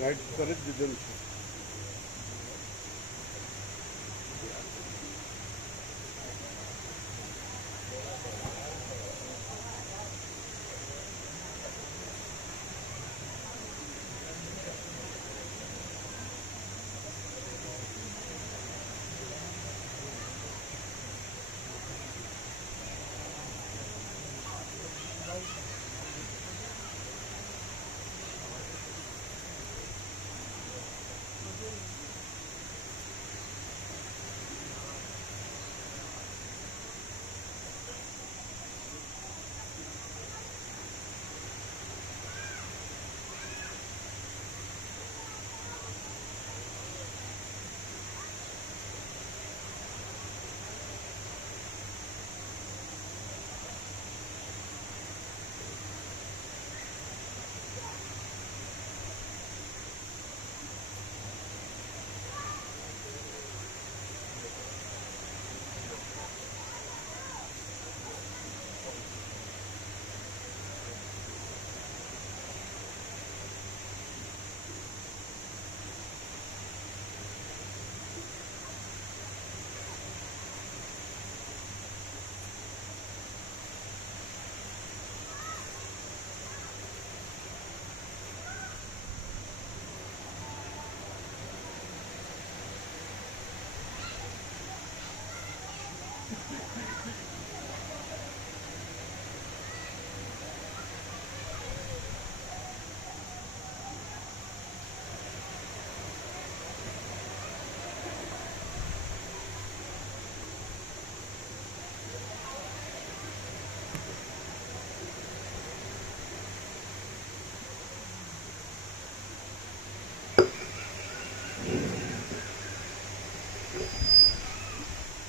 Light કરે જ દીધેલું છે.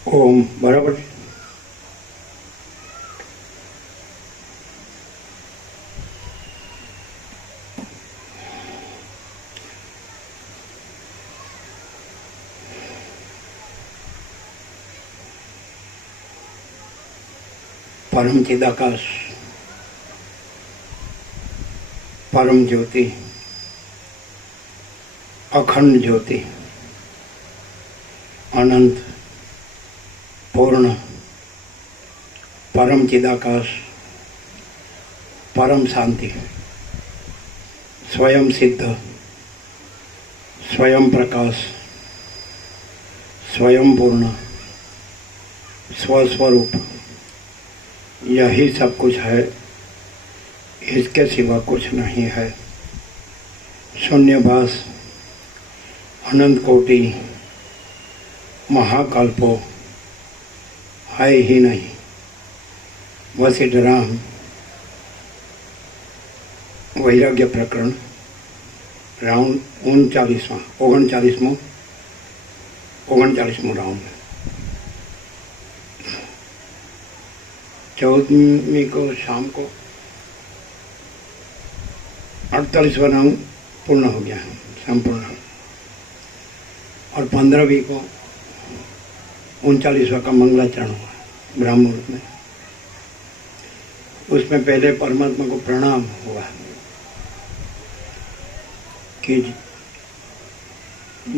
ઓમ બરાબર છે. परम चिदाकाश, परम ज्योति, अखंड ज्योति, अनंत पूर्ण, परम चिदाकाश, परम शांति, स्वयं सिद्ध, स्वयं प्रकाश, स्वयं पूर्ण, स्वस्वरूप, यही सब कुछ है, इसके सिवा कुछ नहीं है। शून्यवास, अनंत कोटि, महाकल्पो है ही नहीं। वशिष्ठराम वैराग्य प्रकरण राउंड 39वां राउंड। 14वीं को शाम को 48वां राउंड पूर्ण हो गया है, संपूर्ण। और 15वीं को 39वां का मंगलाचरण हुआ ब्राह्मण मुहूर्त में। उसमें पहले परमात्मा को प्रणाम हुआ कि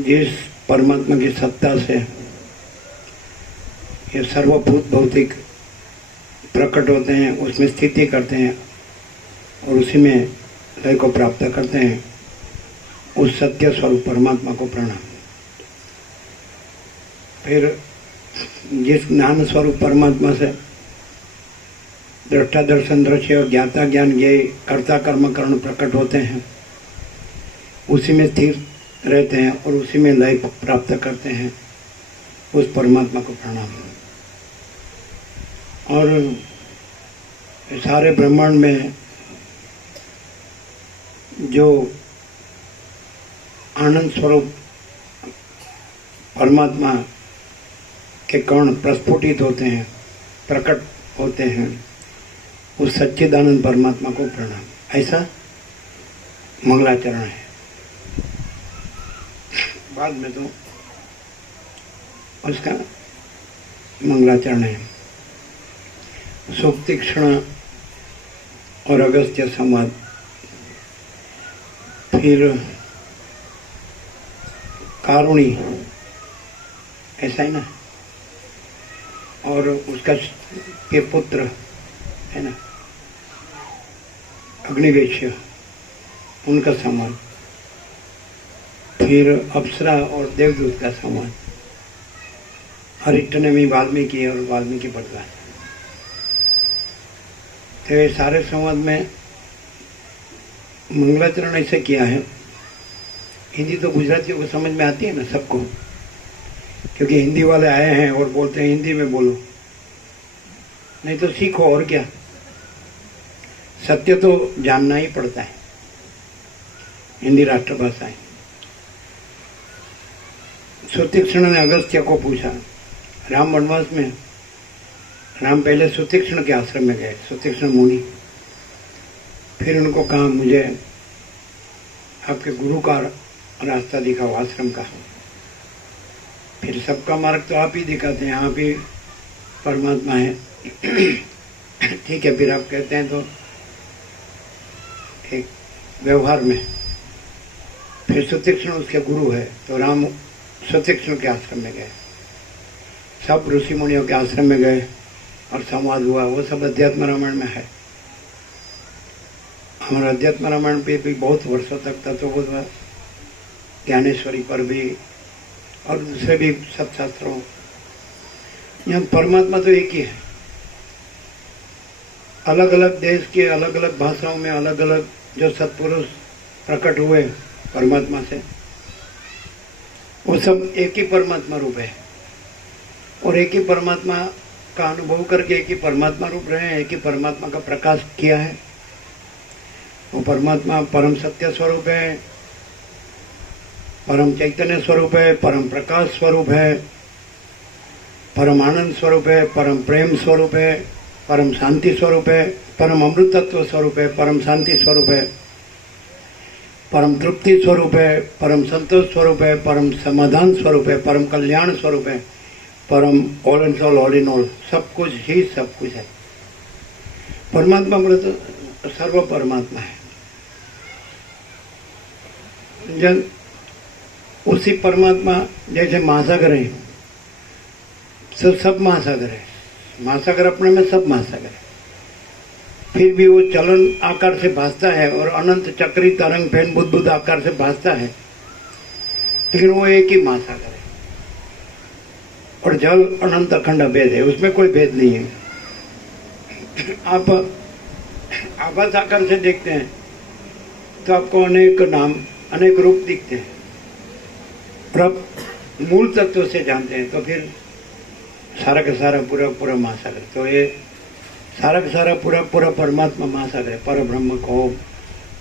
जिस परमात्मा की सत्ता से ये सर्वभूत भौतिक प्रकट होते हैं, उसमें स्थिति करते हैं और उसी में लय को प्राप्त करते हैं, उस सत्य स्वरूप परमात्मा को प्रणाम। फिर जिस ज्ञान स्वरूप परमात्मा से दृष्टा दर्शन दृश्य और ज्ञाता ज्ञान ये कर्ता कर्म कर्ण प्रकट होते हैं, उसी में स्थिर रहते हैं और उसी में लय प्राप्त करते हैं, उस परमात्मा को प्रणाम। और सारे ब्रह्मांड में जो आनंद स्वरूप परमात्मा के कण प्रस्फुटित होते हैं, प्रकट होते हैं उस सच्चिदानंद परमात्मा को प्रणाम, ऐसा मंगलाचरण है। बाद में तो उसका मंगलाचरण है। सुप्तीक्ष्ण और अगस्त्य संवाद, फिर कारुणी, ऐसा है ना, और उसका के पुत्र है ना अग्निवेश्य, उनका संवाद, फिर अप्सरा और देवदूत का संवाद, हरिट्टनमी वाल्मीकि और वाल्मीकि बदला। तो ये सारे संवाद में मंगलाचरण ऐसे किया है। हिंदी तो गुजरातियों को समझ में आती है ना सबको, क्योंकि हिंदी वाले आए हैं और बोलते हैं हिंदी में बोलो, नहीं तो सीखो, और क्या, सत्य तो जानना ही पड़ता है। हिंदी राष्ट्रभाषा है। सुतीक्ष्ण ने अगस्त्य को पूछा, राम वनवास में, राम पहले सुतीक्ष्ण के आश्रम में गए, सुतीक्ष्ण मुनि, फिर उनको कहा मुझे आपके गुरु का रास्ता दिखाओ, आश्रम का। फिर सबका मार्ग तो आप ही दिखाते हैं, आप ही परमात्मा है। ठीक है, फिर आप कहते हैं तो एक व्यवहार में, फिर सुतीक्ष्ण उसके गुरु है, तो राम सुतीक्ष्ण के आश्रम में गए, सब ऋषि मुनियों के आश्रम में गए और संवाद हुआ। वो सब अध्यात्म रामायण में है। हमारा अध्यात्म रामायण पे भी बहुत वर्षों तक तत्वबोध, ज्ञानेश्वरी पर भी और दूसरे भी सब शास्त्रों, यहाँ परमात्मा तो एक ही है। अलग अलग देश के अलग अलग भाषाओं में अलग अलग जो सत्पुरुष प्रकट हुए परमात्मा से, वो सब एक ही परमात्मा रूप है, और एक ही परमात्मा का अनुभव करके एक ही परमात्मा रूप रहे हैं, एक ही परमात्मा का प्रकाश किया है। वो परमात्मा परम सत्य स्वरूप है, परम चैतन्य स्वरूप है, परम प्रकाश स्वरूप है, परम आनंद स्वरूप है, परम प्रेम स्वरूप है, परम शांति स्वरूप है, परम अमृत तत्व स्वरूप है, परम शांति स्वरूप है, परम तृप्ति स्वरूप है, परम संतोष स्वरूप है, परम समाधान स्वरूप है, परम कल्याण स्वरूप है, परम all and all in all, सब कुछ ही सब कुछ है। परमात्मा बोले तो सर्व परमात्मा है। जब उसी परमात्मा जैसे महासागर है, सब महासागर है, महासागर अपने में सब महासागर है, फिर भी वो चलन आकार से भासता है और अनंत चक्री तरंग फैन बुद्ध आकार से भासता है, लेकिन वो एक ही महासागर है। और जल अनंत अखंड भेद है, उसमें कोई भेद नहीं है। आप आभास आकार से देखते हैं तो आपको अनेक नाम अनेक रूप दिखते हैं, और आप मूल तत्व से जानते हैं तो फिर सारा का सारा पूरा पूरा महासागर। तो ये सारा का सारा पूरा पूरा परमात्मा महासागर है। पर ब्रह्म कहो,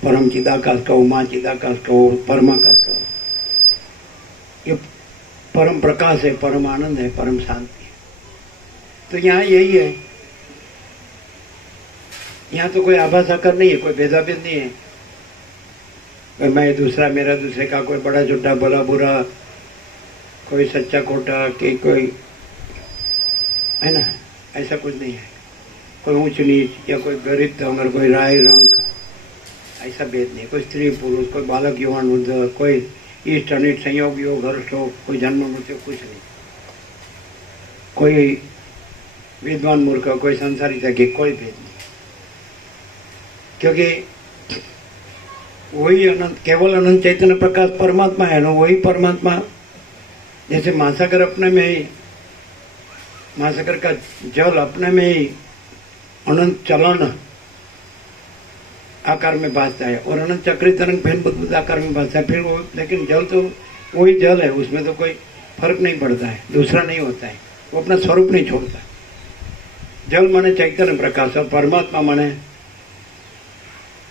परम चिदाकाश कहो, माँ चिदाकाश कहो, परमाकाश कहो, ये परम प्रकाश है, परम आनंद है, परम शांति है। तो यहाँ यही है, यहाँ तो कोई आभास आकर नहीं है, कोई भेदाभेद नहीं है, मैं दूसरा मेरा दूसरे का, कोई बड़ा छोटा भला बुरा, कोई सच्चा खोटा, कि कोई है ना, ऐसा कुछ नहीं है। कोई ऊंच नीच या कोई गरीब तंगर, कोई राय रंग, ऐसा भेद नहीं। कोई स्त्री पुरुष, कोई बालक युवान वृद्ध, कोई इष्ट अनिष्ट, संयोग योग हर्ष हो, कोई जन्म मृत्यु, कुछ नहीं। कोई विद्वान मूर्ख, कोई संसारी त्यागी, कोई भेद नहीं, क्योंकि वही अनंत, केवल अनंत चैतन्य प्रकाश परमात्मा है ना। वही परमात्मा जैसे महासागर अपने में ही, महासागर का जल अपने में ही अनंत चलन आकार में भासता है, और अनंत चक्री तरंग फैन बुद्ध आकार में भासता है। फिर वो, लेकिन जल तो वही जल है, उसमें तो कोई फर्क नहीं पड़ता है, दूसरा नहीं होता है, वो अपना स्वरूप नहीं छोड़ता। जल माने चैतन्य प्रकाश और परमात्मा माने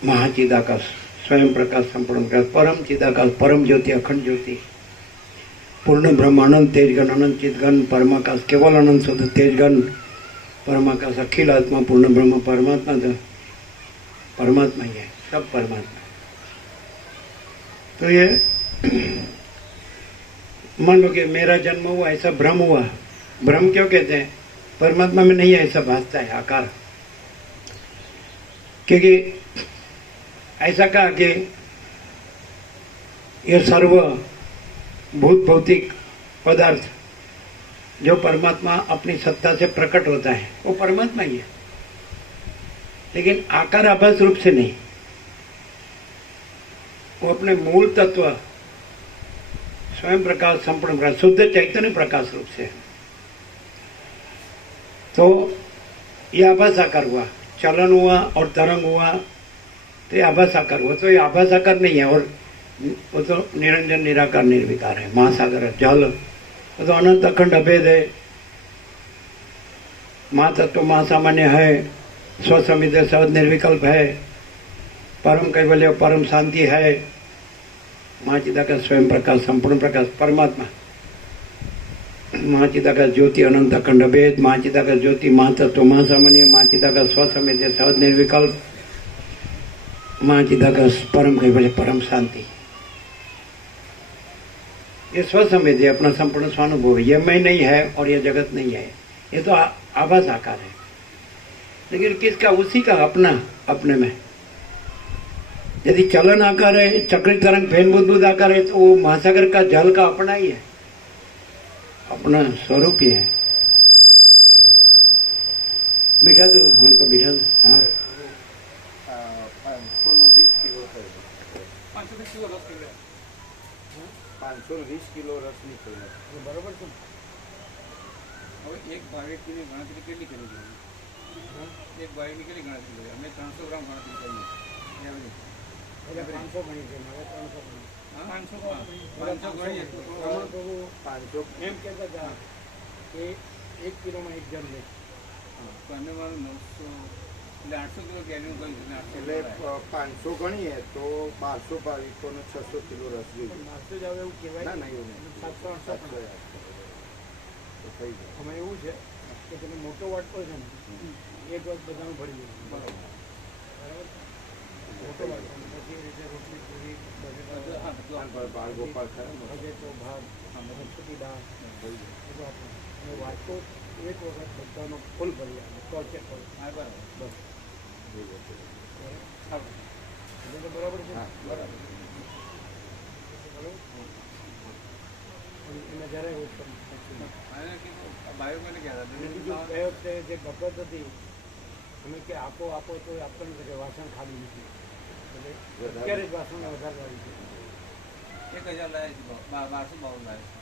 महाचिदाकाश, स्वयं प्रकाश, संपूर्ण प्रकाश, परम चिदाकाश, परम ज्योति, अखंड ज्योति, पूर्ण ब्रह्म, अनंत तेजगन, अनंत चितगन, परमाकाश, केवल अनंत शुद्ध तेजगन, परमाकाश अखिल आत्मा पूर्ण ब्रह्म परमात्मा तो परमात्मा ही है, सब परमात्मा। तो ये मान लो कि मेरा जन्म हुआ, ऐसा भ्रम हुआ। भ्रम क्यों कहते हैं? परमात्मा में नहीं ऐसा भासता है आकार, क्योंकि ऐसा कहा कि ये सर्व भूत भौतिक पदार्थ जो परमात्मा अपनी सत्ता से प्रकट होता है वो परमात्मा ही है, लेकिन आकार आभास रूप से नहीं, वो अपने मूल तत्व स्वयं प्रकाश संपूर्ण प्रकाश शुद्ध चैतन्य प्रकाश रूप से। तो ये आभास आकार हुआ, चलन हुआ और तरंग हुआ, तो ये आभास आकार हुआ। तो ये आभास आकार नहीं है, और वो तो निरंजन निराकार निर्विकार है, महासागर है, जल, वो तो अनंत अखंड अभेद है, महातत्व महासामान्य है, स्वसमित सहज निर्विकल्प है, परम कैवल्य परम शांति है, महाचिदाकाश स्वयं प्रकाश संपूर्ण प्रकाश परमात्मा, महाचिदाकाश ज्योति अनंत अखंड भेद, महाचिदाकाश ज्योति महातत्व महासामान्य, महाचिदाकाश स्वसमित सहज निर्विकल्प, महाचिदाकाश परम कैवल्य परम शांति। ये स्वसमित है, अपना संपूर्ण स्वानुभव है, ये मैं नहीं है और ये जगत नहीं है, ये तो आभास आकार है। लेकिन किसका? उसी का अपना, अपने में। यदि चलन आकार है, चक्री तरंग फैन बुद्ध आकार है, तो वो महासागर का जल का अपना ही है, अपना स्वरूप ही है। बिठा दो उनको, बिठा दो। हाँ 520 કિલો રસ નીકળ્યો બરોબર છે। હવે એક ભાવેકની ગણતરી કેટલી કરવી જોઈએ? એક ભાવેકની કેટલી ગણતરી કરીએ? અમે 300 ગ્રામ ગણતરી કરીએ, 500 ગણી છે, હવે 300 ગણી, 500 ગણીએ તો 500 એમ કહેતા હતા કે 1 કિલોમાં 1 જણ લે, તો અમે મારું 900 એટલે 800 કિલો કેરીનું કર્યું છે, એટલે 500 ગણીએ તો 1200 ભાવિકોને 600 કિલો રસ જોઈએ। 1200 જ આવે એવું કહેવાય? ના ના, એવું નહીં, 700 તો થઈ જાય। અમે એવું છે કે તમે મોટો વાટકો છે ને, એક વાત બધાનું ભરી દે, બરાબર, મોટો વાટકો પછી એ રીતે રોટલી પૂરી બાળ ગોપાલ થાય, તો ભાત છૂટી દાળ થઈ જાય, બધું આપણે વાટકો એક વખત બધાનો ફૂલ ભરી આવે તો ચેક કરો, હા બરાબર, બસ બરાબર છે, બરાબર। એમાં જરાય ઓછો બાયોને કહેતા બીજું બે વખતે જે ગપત હતી અમે કે આપો આપો તો આપણને કે વાસણ ખાલી નથી, એટલે અત્યારે જ વાસણ વધારે આવી છે। 1000 લાવે છે, 1252 લાવે છે,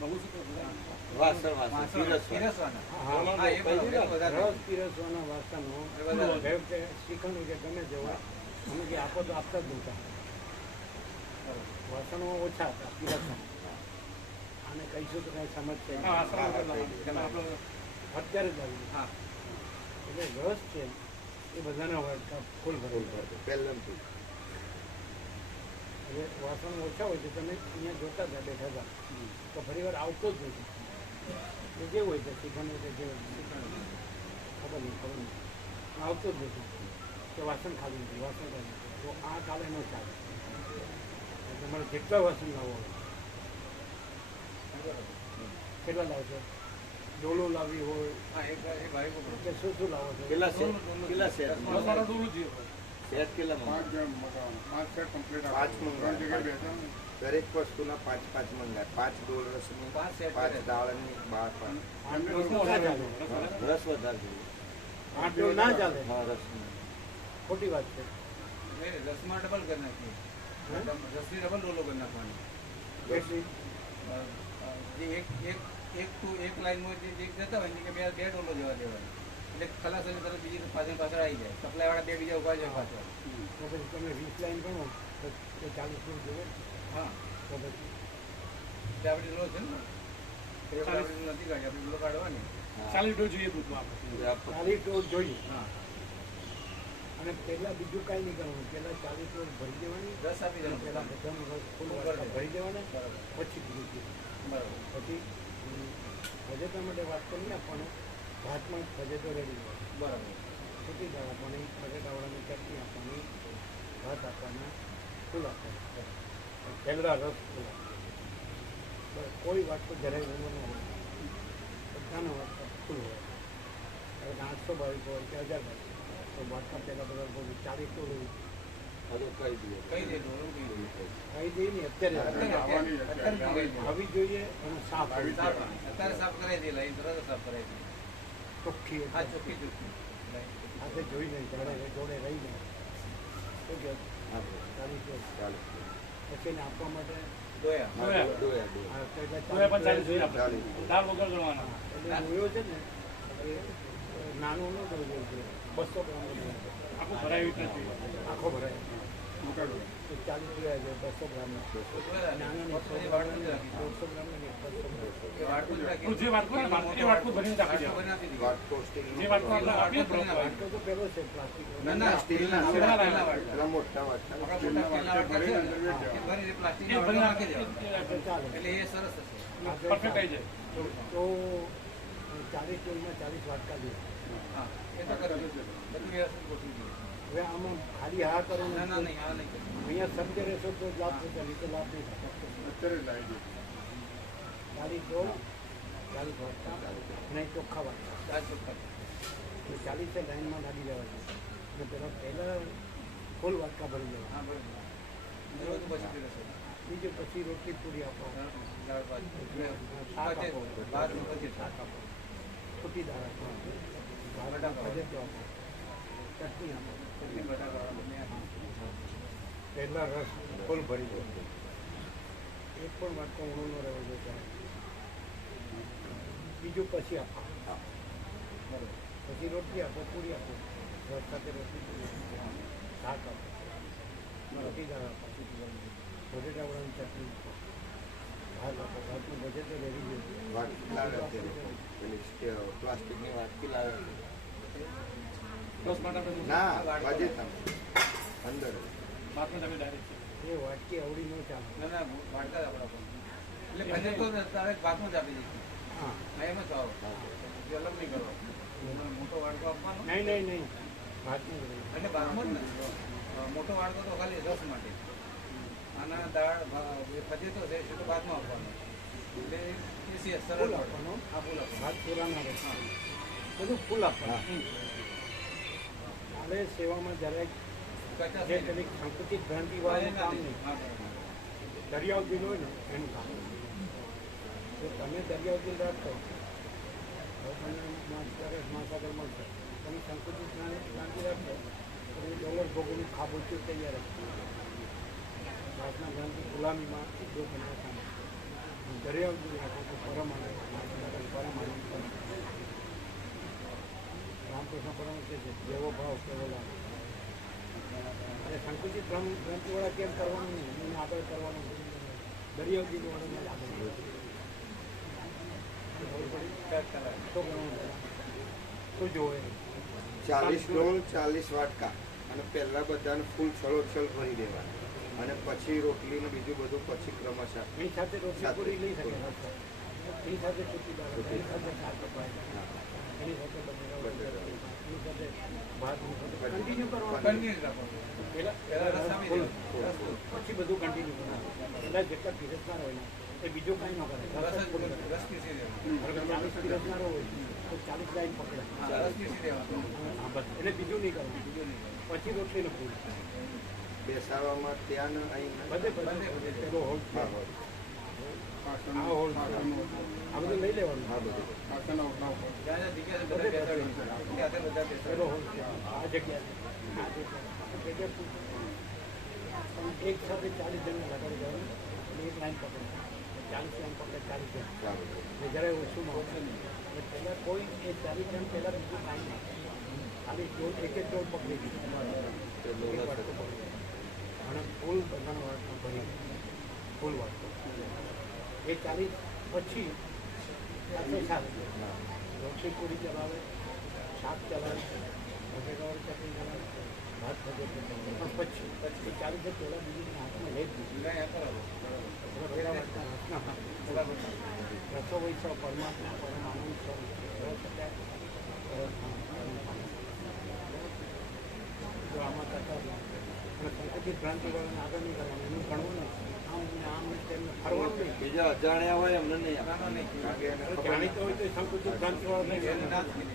બહુ શું વાસણ પીરસવાના વાસણો શ્રીખંડ કે ગમે તેવા અમે કે આપો તો આપતા જ નહોતા, વાસણો ઓછા હતા પીરસવાના, આને કહીશું તો કઈ સમજશે અત્યારે જ આવી, હા એટલે રસ છે એ બધાના ફૂલ ભરેલ પહેલાંથી, એટલે વાસણ ઓછા હોય તો તમે અહીંયા જોતા હતા બેઠા હતા તો ફરી વાર આવતો જ નથી, એ જે હોય છે શીખવાનું કે જે ખબર નહીં આવતો જ નથી કે વાસણ ખાલી નથી, વાસણ ખાલી નથી, તો આ કાલે ન ચાલે, તમારે જેટલા વાસણ લાવો કેટલા લાવશો? ડોલો લાવી હોય કે શું શું લાવો છો? કેટલા સેટ કેટલા? 5 સેટ કમ્પ્લીટ, 5 મંગાવે દરેક વસ્તુના 5 મંગાવે, 5 ડોલ રસની, 5 દાળની, 12 રસ વધારે જોઈએ, 8 ડોલ ના ચાલે, હા રસની ખોટી વાત છે, રસમાં ડબલ કરી નાખીએ, રસની ડબલ ડોલો કરી નાખવાની, જે એક લાઈનમાં જે જતા હોય કે બે ડોલો જવા દેવાય, એટલે ખલાસ હોય તરત બીજી પાછળ આવી જાય, સપ્લાય વાળા બે બીજા ઉભા જાય પાછળ, તો પછી તમે 20 લાઈન ગણો તો 40 ડોલ જોવે, હા તો પછી આપણી ડોલો છે ને નથી કાઢી, આપણે ડોલો કાઢવાની 40 ડોલ જોઈએ દૂધમાં, 40 ડોલ જોઈએ, હા, અને પહેલાં બીજું કાંઈ નહીં કરવાનું, પહેલાં 40 ડોલ ભરી દેવાની, રસ આપી દેવાનું, પહેલાં બધાનો રસ ફૂલ ભરી દેવાના, પછી બીજું બરાબર, પછી હજેતા માટે વાત કરી આપવાનું ભાતમાં ભજે તો રેડી હોય. બરાબર. છૂટી દાળ આપવાની, બટેટાવાળાની ચટણી આપવાની, ભાત આપવાના, ફૂલ આપવાના, કેલડા રસ ફૂલ આપવાના. બસ કોઈ વાત તો જરાય ઊંઘ ન હોય, બધાનો વાત ફૂલ હોય. હવે 800 બાવીસ હોય કે 1000 બાવીસ તો વાટકા પહેલાં બધા 40 ટોળું કઈ દે ઢોલું કઈ દે. ખાઈ દઈએ ને અત્યારે આવી જોઈએ અને સાફ આવી સાફ અત્યારે સાફ કરાવી દે લાઈન તરત સાફ કરાવી દે. ચોખ્ખી હા ચોખ્ખી ચોખ્ખી. આજે જોઈ નહીં જોડે રહીને શું કહે પછી એને આપવા માટે દોયા. હા, તો એટલે દાળ વગર ગણવાના. એટલે જોયો છે ને એ નાનો ન કરવો જોઈએ, 200 ગ્રામ આખું ભરાય એવી નથી. આખો ભરાય તો 40 જોયા છે 200 ગ્રામ નાના 100 ગ્રામ 150 ગ્રામ ને 150 એ વાટકું જ રાખી. જે વાટકો ને એ વાટકો ભરીને રાખી વાટકું દેવાનું. બનાવી દીધી. જે વાટકો આપણે આપીએ ને વાટકો તો પેલો છે પ્લાસ્ટિક ના ના સ્ટીલના સ્ટીલના વાટકા. આપણા મોટા સ્ટીલના વાટકા છે ને, એ ભરીને પ્લાસ્ટિકના એ વાટકા નાખી દેવાના. તો ચાલે એટલે એ સરસ થશે. પરફેક્ટ આવી જાય. તો 40 કિલોમાં 40 વાટકા જોઈએ. હા એ તો કરવું જ. બધું વ્યવસ્થિત ગોઠવી દઈએ. હવે આમાં ખાલી હા કરો ના ના નહીં આ નહીં કરવું. અહીંયા સમજે રહેશો તો લાભ થશે, નહીં તો લાભ નહીં થશે. 40 ગોળ 40 વાટકા અને ચોખ્ખા વાટકા આ ચોખ્ખા. તો 40 લાઈનમાં લાગી જવા છે. અને પહેલાં ફૂલ વાટકા ભરી દેવા, હા બરાબર. બધું પછી પીરસે. બીજું પછી રોટલી પૂરી આપો, દાળ ભાત. શાક પછી આપો, ભાત પછી શાક આપો, છૂટી દાળ આપો, બટાકા ભજેતો આપો, ચટણી આપો, ચટણી બટાકા બંને આપો. પહેલાં રસ ફૂલ ભરી દો, એક પણ વાટકો ઊણો ન રહેવો જોઈએ. બીજું પછી આપો, બરાબર. પછી રોટલી આપો, પૂરી આપો, રસ સાથે રોટલી પૂરી આપો, શાક આપો, રોટી દાળ આપો, બટેટાવાળાની ચટણી આપો, ભાત આપો. ભાતનું બજેટ તો રેડી જોઈએ. પ્લાસ્ટિકની વાટકી લાવે દસ માટે આપણે ના વાજે અંદર ભાતમાં તમે ડાયરેક્ટ એ વાટકી અવળી ન ચાલે. ના ના વાટકા જ આપણા પણ. એટલે ભજે તો તારે ભાતમાં જ આપી દઈશું. હા, હા એમ જ આવો. એ અલગ નહીં કરવાનો. મોટો વાડકો આપવાનો. નહીં ભાતનું જ રહે. એટલે ભાતમાં જ ને મોટો વાડકો તો ખાલી રસ માટે. આના દાળ ભજે તો છે એ તો ભાતમાં આપવાનો. એટલે એ સરળ ફૂલ પડે. આપવાનો, હા ફૂલ આપવાનો. ભાત પૂરા ના રહે. બધું ફૂલ આપવાનું. હવે સેવામાં જરાક કચાશ જે નહીં. પેલી સંકુચિત ભ્રાંતિ હા, વાળું એ કામ ના નહીં. હા, બરાબર. દરિયાવ દિલ હોય ને એનું કામ. જો તમે દરિયાવ દિલ રાખશો તો તમને મહાસાગર મળશે. તમે સંકુચિત ભ્રાંતિ રાખશો તો ડોલર ભોગવનું ખાબોચું તૈયાર હશે. ભાતના ભ્રાંતિ ગુલામીમાં જો તમને કામ દરિયાવ દિલ રાખો તો પરમાનંદ રામકૃષ્ણ પરમહંસ કહે છે જેવો ભાવ કેવો લાભ. અને સંકુચિત ગ્રંથિવાળા કેમ કરવાનું નહીં, એને આગળ કરવાનું નહીં. દરિયાવ દિલવાળાને જ આગળ શું કરવાનું, શું જોવે 40 ડોલ 40 વાટકા અને પહેલા બધાને ફૂલ છલોછલ ભરી દેવાના અને પછી રોટલી ને બીજું બધું પછી ક્રમશઃ એની સાથે રોટલી પૂરી લઈ શકે, એની સાથે ચૂકી દાળ, એની સાથે શાક કપાય, એની સાથે બટેટા, એની સાથે ભાત, કન્ટિન્યુ કરવાનું. કન્ટિન્યુ રાખવાનું. પહેલા રસ આપી ફૂલ, દેવાનો. પછી બધું કન્ટિન્યુ કરવાનું. પહેલાં જેટલા પીરસનાર હોય ને એ બીજું કાંઈ ન કરે, રસ રસ જ જ ફૂલ કરે. રસ પીસી દેવાનો. હવે 40 પીરસનારો હોય તો 40 લાઈન પકડે. હા, રસ પીસી દેવાનો. હા, બસ એટલે બીજું નહીં કરવાનું. બીજું નહીં કરવાનું. પછી રોટલીને ફૂલ બેસાડવામાં ત્યાં ને અહીં બધે પેલો હોલ છે, હા હોય. આ હોલ છે, આ બધું લઈ લેવાનું. હા બધું જ્યાં જ્યાં જગ્યાએ બધા બેસાડી ત્યાં બધા પેલો બેસાડી. હોલ છે, આ જગ્યા જગ્યા પૂરતું. પણ એક સાથે 40 જણને લગાડી દેવાનું એટલે એક લાઈન પકડે, 40 લાઈન પકડે, 40 જણ ચાલુ એટલે જરાય ઓછું ના હોય. એટલે પહેલાં કોઈ એ 40 જણ પહેલાં બીજું કાંઈ ના કરે. ખાલી ડોલ એક જ ડોલ પકડી દીધી એક વાટકો પકડી અને ફૂલ બધાનો વાટકો ભરી ફૂલ વાટકો એ 40 પછી સાથે શાક રોટલી પૂરી ચલાવે, શાક ચલાવે, બટેટાવાળી ચટણી ચલાવે, ભાત ભજે પણ પછી 40 પહેલાં બીજી હાથમાં લઈ જ દીધી. ગાય બરાબર. રસો વૈસવ પરમાત્મા પરમાનંદ સ્વરૂપ તો આમાં કરતા હતા. અને સંકુચિત ભ્રાંતિવાળાને આગળ નહીં કરવાનું, એનું ગણવું નહીં. આમ ને આમ ને તેમ ફરવાનું નહીં. બીજા અજાણ્યા હોય એમને નહીં નાનો નહીં કારણ કે એને તો ખબર જાણીતો હોય તો એ સંકુચિત ભ્રાંતિવાળો નહીં એને ના ગણવાનો. જ મિલે.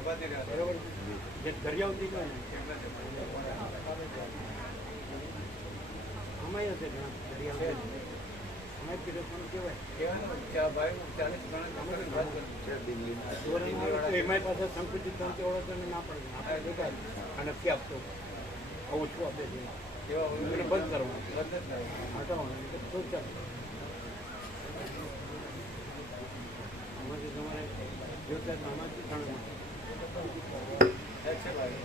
ઉભા થઈ રહ્યા બરોબર છે? જે દરિયાવતી કહે ને, આમાંય હશે ઘણા દરિયાવતી. આમાં જ કીધું પણ કહેવાય. કહેવાનું કે આ ભાઈ 40 ગણા આપણે વાત કરી. છે દિલ્હીના ધોરણમાં આવે તો એમાંય પાછા સંકુચિત ભ્રાંતિવાળો તો એને ના પડે. આપણે દેખાય અને નથી આપતો. આવું શું આપે છે કેવા હોય એને બંધ કરવાનું, બંધ જ ના હોય. હટાવવાનું, એટલે તો ચાલે. આમાંથી તમારે જોતા આમાંથી જાણવાનું. છે ભાઈ.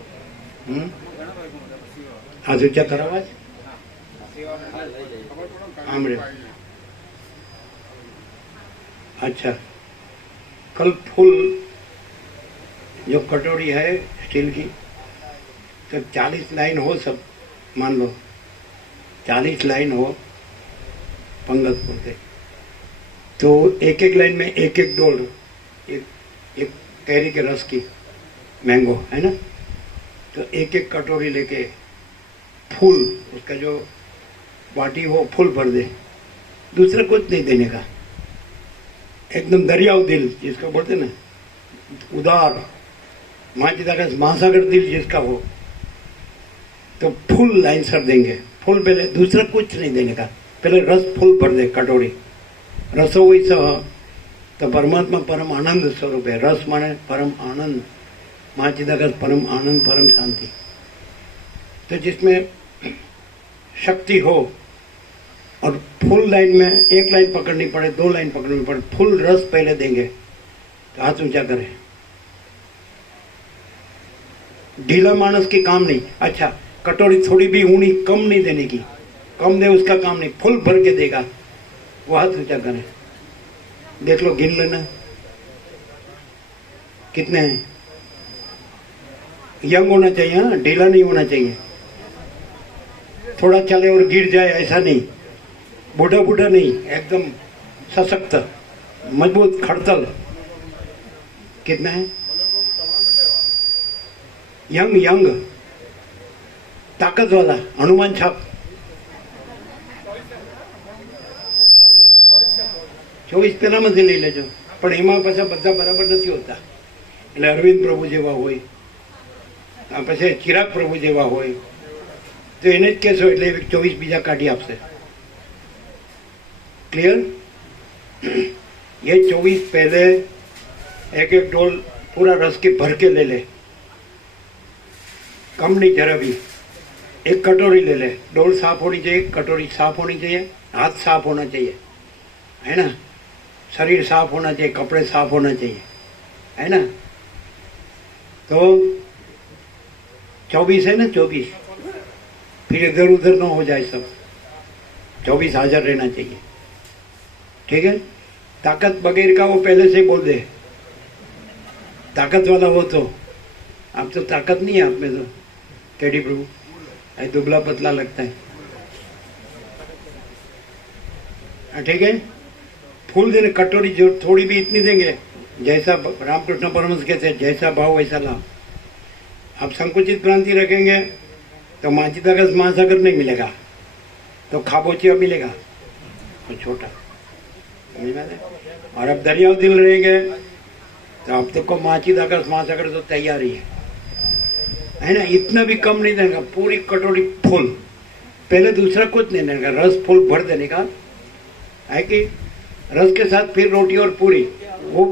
हम्म? ઘણા ભાઈ મોટા સેવા. हाथ ऊंचा करो आज હા સેવા હા, લઈ જઈએ. आमरे अच्छा कल फुल जो कटोरी है स्टील की तो 40 लाइन हो सब मान लो 40 लाइन हो पंगत बोलते तो एक एक लाइन में एक एक डोल एक कैरी के रस की मैंगो है ना तो एक एक कटोरी लेके फूल उसका जो बाटी हो फुल भर दे दूसरा कुछ नहीं देने का एकदम दरियाव दिल जिसको बोलते ना उदार महासागर दिल जिसका हो तो फुल लाइन सर देंगे फुल पहले दूसरा कुछ नहीं देने का पहले रस फुल भर दे कटोरी रसो वैसा तो परमात्मा परम आनंद स्वरूप है रस माने परम आनंद महाचिदाकाश परम आनंद परम शांति तो जिसमें शक्ति हो और फुल लाइन में एक लाइन पकड़नी पड़े 2 लाइन पकड़नी पड़े फुल रस पहले देंगे तो हाथ ऊंचा करें ढीला मानस की काम नहीं अच्छा कटोरी थोड़ी भी ऊनी कम नहीं देने की कम दे उसका काम नहीं फुल भर के देगा वो हाथ ऊंचा करें देख लो गिन लेना कितने हैं यंग होना चाहिए हाँ ढीला नहीं होना चाहिए थोड़ा चले और गिर जाए ऐसा नहीं बूढ़ा बूढ़ा नहीं एकदम सशक्त मजबूत खड़तल कितना है यंग यंग ताकत वाला हनुमान छाप 24 પહેલામાંથી લઈ લેજો પણ એમાં પાછા બધા બરાબર નથી હોતા એટલે અરવિંદ પ્રભુ જેવા હોય પછી ચિરાગ પ્રભુ જેવા હોય તો એને જ કહેશો એટલે 24 બીજા કાઢી આપશે क्लियर ये 24 पहले एक एक डोल पूरा रस के भर के ले ले कम नहीं जरा भी एक कटोरी ले ले डोल साफ होनी चाहिए कटोरी साफ होनी चाहिए हाथ साफ होना चाहिए है ना शरीर साफ होना चाहिए कपड़े साफ होना चाहिए है ना तो 24 है ना 24 फिर इधर उधर ना हो जाए सब 24 हाजिर रहना चाहिए ठीक है ताकत बगैर का वो पहले से बोल दे ताकत वाला हो तो आप तो ताकत नहीं है आप में तो टेडी प्रभु ऐ दुबला पतला लगता है ठीक है फूल देने कटोरी जो थोड़ी भी इतनी देंगे जैसा रामकृष्ण परमहंस कहते हैं जैसा भाव वैसा लाभ आप संकुचित क्रांति रखेंगे तो महाचिदाकाश महासागर नहीं मिलेगा तो खाबोचिया मिलेगा तो छोटा और अब दरियाव दिल रहेंगे तो अब तक को महाचिदाकाश महासागर तो तैयार ही है ना इतना भी कम नहीं देने का पूरी कटोरी फुल पहले दूसरा कुछ नहीं देने का रस फुल भर देने का है कि रस के साथ फिर रोटी और पूरी वो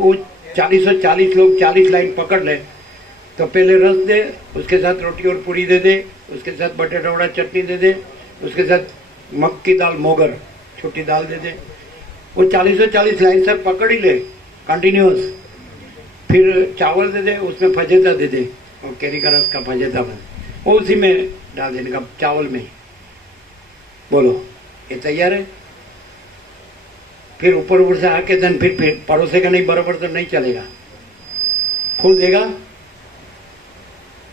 40 लोग 40 लाइन पकड़ ले तो पहले रस दे उसके साथ रोटी और पूरी दे दे उसके साथ बटेटा वड़ा चटनी दे दे उसके साथ मग की दाल मोगर छोटी दाल दे दे वो 40 लाइन से पकड़ ही ले कंटिन्यूस फिर चावल दे दे उसमें फजेता दे दे और केरी का रस का फजेता बन वो उसी में डाल देने का चावल में बोलो ये तैयार है फिर ऊपर से आके धन फिर परोसे का नहीं बराबर तो नहीं चलेगा फूल देगा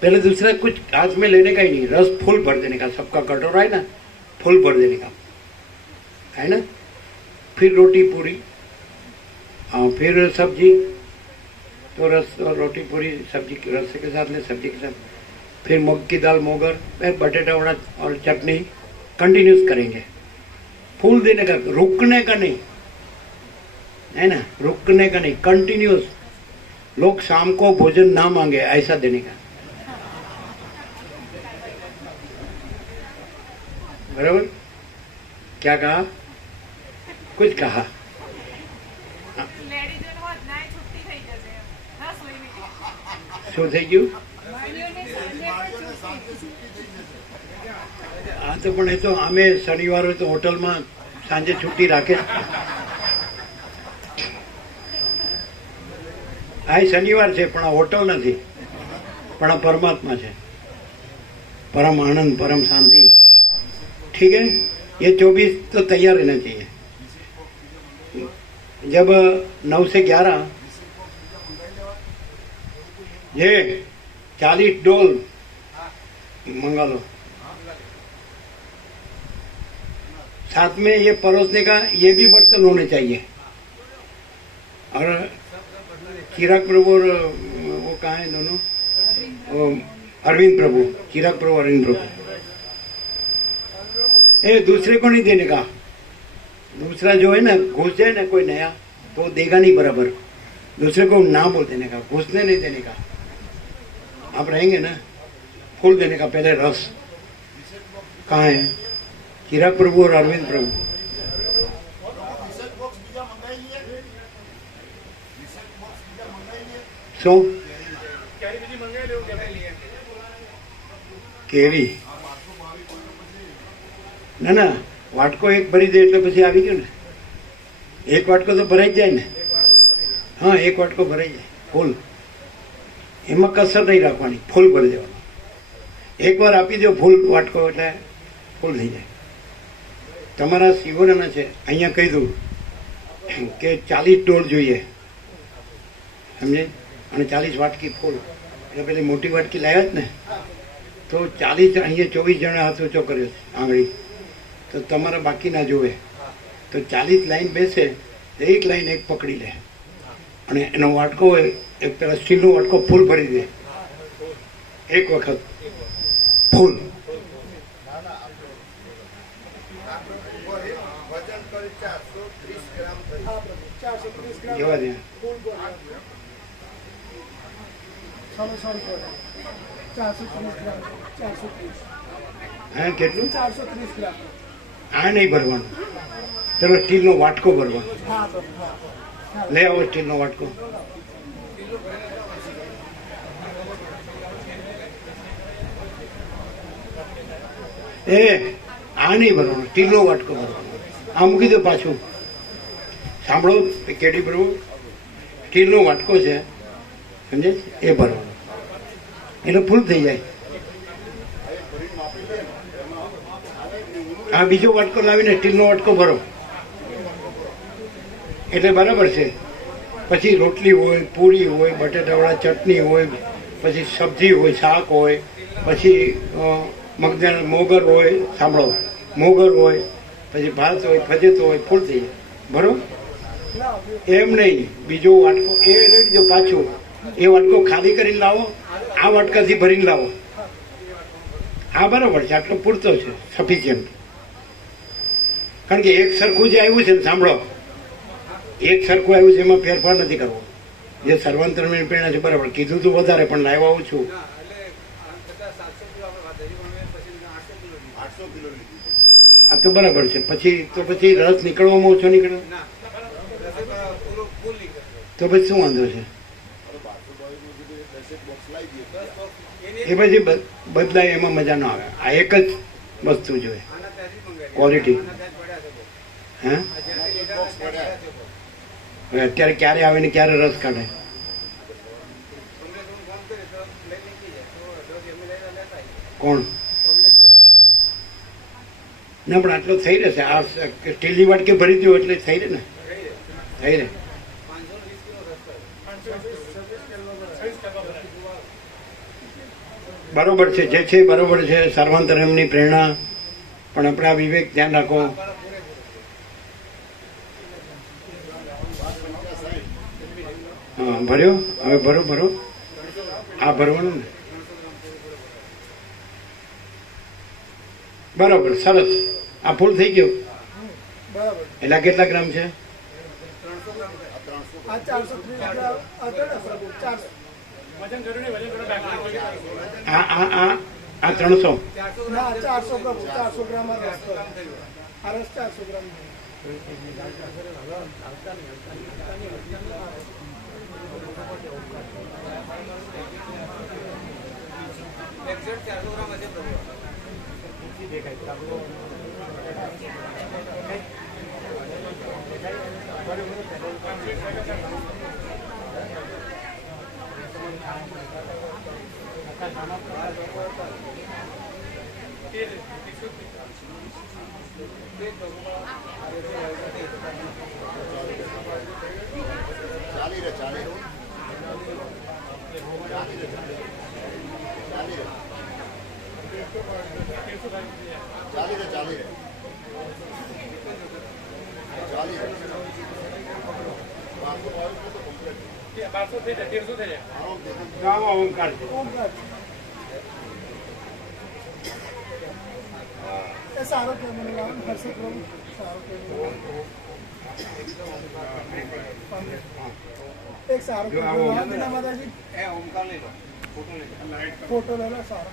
पहले दूसरा कुछ हाथ में लेने का ही नहीं रस फुल भर देने का सबका कटोरा है ना फुल भर देने का है ना फिर रोटी पूरी फिर सब्जी तो रस और रोटी पूरी सब्जी रस के साथ ले, सब्जी के साथ, फिर मूंग की दाल मोगर, फिर बटेटा वड़ा और चटनी कंटिन्यूस करेंगे। फूल देने का, रुकने का नहीं है ना, रुकने का नहीं, कंटिन्यूस। लोग शाम को भोजन ना मांगे ऐसा देने का, बराबर? क्या कहा? कुछ कहा? શું થઈ ગયું? હા તો પણ એ તો અમે શનિવાર હોય તો હોટલમાં સાંજે છુટ્ટી રાખે. આ શનિવાર છે પણ આ હોટલ નથી, પણ આ પરમાत्मा છે, परम आनंद, परम शांति. ठीक है, ये 24 तो तैयार रहना चाहिए. जब 9 से 11 ये 40 डोल मंगा लो. साथ में ये परोसने का ये भी बर्तन होने चाहिए. और चिराग प्रभु और वो कहाँ है दोनों? वो अरविंद प्रभु, चिराग प्रभु, अरविंद प्रभु. ये दूसरे को नहीं देने का. दूसरा जो है ना, घुस जाए ना कोई नया तो देगा नहीं बराबर. दूसरे को ना बोल देने का, घुसने नहीं देने का. आप रहेंगे ना, फूल देने का. पहले रस कहाँ है? चिराग प्रभु और अरविंद प्रभु. શું કેવી? ના ના, વાટકો એક ભરી દે એટલે પછી આવી ગયું ને. એક વાટકો તો ભરાઈ જાય ને. હા, એક વાટકો ભરાઈ જાય ફૂલ. એમાં કસર નહીં રાખવાની, ફૂલ ભરી દેવાનું. એકવાર આપી દો ફૂલ વાટકો એટલે ફૂલ થઈ જાય. તમારા શિવોના છે અહીંયા કહી દઉં કે 40 ડોલ જોઈએ, સમજે? અને 40 વાટકી ફૂલ. એટલે પેલી મોટી વાટકી લાવ્યા જ ને, તો 40 અહીંયા 24 જણા હાથ ઊંચો કર્યો છે આંગળી, તો તમારા બાકી ના જોવે. તો 40 લાઈન બેસે તો એક લાઈન એક પકડી લે અને એનો વાટકો હોય એક પેલા સ્ટીલનો વાટકો ફૂલ ભરી દે. એક વખત ફૂલ. વજન કરી 430 ગ્રામ થઈ. 430 ગ્રામ જવા દે. ફૂલ બોલ. 430 ગ્રામ 430. હા, કેટલું? 430 ગ્રામ. આ નહીં ભરવાનું, પેલો સ્ટીલનો વાટકો ભરવાનો. હા તો હા. લઈ આવો સ્ટીલનો વાટકો. એ આ નહીં ભરવાનો, સ્ટીલનો વાટકો ભરવાનો. આ મૂકી દો પાછું. સાંભળો કેડી પ્રભુ, સ્ટીલનો વાટકો છે, સમજે? એ ભરવાનો એટલે ફૂલ થઈ જાય. આ બીજો વાટકો લાવીને સ્ટીલનો વાટકો ભરો એટલે બરાબર છે. પછી રોટલી હોય, પૂરી હોય, બટેટાવાળા ચટણી હોય, પછી સબ્જી હોય, શાક હોય, પછી મગદાળ મોગર હોય, સાંભળો, મોગર હોય, પછી ભાત હોય, ફજેતો હોય, ફૂલ થઈ જાય. બરોબર? એમ નહીં, બીજો વાટકો એ રેડી દો પાછું. એ વાટકો ખાલી કરીને લાવો, આ વાટકાથી ભરીને લાવો. હા બરાબર છે, આટલો પૂરતો છે, સફિશિયન્ટ. કારણ કે એક સરખું જે આવ્યું છે ને, સાંભળો, એક સરખું આવ્યું છે, એમાં ફેરફાર નથી કરવો. જે સર્વાંતરની પ્રેરણા છે બરાબર, કીધું તું વધારે પણ લાવ્યા ઓછું. 800 કિલો લીધી. આ તો બરાબર છે. પછી રસ નીકળવામાં ઓછો નીકળે તો પછી શું વાંધો છે? એ પછી બદલાય એમાં મજા ન આવે. આ એક જ વસ્તુ જોઈએ, ક્વોલિટી. હે, હવે અત્યારે ક્યારે આવે ને ક્યારે રસ કાઢે? કોણ? ના પણ આટલો થઈ રહેશે. આ સ્ટીલની વાટકી ભરી દો એટલે થઈ રહે ને, થઈ રહે. બરોબર છે, જે છે બરોબર છે. સર્વાંતરમની પ્રેરણા, પણ આપણે આ વિવેક ધ્યાન રાખો. હા ભર્યો હવે ભરો ભરો આ ભરવાનું ને બરાબર સરસ આ ફૂલ થઈ ગયું બરાબર એટલે આ કેટલા ગ્રામ છે આ 430 ગ્રામ હતો ને પ્રભુ 400 વજન જરૂરી વજન થોડો બાકી આ 300 ના 400 પ્રભુ 400 ગ્રામ આ રસ હતો. આ રસ 400 ગ્રામ એક્ઝેક્ટ 400 ગ્રામ હશે પ્રભુ. બારસો થઈ જાય 1300 થઈ જાય આમાં ઓમકાર છે ઓમકાર એ સારો કે મને લાવ હર્ષદ પ્રભુ સારો કે એક સારો કે બીના માતાજી એ ઓમકાર લઈ લો, ફોટો લઈ લો. ફોટો લે લો સારો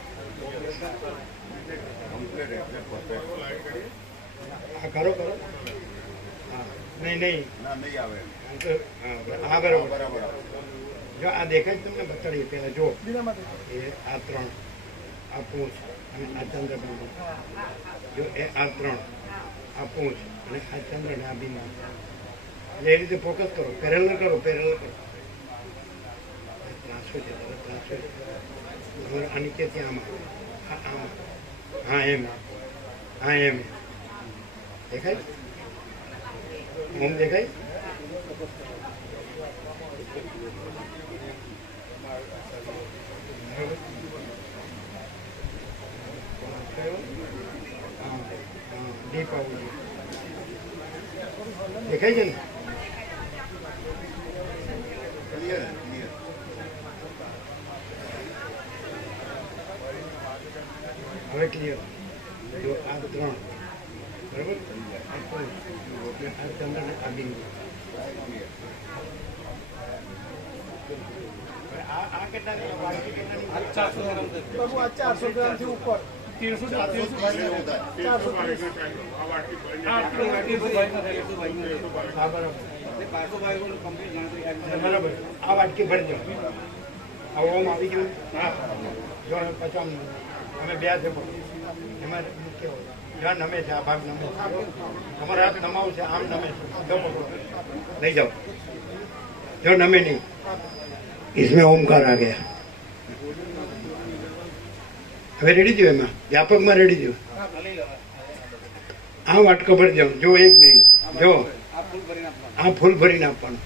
આ કરો કરો હા નહીં નહીં હા બરાબર જો આ દેખાય તમને બતાડીએ પહેલા જો બીના માતાજી એ આ 3 આ પૂંછ અને આ ચંદ્રબિંદુ જો એ આ 3 આ પૂંછ અને આ ચંદ્ર અને આ બિંદુ એ રીતે ફોકસ કરો પેરેલલ કરો પેરેલલ કરો ત્રાસો છે ત્રાસો છે આની કે ત્યાં આમાં હા એમ હા એમ દેખાય ઓમ દેખાય દેખાય છે ને હવે ક્લિયર જો આ 3 બરાબર આ ચંદ્ર ને આ બિંદુ આ કેટલા વાટકી કેટલાની 400 ગ્રામ થઈ પ્રભુ આ 400 ગ્રામ થી ઉપર 1300 હા 1300 હા બરાબર એટલે 500 બાય કમ્પ્લીટ ગણતરી આવી. બરાબર આ વાટકી ભરી દો આ ઓમ આવી ગયું હા જો 50 અમે બે છે એમાં મુખ્ય જ્યાં નમે છે આ ભાગ નમે છે તમારે હાથ નમાવું છે આમ નમે છે જો પકડો લઈ જાઓ જો નમે નહીં इसमें ओमकार आ गया હવે રેડી થયો એમાં વ્યાપકમાં રેડી થયો આ વાટકો ભરી દો જો 1 મિનિટ જો આ ફૂલ ભરીને આપવાનું. આ ફૂલ ભરીને આપવાનું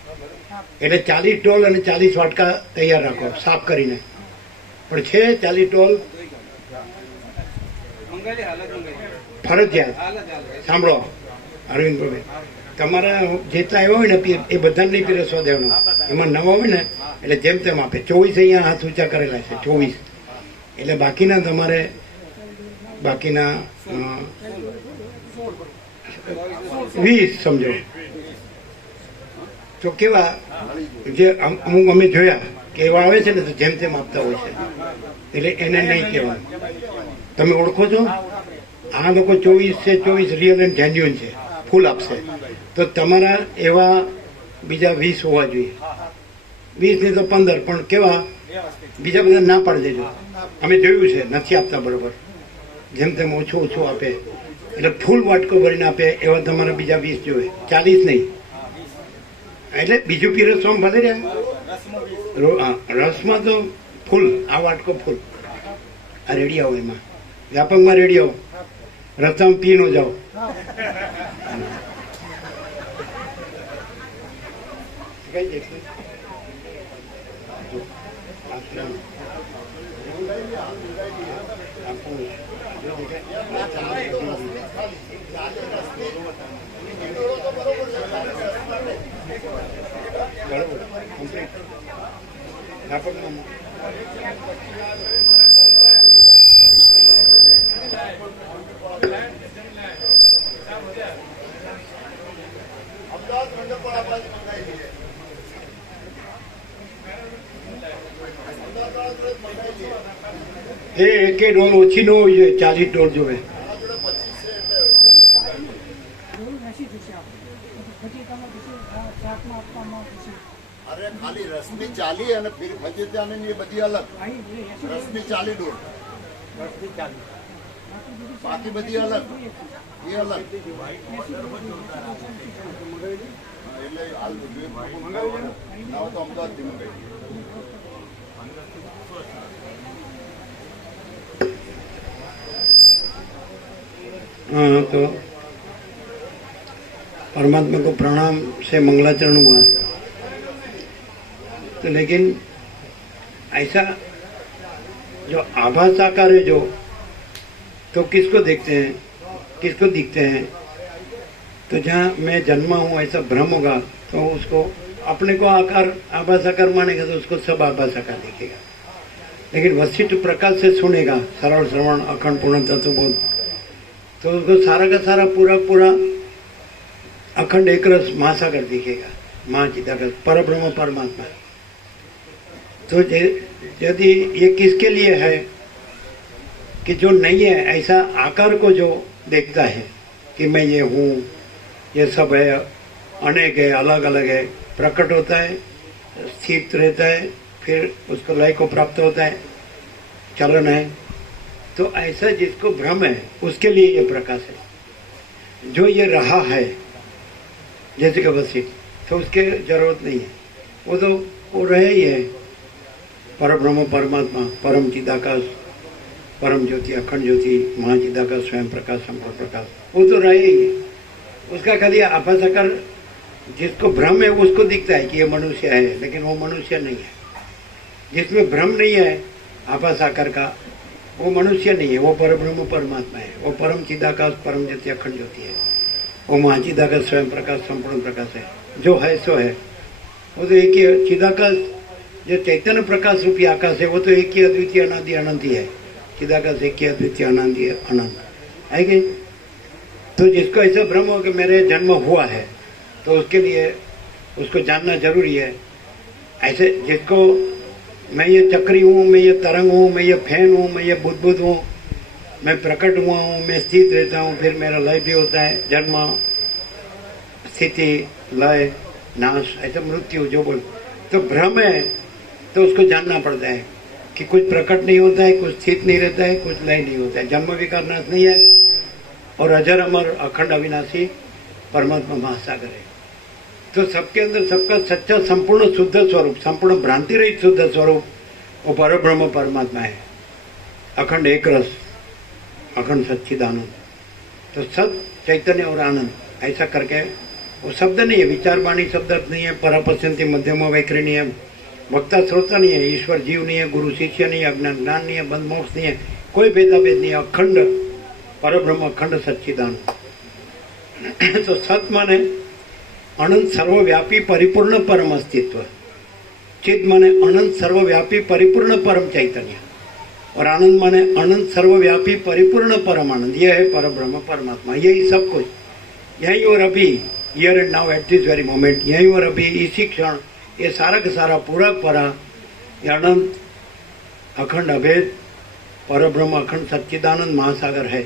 એટલે 40 ટોલ અને 40 વાટકા તૈયાર રાખો સાફ કરીને પણ છે 40 ટોલ મંગાવી હાલત મંગાવી ફરજિયાત હાલત હાલત. સાંભળો અરવિંદભાઈ તમારા જેટલા આવ્યા હોય ને એ બધાને નહીં પીરસવા દેવાનું એમાં નવા હોય ને એટલે જેમ તેમ આપે 24 અહીંયા હાથ ઊંચા કરેલા છે 24 એટલે બાકીના તમારે બાકીના 20 સમજો તો કેવા જે અમુક અમે જોયા કે એવા આવે છે ને તો જેમ તેમ આપતા હોય છે એટલે એને નહીં કહેવાનું તમે ઓળખો છો આ લોકો 24 છે 24 રિયલ એન્ડ જેન્યુઅન છે ફૂલ આપશે તો તમારા એવા બીજા 20 હોવા જોઈએ 20 નહીં તો 15 પણ કેવા બીજા બધા ના પાડી દેજો અમે જોયું છે નથી આપતા બરોબર જેમ તેમ ઓછું ઓછું આપે એટલે ફૂલ વાટકો ભરીને આપે એવા તમારે બીજા 20 જોઈએ 40 નહીં એટલે બીજું પીરસવામાં ભલે રહ્યા રસમાં તો ફૂલ આ વાટકો ફૂલ આ રેડી આવો એમાં વ્યાપકમાં રેડી આવો રસ્તામાં પી નો જાઓ કઈ દેખાય બરોબર એ એકે ડોલ ઓછી ન હોવી જોઈએ, 40 ડોલ જોવે. અરે ખાલી રસની 40 અને ફીર ફજીતાની એ બધી અલગ. રસની 40 ડોલ, બાકી બધી અલગ, એ અલગ. એટલે હાલ ના તો અમદાવાદથી મંગાવી. हाँ, तो परमात्मा को प्रणाम से मंगलाचरण हुआ. तो लेकिन ऐसा जो आभास आकार है जो, तो किसको देखते हैं, किसको दिखते हैं? तो जहाँ मैं जन्मा हूँ ऐसा भ्रम होगा तो उसको अपने को आकार आभास आकार मानेगा तो उसको सब आभास आकार दिखेगा. लेकिन वशिष्ठ प्रकाश से सुनेगा, सरल श्रवण अखंड पूर्ण तत्वबोध, तो उसको सारा का सारा पूरा पूरा अखंड एक रस महासागर दिखेगा, महाचिदागर परब्रह्म परमात्मा. तो यदि ये किसके लिए है कि जो नहीं है ऐसा आकार को जो देखता है कि मैं ये हूँ, ये सब है, अनेक है, अलग अलग है, प्रकट होता है, स्थित रहता है, फिर उसको लय को प्राप्त होता है, चलन है. तो ऐसा जिसको भ्रम है उसके लिए ये प्रकाश है. जो ये रहा है जैसे कि वशिष्ठ, तो उसके जरूरत नहीं है, वो तो वो रहे ही है. परब्रह्म परमात्मा, परम चिदाकाश, परम ज्योति, अखंड ज्योति, महाचिदाकाश, स्वयं प्रकाश, संपूर्ण प्रकाश, वो तो रहे ही है. उसका खाली आभास आकार जिसको भ्रम है उसको दिखता है कि ये मनुष्य है, लेकिन वो मनुष्य नहीं है. जिसमें भ्रम नहीं है आभास आकार का, वो मनुष्य नहीं है, वो परब्रह्म परमात्मा है, वो परम चिदाकाश, परम ज्योति, अखंड ज्योति है, वो महाचिदाकाश, स्वयं प्रकाश, संपूर्ण प्रकाश है. जो है सो है, वो तो एक ही चिदाकाश, जो चैतन्य प्रकाश रूपी आकाश है, वो तो एक ही अद्वितीय अनादि अनंत ही है. चिदाकाश एक ही अद्वितीय अनादि अनंत है कि. तो जिसको ऐसा भ्रम हो कि मेरे जन्म हुआ है, तो उसके लिए उसको जानना जरूरी है. ऐसे जिसको मैं ये चक्री हूँ, मैं ये तरंग हूँ, मैं ये फैन हूँ, मैं ये बुद्ध हूँ, मैं प्रकट हुआ हूँ, मैं स्थित रहता हूँ, फिर मेरा लय भी होता है, जन्म, स्थिति, लय, नाश, ऐसा मृत्यु जो बोल. तो भ्रम है तो उसको जानना पड़ता है कि कुछ प्रकट नहीं होता है, कुछ स्थित नहीं रहता है, कुछ लय नहीं होता है, जन्म विकार नाश नहीं है, और अजर अमर अखंड अविनाशी परमात्मा महासागर है. तो सबके अंदर सबका सच्चा संपूर्ण शुद्ध स्वरूप, संपूर्ण भ्रांति रहित शुद्ध स्वरूप वो परब्रह्म परमात्मा है, अखंड एक रस, अखंड सच्चिदानंद. तो सत चैतन्य और आनंद ऐसा करके, वो शब्द नहीं है, विचार वाणी शब्द नहीं है, परापश्यंती मध्यम वैखरी नहीं है, वक्ता श्रोता नहीं है, ईश्वर जीव नहीं है, गुरु शिष्य नहीं है, अज्ञान ज्ञान नहीं है, बंध मोक्ष नहीं है, कोई भेदाभेद नहीं है, अखंड परब्रह्म, अखंड सच्चिदानंद. तो सत माने अनंत सर्वव्यापी परिपूर्ण परम अस्तित्व, चित माने अनंत सर्वव्यापी परिपूर्ण परम चैतन्य, और आनंद माने अनंत सर्वव्यापी परिपूर्ण परम आनंद. यह है परब्रह्म परमात्मा. यही सब कुछ यही और अभी, here and now at this very moment, यही और अभी इसी क्षण, ये सारा का सारा पूरा परा ये अनंत अखंड अभेद परब्रह्म अखंड सच्चिदानंद महासागर है.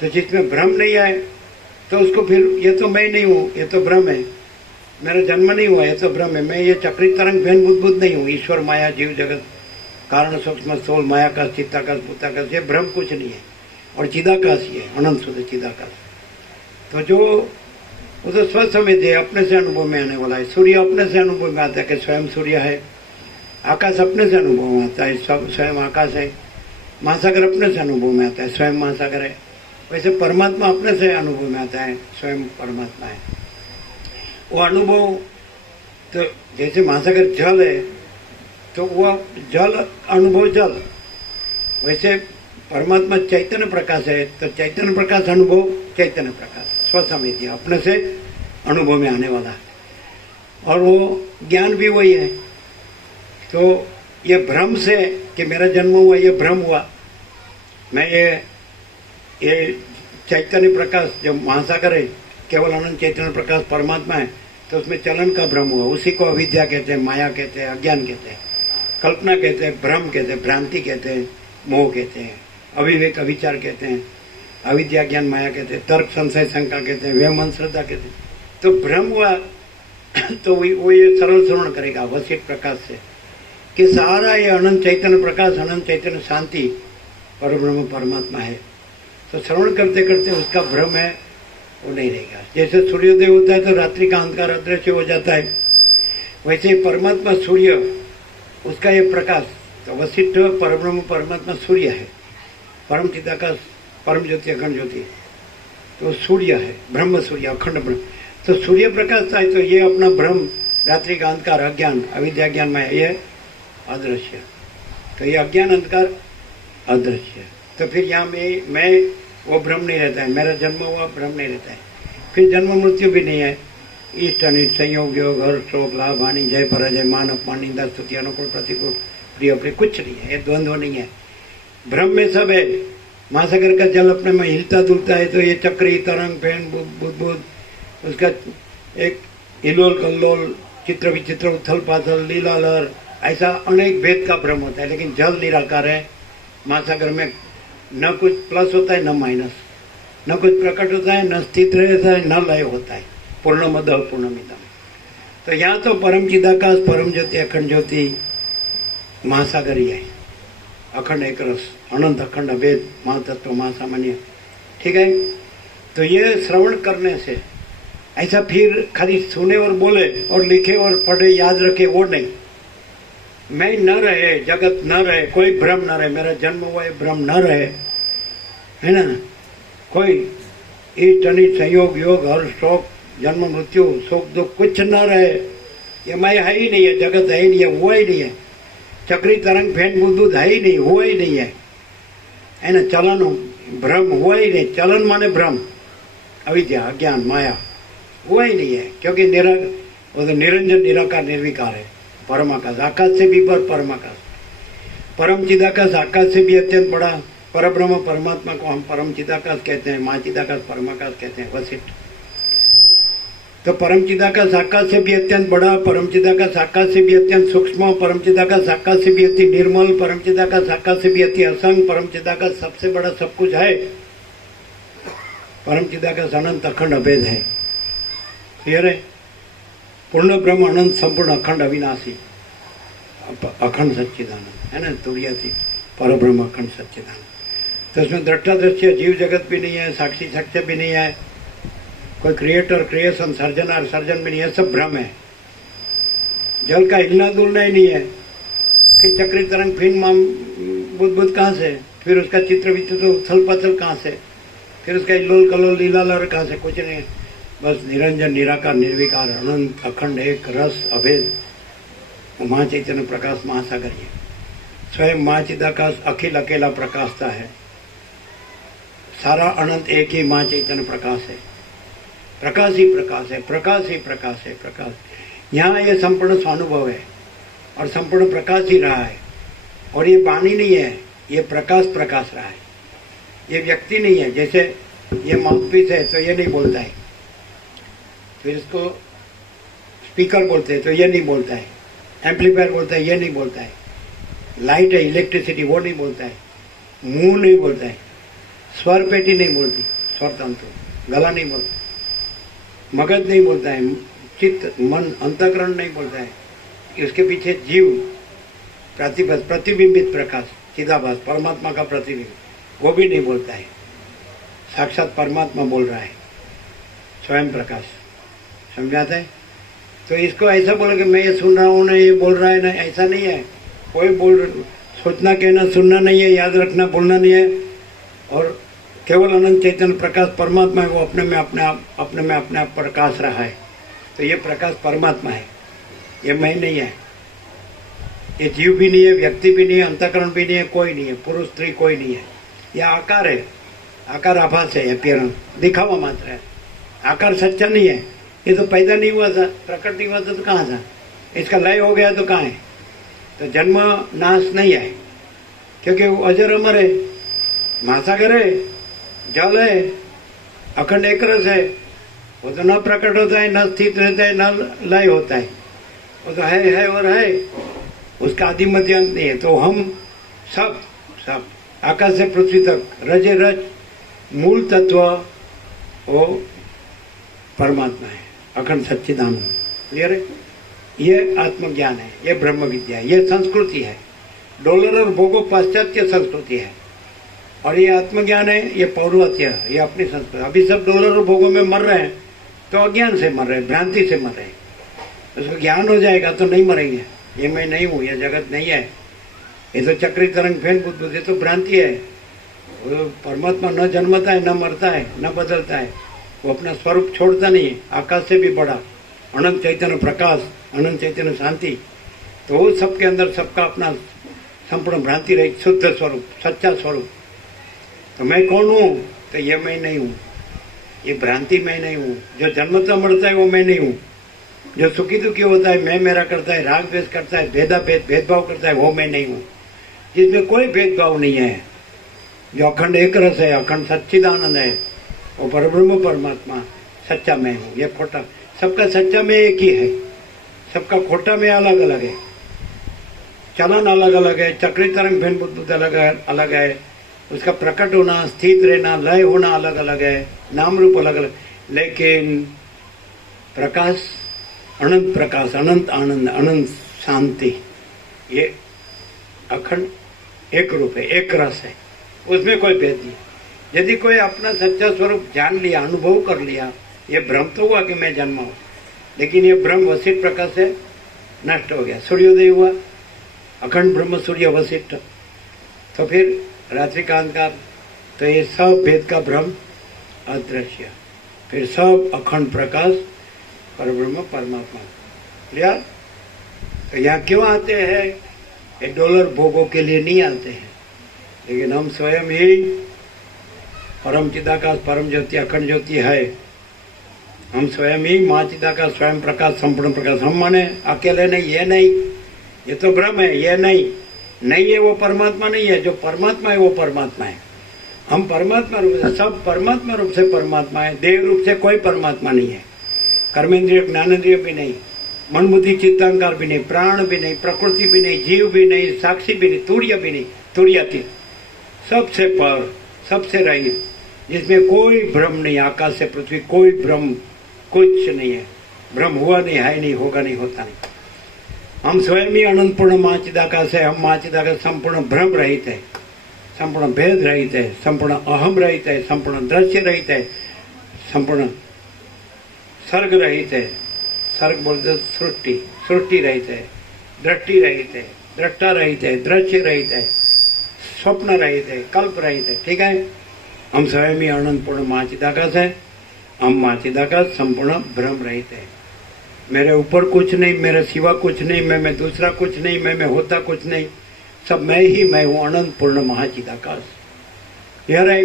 तो जिसमें भ्रम नहीं आए तो उसको फिर ये तो मैं नहीं हूँ, ये तो भ्रम है, मेरा जन्म नहीं हुआ, ये तो भ्रम है, मैं ये चक्री तरंग फैन बुद्ध नहीं हूँ, ईश्वर माया जीव जगत कारण सूक्ष्म स्थूल मायाकाश चित्ताकाश भूताकाश, ये भ्रम कुछ नहीं है, और चिदाकाश ही है, अनंत शुद्ध चिदाकाश. तो जो वो तो स्वसमित है, अपने से अनुभव में आने वाला है. सूर्य अपने से अनुभव में आता है कि स्वयं सूर्य है, आकाश अपने से अनुभव में आता है, स्वयं आकाश है, महासागर अपने से अनुभव में आता है, स्वयं महासागर है. वैसे परमात्मा अपने से अनुभव में आता है, स्वयं परमात्मा है. वो अनुभव तो जैसे महासागर जल है तो वह जल अनुभव जल, वैसे परमात्मा चैतन्य प्रकाश है तो चैतन्य प्रकाश अनुभव चैतन्य प्रकाश स्वसमिति अपने से अनुभव में आने वाला है. और वो ज्ञान भी वही है. तो ये भ्रम से कि मेरा जन्म हुआ, ये भ्रम हुआ। मैं ये चैतन्य प्रकाश जो महासागर है, केवल अनंत चैतन्य प्रकाश परमात्मा है, तो उसमें चलन का भ्रम हुआ। उसी को अविद्या कहते हैं, माया कहते हैं, अज्ञान कहते हैं, कल्पना कहते हैं, भ्रम कहते हैं, भ्रांति कहते हैं, मोह कहते हैं, अविवेक अविचार कहते हैं, अविद्या ज्ञान माया कहते हैं, तर्क संशय शंका कहते हैं, व्यमन श्रद्धा कहते हैं। तो भ्रम हुआ तो वो ये सरल श्रवण करेगा वशिष्ठ प्रकाश से कि सारा ये अनंत चैतन्य प्रकाश, अनंत चैतन्य शांति परब्रह्म परमात्मा है। तो श्रवण करते करते उसका भ्रम है वो नहीं रहेगा। जैसे सूर्योदय होता है तो रात्रि का अंधकार अदृश्य हो जाता है, वैसे ही परमात्मा सूर्य, उसका ये प्रकाश, तो वशिष्ठ परब्रह्म परमात्मा सूर्य है, परम चिदाकाश, परम ज्योति, अखंड ज्योति, तो सूर्य है, ब्रह्म सूर्य, अखंड ब्रह्म। तो सूर्य प्रकाश था, तो ये अपना भ्रम, रात्रि का अंधकार, अज्ञान, अविद्या ज्ञान माया, ये अदृश्य। तो ये अज्ञान अंधकार अदृश्य। तो फिर यहाँ मैं वो भ्रम नहीं रहता है, मेरा जन्म हुआ भ्रम नहीं रहता है। फिर जन्म मृत्यु भी नहीं है, इष्ट अनिष्ट, संयोग योग, हर्ष शोक, लाभ हानि, जय पराजय, मान अपमान, निंदा स्तुति, अनुकूल प्रतिकूल, प्रिय अप्रिय, कुछ नहीं है, ये द्वंद्व नहीं है। भ्रम में सब है। महासागर का जल अपने में हिलता डुलता है, तो ये चक्री, तरंग, फेन, बुद्ध, उसका एक हिलोल कल्लोल, चित्र विचित्र, उथल पाथल, लीला लहर, ऐसा अनेक भेद का भ्रम होता है। लेकिन जल निराकार है। महासागर में न कुछ प्लस होता है न माइनस, न कुछ प्रकट होता है, न स्थित रहता है, न लय होता है। पूर्णमद पूर्णमिदम्। तो यहाँ तो परम चिदाकाश, परम ज्योति, अखंड ज्योति, महासागर ही है, अखंड एक रस, अनंत अखंड अभेद, महातत्व, महासामान्य। ठीक है। तो ये श्रवण करने से ऐसा फिर खाली सुने और बोले और लिखे और पढ़े याद रखे वो नहीं। मैं न रहे, जगत न रहे, कोई भ्रम न रहे, मेरा जन्म हुआ ये भ्रम न रहे, है ना। कोई इष्ट अनिष्ट, संयोग योग, हर्ष शोक, जन्म मृत्यु, सुख दुख कुछ न रहे। ये मैं है ही नहीं है, जगत है ही नहीं है, हुआ ही नहीं है। चक्री तरंग फेन बुद्ध है ही नहीं, हुआ ही नहीं है ना। चलन भ्रम हुआ ही नहीं, चलन माने भ्रम, अविद्या अज्ञान माया हुआ ही नहीं है। क्योंकि वो तो निरंजन निराकार निर्विकार है, परम आकाश, आकाश से भी पर परम आकाश, परम चिदाकाश, आकाश से भी अत्यंत बड़ा परब्रह्म परमात्मा को हम परम चिदाकाश कहते हैं, माँ चिदाकाश परमाकाश कहते हैं, वशिष्ठ। तो परम चिदाकाश आकाश से भी अत्यंत बड़ा, परम चिदाकाश आकाश से भी अत्यंत सूक्ष्म, परम चिदाकाश आकाश से भी अति निर्मल, परम चिदाकाश आकाश से भी अति असंग, परम चिदाकाश सबसे बड़ा सब कुछ है। परम चिदाकाश अनंत अखंड अभेद है। क्लियर है। पूर्ण ब्रह्म अनंत संपूर्ण अखंड अविनाशी, अखंड सच्चिदानंद है ना, तुर्यासी पर ब्रह्म अखंड सच्चिदानंद। तो उसमें दृष्टा दृश्य जीव जगत भी नहीं है, साक्षी साक्ष्य भी नहीं है, कोई क्रिएटर क्रिएशन सर्जन सर्जन भी नहीं है, सब भ्रम है। जल का हिलना डुलना ही नहीं है। फिर चक्री तरंग फिर बुद्ध कहाँ से, फिर उसका चित्र विचित्र उथल पथल कहाँ से, फिर उसका इल्लोल कल्लोल लीला लहर कहाँ से, कुछ नहीं। बस निरंजन निराकार निर्विकार अनंत अखंड एक रस अभेद माँ चैतन्य प्रकाश महासागर ये स्वयं माँ चिदाकाश अखिल अकेला प्रकाशता है। सारा अनंत एक ही माँ चैतन्य प्रकाश है, प्रकाश ही प्रकाश है, प्रकाश ही प्रकाश है, प्रकाश। यहाँ ये संपूर्ण स्वानुभव है और संपूर्ण प्रकाश ही रहा है। और ये वाणी नहीं है, ये प्रकाश प्रकाश रहा है। ये व्यक्ति नहीं है। जैसे ये माउथपीस है तो ये नहीं बोलता है, फिर इसको स्पीकर बोलते हैं तो ये नहीं बोलता है, एम्पलीफायर बोलता है ये नहीं बोलता है, लाइट है इलेक्ट्रिसिटी वो नहीं बोलता है, मुंह नहीं बोलता है, स्वर पेटी नहीं बोलती, स्वर तंतु, गला नहीं बोलता, मगज नहीं बोलता है, चित्त मन अंतःकरण नहीं बोलता है, इसके पीछे जीव प्रतिबिंबित प्रकाश चिदाभास परमात्मा का प्रतिबिंब वो भी नहीं बोलता है। साक्षात परमात्मा बोल रहा है, स्वयं प्रकाश। समझाते हैं। तो इसको ऐसा बोलो कि मैं ये सुन रहा हूँ ना, ये बोल रहा है ना, ऐसा नहीं है। कोई सोचना कहना सुनना नहीं है, याद रखना भूलना नहीं है। और केवल अनंत चैतन्य प्रकाश परमात्मा है, वो अपने में अपने आप प्रकाश रहा है। तो ये प्रकाश परमात्मा है, ये मैं नहीं है, ये जीव भी नहीं है, व्यक्ति भी नहीं है, अंतःकरण भी नहीं है, कोई नहीं है, पुरुष स्त्री कोई नहीं है। यह आकार है, आकार आभास है, अपीयरेंस दिखावा मात्र है। आकार सच्चा नहीं है। ये तो पैदा नहीं हुआ था, प्रकट नहीं हुआ था तो कहाँ था, इसका लय हो गया तो कहाँ है, तो जन्म नाश नहीं है, क्योंकि वो अजर अमर है, महासागर है, जल है, अखंड एक रस है। वो तो न प्रकट होता है, न स्थित रहता है, न लय होता है। वो तो है और है, उसका आदि मध्य अंत नहीं है। तो हम सब सब आकाश से पृथ्वी तक रजे रज मूल तत्व वो परमात्मा है, अखंड सच्चिदानंद। क्लियर है? ये आत्मज्ञान है, ये ब्रह्म विद्या है, ये संस्कृति है। डॉलर और भोगो पाश्चात्य संस्कृति है, और ये आत्मज्ञान है, ये पौर्वात्य है, ये अपनी संस्कृति। अभी सब डॉलर और भोगों में मर रहे हैं तो अज्ञान से मर रहे हैं, भ्रांति से मर रहे हैं। उसको ज्ञान हो जाएगा तो नहीं मरेंगे। ये मैं नहीं हूँ, ये जगत नहीं है, ये तो चक्री तरंग फैन बुद्ध, ये तो भ्रांति है। वो परमात्मा न जन्मता है, न मरता है, न बदलता है। वो अपना स्वरूप छोड़ता नहीं है, आकाश से भी बड़ा, अनंत चैतन्य प्रकाश, अनंत चैतन्य शांति। तो वो सबके अंदर सबका अपना संपूर्ण भ्रांति रही शुद्ध स्वरूप, सच्चा स्वरूप। तो मैं कौन हूँ? तो ये मैं नहीं हूँ, ये भ्रांति मैं नहीं हूँ। जो जन्मता मरता है वो मैं नहीं हूँ। जो सुखी दुखी होता है, मैं मेरा करता है, राग द्वेष करता है, भेदभाव करता है, वो मैं नहीं हूँ। जिसमें कोई भेदभाव नहीं है, जो अखंड एक रस है, अखंड सच्चिदानंद है, वो परब्रह्म परमात्मा सच्चा मैं हूँ। ये खोटा, सबका सच्चा में एक ही है, सबका खोटा में अलग अलग है। चलन अलग अलग है, चक्री तरंग भिन्न बुद्ध अलग है, उसका प्रकट होना, स्थित रहना, लय होना अलग अलग है, नाम रूप अलग अलग। लेकिन प्रकाश, अनंत प्रकाश, अनंत आनंद, अनंत शांति, ये अखंड एक रूप है, एक रस है, उसमें कोई भेद नहीं। यदि कोई अपना सच्चा स्वरूप जान लिया, अनुभव कर लिया, ये भ्रम तो हुआ कि मैं जन्मा हूं, लेकिन ये भ्रम वशिष्ठ प्रकाश से नष्ट हो गया। सूर्योदय हुआ, अखंड ब्रह्म सूर्य वशिष्ठ, तो फिर रात्रि का अंधकार, तो ये सब भेद का भ्रम अदृश्य, फिर सब अखंड प्रकाश परब्रह्म परमात्मा। क्लियर? तो यहाँ क्यों आते हैं? ये डॉलर भोगों के लिए नहीं आते हैं, लेकिन हम स्वयं ही परम चिदाकाश, परम ज्योति, अखंड ज्योति है। हम स्वयं ही माँ चिदाकाश, स्वयं प्रकाश, संपूर्ण प्रकाश। हम माने अकेले नहीं, ये नहीं, ये तो भ्रम है, ये नहीं है, वो परमात्मा नहीं है। जो परमात्मा है वो परमात्मा है। हम परमात्मा रूप से, सब परमात्मा रूप से परमात्मा है, देव रूप से कोई परमात्मा नहीं है। कर्मेंद्रिय ज्ञानेन्द्रिय भी नहीं, मन बुद्धि चित्तांकार भी नहीं, प्राण भी नहीं, प्रकृति भी नहीं, जीव भी नहीं, साक्षी भी नहीं, तुर्य भी नहीं, तुर्यातीत, सबसे पर, सबसे रहित, जिसमें कोई भ्रम नहीं। आकाश से पृथ्वी कोई भ्रम कुछ नहीं है, भ्रम हुआ नहीं, है नहीं, होगा नहीं, होता नहीं। हम स्वयं ही अनंत पूर्ण माँ चिदाकाश है। हम माँ चिदाकाश संपूर्ण भ्रम रहित है, संपूर्ण भेद रहित है, संपूर्ण अहम रहित है, संपूर्ण दृश्य रहित है, संपूर्ण सर्ग रहित है। सर्ग बोलते सृष्टि, सृष्टि रहित है, दृष्टि रहित है, दृष्टा रहित है, दृश्य रहित है, स्वप्न रहित है, कल्प रहित है। ठीक है? हम स्वयं ही अनंत पूर्ण माँ चिदाकाश है। हम माँ चिदाकाश संपूर्ण भ्रम रहित है। मेरे ऊपर कुछ नहीं, मेरे सिवा कुछ नहीं, मैं दूसरा कुछ नहीं, मैं होता कुछ नहीं, सब मैं ही मैं हूँ, अनंत पूर्ण महाचिदाकाश। यह है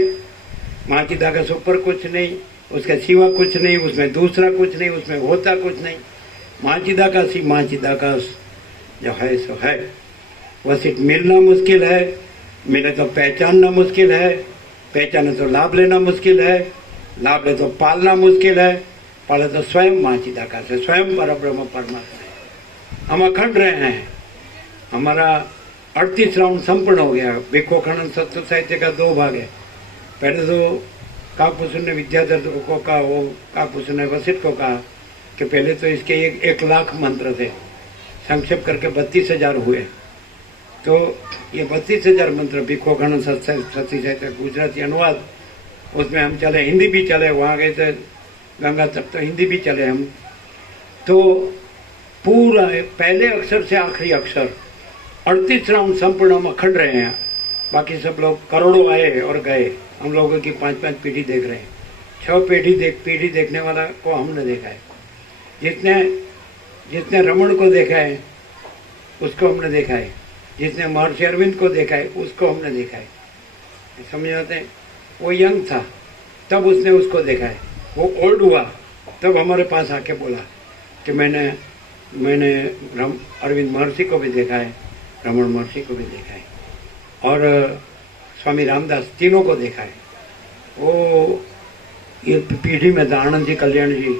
महाचिदाकाश, ऊपर कुछ नहीं, उसके सिवा कुछ नहीं, उसमें दूसरा कुछ नहीं, उसमें होता कुछ नहीं। महाचिदाकाश ही महाचिदाकाश जो है सो है। वशिष्ठ मिलना मुश्किल है, मिले तो पहचानना मुश्किल है, पहचाने तो लाभ लेना मुश्किल है, लाभ ले तो पालना मुश्किल है, पाले तो स्वयं माँ चिदाकाश है, स्वयं परब्रह्म परमात्मा है। हम अखंड रहे हैं। हमारा 38 राउंड संपूर्ण हो गया। भिक्खु खनन सत्सु साहित्य का 2 भाग है। पहले तो काकभूषण ने विद्याधर को कहा, वो काकभूषण ने वशिष्ठ को कहा कि पहले तो इसके 1 लाख मंत्र थे, संक्षेप करके 32,000 हुए। तो ये 32,000 मंत्र भिक्खु खनन सत्सु साहित्य गुजराती अनुवाद, उसमें हम चले, हिंदी भी चले, वहाँ गए थे गंगा तक तो हिंदी भी चले हम। तो पूरा पहले अक्षर से आखिरी अक्षर 38 राउंड संपूर्ण हम अखंड रहे हैं। बाकी सब लोग करोड़ों आए और गए, हम लोगों की 5-5 पीढ़ी देख रहे हैं। 6 पीढ़ी देखने वाला को हमने देखा है। जिसने रमण को देखा है उसको हमने देखा है, जिसने महर्षि अरविंद को देखा है उसको हमने देखा है। समझ आते हैं? वो यंग था तब उसने उसको देखा है, वो ओल्ड हुआ तब हमारे पास आके बोला कि मैंने अरविंद महर्षि को भी देखा है, रमण महर्षि को भी देखा है, और स्वामी रामदास, तीनों को देखा है। वो ये पीढ़ी में था, आनंद जी, कल्याण जी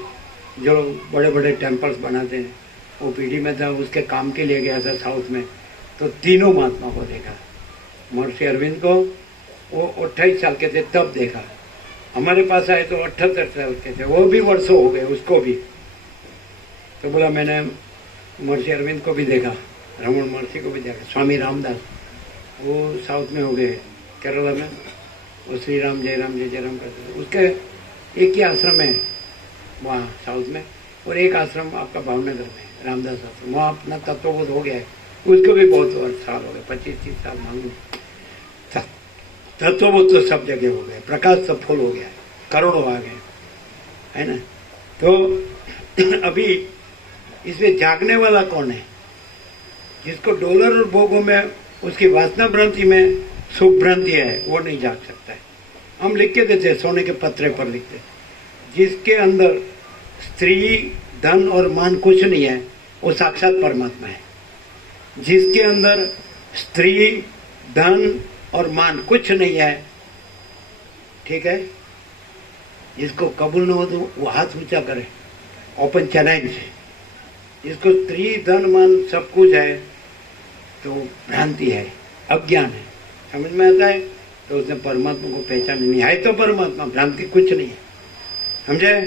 जो बड़े बड़े टेम्पल्स बनाते हैं, वो पीढ़ी में था, उसके काम के लिए गया था साउथ में, तो तीनों महात्मा को देखा। महर्षि अरविंद को वो 28 साल के थे तब देखा, हमारे पास आए तो 78 साल के थे, वो भी वर्षों हो गए उसको भी। तो बोला मैंने महर्षि अरविंद को भी देखा, रमण महर्षि को भी देखा। स्वामी रामदास वो साउथ में हो गए, केरला में, वो श्री राम जय राम जय जय राम करते थे। उसके एक ही आश्रम है वहाँ साउथ में, और एक आश्रम आपका भावनगर में, रामदास आश्रम, वहाँ अपना तत्वबोध हो गया है, उसको भी बहुत साल हो गए, 25-30 साल मांगू। तत्वबोध तो सब जगह हो गए, प्रकाश सब फुल हो गया है, करोड़ों आ गए, है ना। तो अभी इसमें जागने वाला कौन है? जिसको डॉलर और भोगों में, उसकी वासना भ्रांति में सुख भ्रांति है, वो नहीं जाग सकता है। हम लिख के देते, सोने के पत्रे पर लिखते, जिसके अंदर स्त्री, धन और मान कुछ नहीं है, वो साक्षात परमात्मा है। जिसके अंदर स्त्री, धन और मान कुछ नहीं है, ठीक है, जिसको कबूल न हो तो वो हाथ ऊंचा करे, ओपन चैलेंज। जिसको स्त्री, धन, मान सब कुछ है तो भ्रांति है, अज्ञान है, समझ में आता है। तो उसने परमात्मा को पहचान नहीं है, तो परमात्मा, भ्रांति कुछ नहीं है, समझे।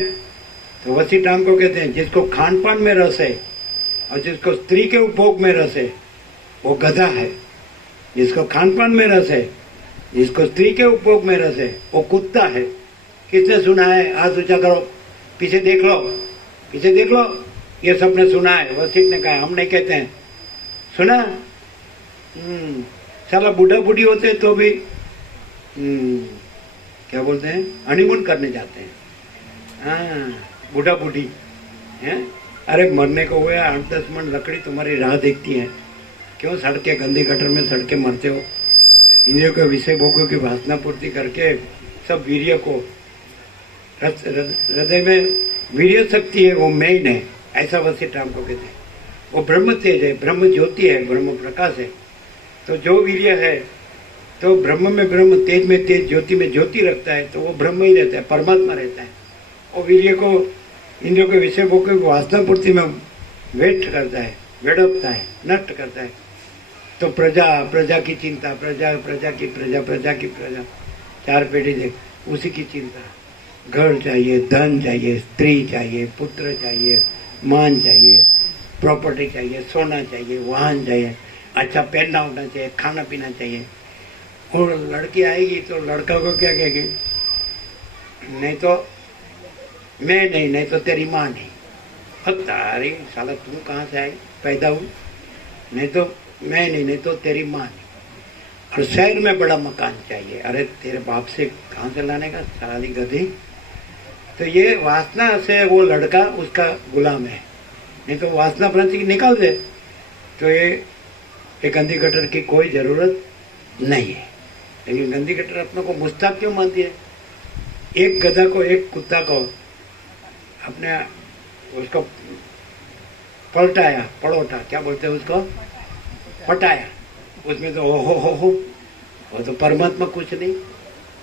तो वसी टांग को कहते हैं जिसको खान पान में रस है और जिसको स्त्री के उपभोग में रस है वो गधा है। जिसको खान पान में रस है, जिसको स्त्री के उपभोग में रस है, वो कुत्ता है। किसने सुना है? हाथ ऊंचा करो, पीछे देख लो, पीछे देख लो, ये सबने सुना है। वशिष्ठ ने कहा, हम नहीं कहते हैं, सुना। साला बूढ़ा बूढ़ी होते तो भी क्या बोलते हैं, हनीमून करने जाते हैं। हाँ, बूढ़ा बूढ़ी है, अरे मरने को हुआ 8-10 मन लकड़ी तुम्हारी राह देखती है, क्यों सड़के गंदी गटर में सड़के मरते हो। इंद्रियों के विषय भोगों की वासना पूर्ति करके सब वीर्य को, हृदय में वीर्य शक्ति है, वो मेन है, ऐसा वशिष्ठ राम को कहते हैं। वो ब्रह्म तेज है, ब्रह्म ज्योति है, ब्रह्म प्रकाश है। तो जो वीर्य है तो ब्रह्म में ब्रह्म, तेज में तेज, ज्योति में ज्योति रखता है, तो वो ब्रह्म ही रहता है, परमात्मा रहता है। और वीर्य को इंद्रियों के विषय भोग की वासना पूर्ति में वेस्ट करता है, वेड़पता है, नष्ट करता है। तो प्रजा, प्रजा की चिंता, प्रजा, प्रजा की प्रजा, प्रजा की प्रजा, 4 पीढ़ी देख, उसी की चिंता। घर चाहिए, धन चाहिए, स्त्री चाहिए, पुत्र चाहिए, मान चाहिए, प्रॉपर्टी चाहिए, सोना चाहिए, वाहन चाहिए, अच्छा पहनना होना चाहिए, खाना पीना चाहिए। और लड़की आएगी तो लड़का को क्या कहेगी? नहीं तो मैं नहीं, नहीं तो तेरी माँ नहीं। अरे साला तुम कहाँ से आई, पैदा हूँ? नहीं तो मैं नहीं, नहीं तो तेरी माँ नहीं। और शहर में बड़ा मकान चाहिए, अरे तेरे बाप से कहाँ से लाने का, साली गधी। तो ये वासना से वो लड़का उसका गुलाम है। नहीं तो वासना भ्रांति निकाल दे तो ये गंदी गटर की कोई जरूरत नहीं है। लेकिन गंदी गटर अपने को मुस्ताक क्यों मानती है? एक गधा को, एक कुत्ता को अपने उसको पलटाया, पड़ोटा, क्या बोलते हैं उसको, पटाया, उसमें तो हो वो तो परमात्मा कुछ नहीं,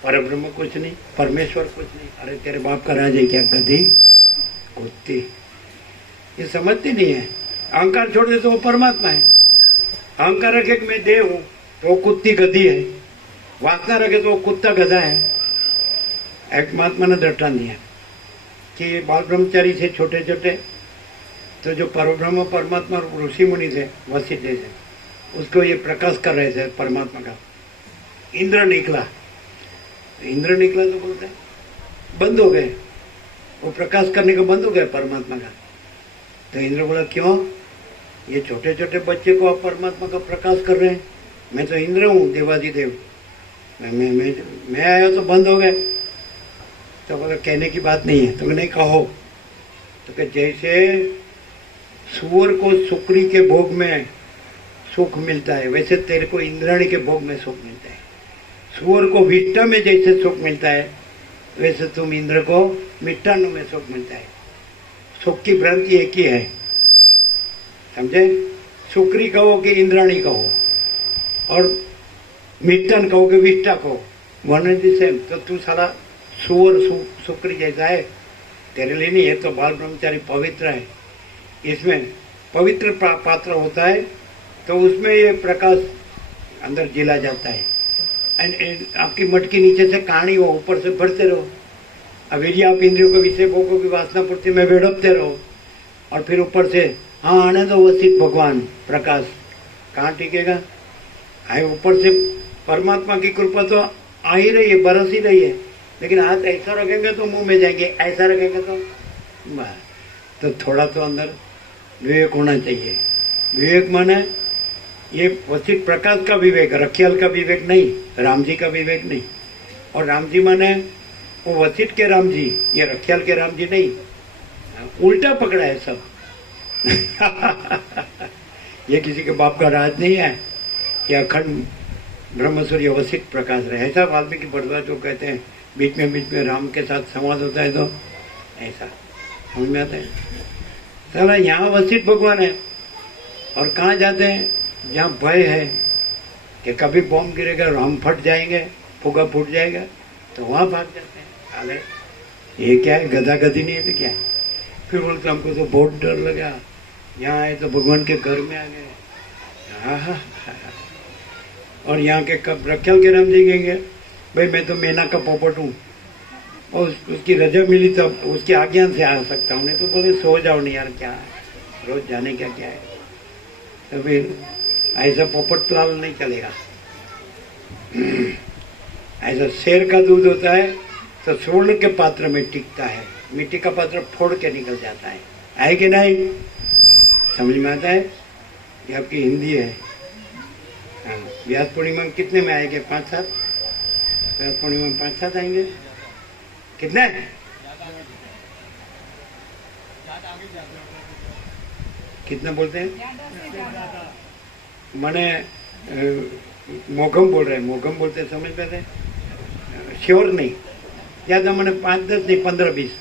परब्रह्म कुछ नहीं, परमेश्वर कुछ नहीं। अरे तेरे बाप का राज है क्या, गधी कुत्ती। ये समझती नहीं है। अहंकार छोड़ दे तो वो परमात्मा है। अहंकार रखे कि मैं देव हूं तो वो कुत्ती गधी है, वासना रखे तो वो कुत्ता गधा है। एक महात्मा ने दृष्टांत दिया कि बाल ब्रह्मचारी थे छोटे छोटे, तो जो परब्रह्म परमात्मा ऋषि मुनि थे, वशिष्ठ थे, उसको ये प्रकाश कर रहे थे परमात्मा का। इंद्र निकला, इंद्र निकला तो बोलते हैं बंद हो गए, वो प्रकाश करने का बंद हो गया परमात्मा का। तो इंद्र बोला क्यों, ये छोटे छोटे बच्चे को आप परमात्मा का प्रकाश कर रहे हैं? मैं तो इंद्र हूँ, देवादिदेव, मैं आया तो बंद हो गए। तो बोला कहने की बात नहीं है। तो नहीं कहो। तो कि जैसे सूअर को सुकड़ी के भोग में सुख मिलता है, वैसे तेरे को इंद्राणी के भोग में सुख मिलता है। सूअर को विष्ठा में जैसे सुख मिलता है, वैसे तुम इंद्र को मिष्टान्न में सुख मिलता है। सुख की भ्रांति एक ही है, समझे? सुकरी कहो कि इंद्राणी कहो, और मिष्टन कहो कि विष्टा कहो, वन एंड द सेम। तो तू साला सुअर सुकरी जैसा है, तेरे लिए नहीं है। तो बाल ब्रह्मचारी पवित्र है, इसमें पवित्र पात्र होता है, तो उसमें ये प्रकाश अंदर जिला जाता है। एंड आपकी मटकी नीचे से कहानी हो, ऊपर से भरते रहो। अब यदि आप इंद्रियों को विषय भोगों की वासना पूर्ति में वेड़पते रहो, और फिर ऊपर से हाँ आने दो वसित भगवान प्रकाश, कहाँ टिकेगा? आए ऊपर से परमात्मा की कृपा तो आ ही रही है, बरस ही रही है, लेकिन हाथ ऐसा रखेंगे तो मुंह में जाएंगे, ऐसा रखेंगे तो बस। तो थोड़ा तो अंदर विवेक होना चाहिए। विवेक माने ये वसित प्रकाश का विवेक, रखियाल का विवेक नहीं, राम जी का विवेक नहीं। और राम जी माने वो वसित के राम जी, ये रखियाल के राम जी नहीं, उल्टा पकड़ा है सब। ये किसी के बाप का राज नहीं है, ये अखंड ब्रह्मसूर्य वसित प्रकाश रहे। ऐसा वाल्मीकि भरद्वाज जो कहते हैं बीच में राम के साथ संवाद होता है, तो ऐसा समझ में आता है। साला यहाँ वसित भगवान है, और कहाँ जाते हैं? जहाँ भय है कि कभी बॉम्ब गिरेगा और हम फट जाएंगे, फुगा फूट जाएगा, तो वहाँ भाग जाते हैं। अरे ये क्या है, गधा गधी नहीं है तो क्या है? फिर बोलते हमको तो बहुत डर लगा, यहाँ आए तो भगवान के घर में आ गए। हाँ, और यहाँ के कब रखियाल के राम जी कहेंगे भाई मैं तो मैना का पोपट हूँ, और उसकी रजा मिली तब उसकी आज्ञा से आ सकता हूँ, नहीं तो बोले सो जाओ नहीं यार, क्या है रोज जाने का क्या है। तो फिर ऐसा पोपट लाल नहीं चलेगा। ऐसा शेर का दूध होता है तो स्वर्ण के पात्र में टिकता है, मिट्टी का पात्र फोड़ के निकल जाता है कि नहीं? समझ में आता है? ये आपकी हिंदी है। हाँ, व्यास पूर्णिमा में कितने में आएंगे? 5-7? व्यास पूर्णिमा में 5-7 आएंगे? कितने? कितना बोलते हैं? मैंने मोघम बोल रहे हैं, मोघम बोलते समझ में आते? श्योर नहीं, ज्यादा मैंने 5-10 नहीं 15-20।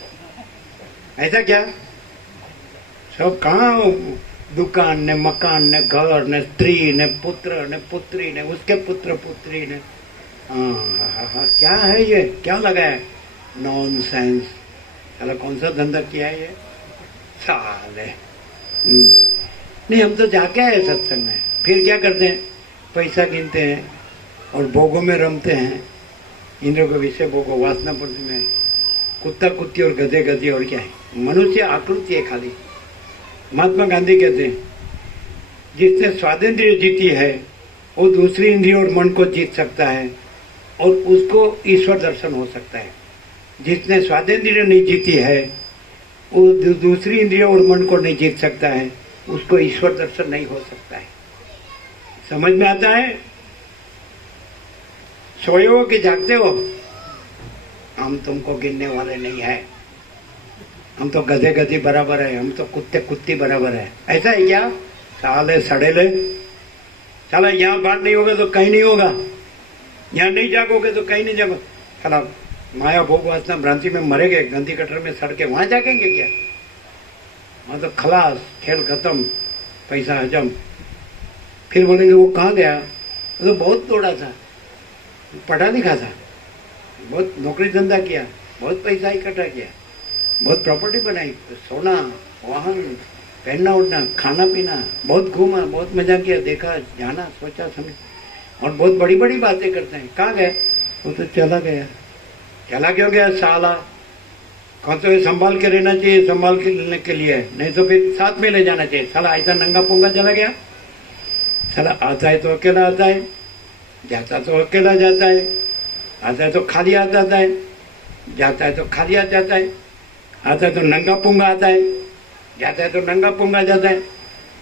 ऐसा क्या? सब कहाँ दुकान ने, मकान ने, घर ने, स्त्री ने, पुत्र ने, पुत्री ने, उसके पुत्र पुत्री ने। हाँ, क्या है ये? क्या लगा है? नॉनसेंस। चलो कौन सा धंधा किया है ये? साले। नहीं, हम तो जाके आए सत्संग में, फिर क्या करते हैं? पैसा गिनते हैं और भोगों में रमते हैं, इंद्रियों के विषय भोगों, वासना पूर्ति में कुत्ता कुत्ती और गधे गधी, और क्या है? मनुष्य आकृति है खाली। महात्मा गांधी कहते हैं जिसने स्वादेंद्रिय जीती है वो दूसरी इंद्रिय और मन को जीत सकता है, और उसको ईश्वर दर्शन हो सकता है। जिसने स्वादेंद्रिय नहीं जीती है वो दूसरी इंद्रिय और मन को नहीं जीत सकता है, उसको ईश्वर दर्शन नहीं हो सकता है। समझ में आता है? सोए हो कि जागते हो? हम तुमको गिनने वाले नहीं है, हम तो गधे गधी बराबर है, हम तो कुत्ते कुत्ती बराबर है। ऐसा है क्या? साले सड़ेले, साला यहाँ बात नहीं होगा तो कहीं नहीं होगा, यहाँ नहीं जागोगे तो कहीं नहीं जागो। साला माया भोग वासना भ्रांति में मरे गए, गंदी कटर में सड़ के वहां जागेंगे क्या? वहां तो खलास, खेल खत्म, पैसा हजम। फिर बोलेंगे वो कहाँ गया? वो तो बहुत दौड़ा था, पढ़ा लिखा था, बहुत नौकरी धंधा किया, बहुत पैसा इकट्ठा किया, बहुत प्रॉपर्टी बनाई, सोना, वाहन, पहनना उठना, खाना पीना, बहुत घूमा, बहुत मजा किया, देखा, जाना, सोचा समझ, और बहुत बड़ी बड़ी बातें करते हैं। कहाँ गए? वो तो चला गया। चला क्यों गया साला? कौन तो संभाल के रहना चाहिए, संभाल के लेने के लिए, नहीं तो फिर साथ में ले जाना चाहिए। साला ऐसा नंगा पुंगा चला गया। साला आता है तो अकेला आता है, जाता तो अकेला जाता है, आता है तो खाली आ जाता है, जाता है तो खाली आ जाता है, आता है तो नंगा पुंगा आता है, जाता है तो नंगा पुंगा जाता है।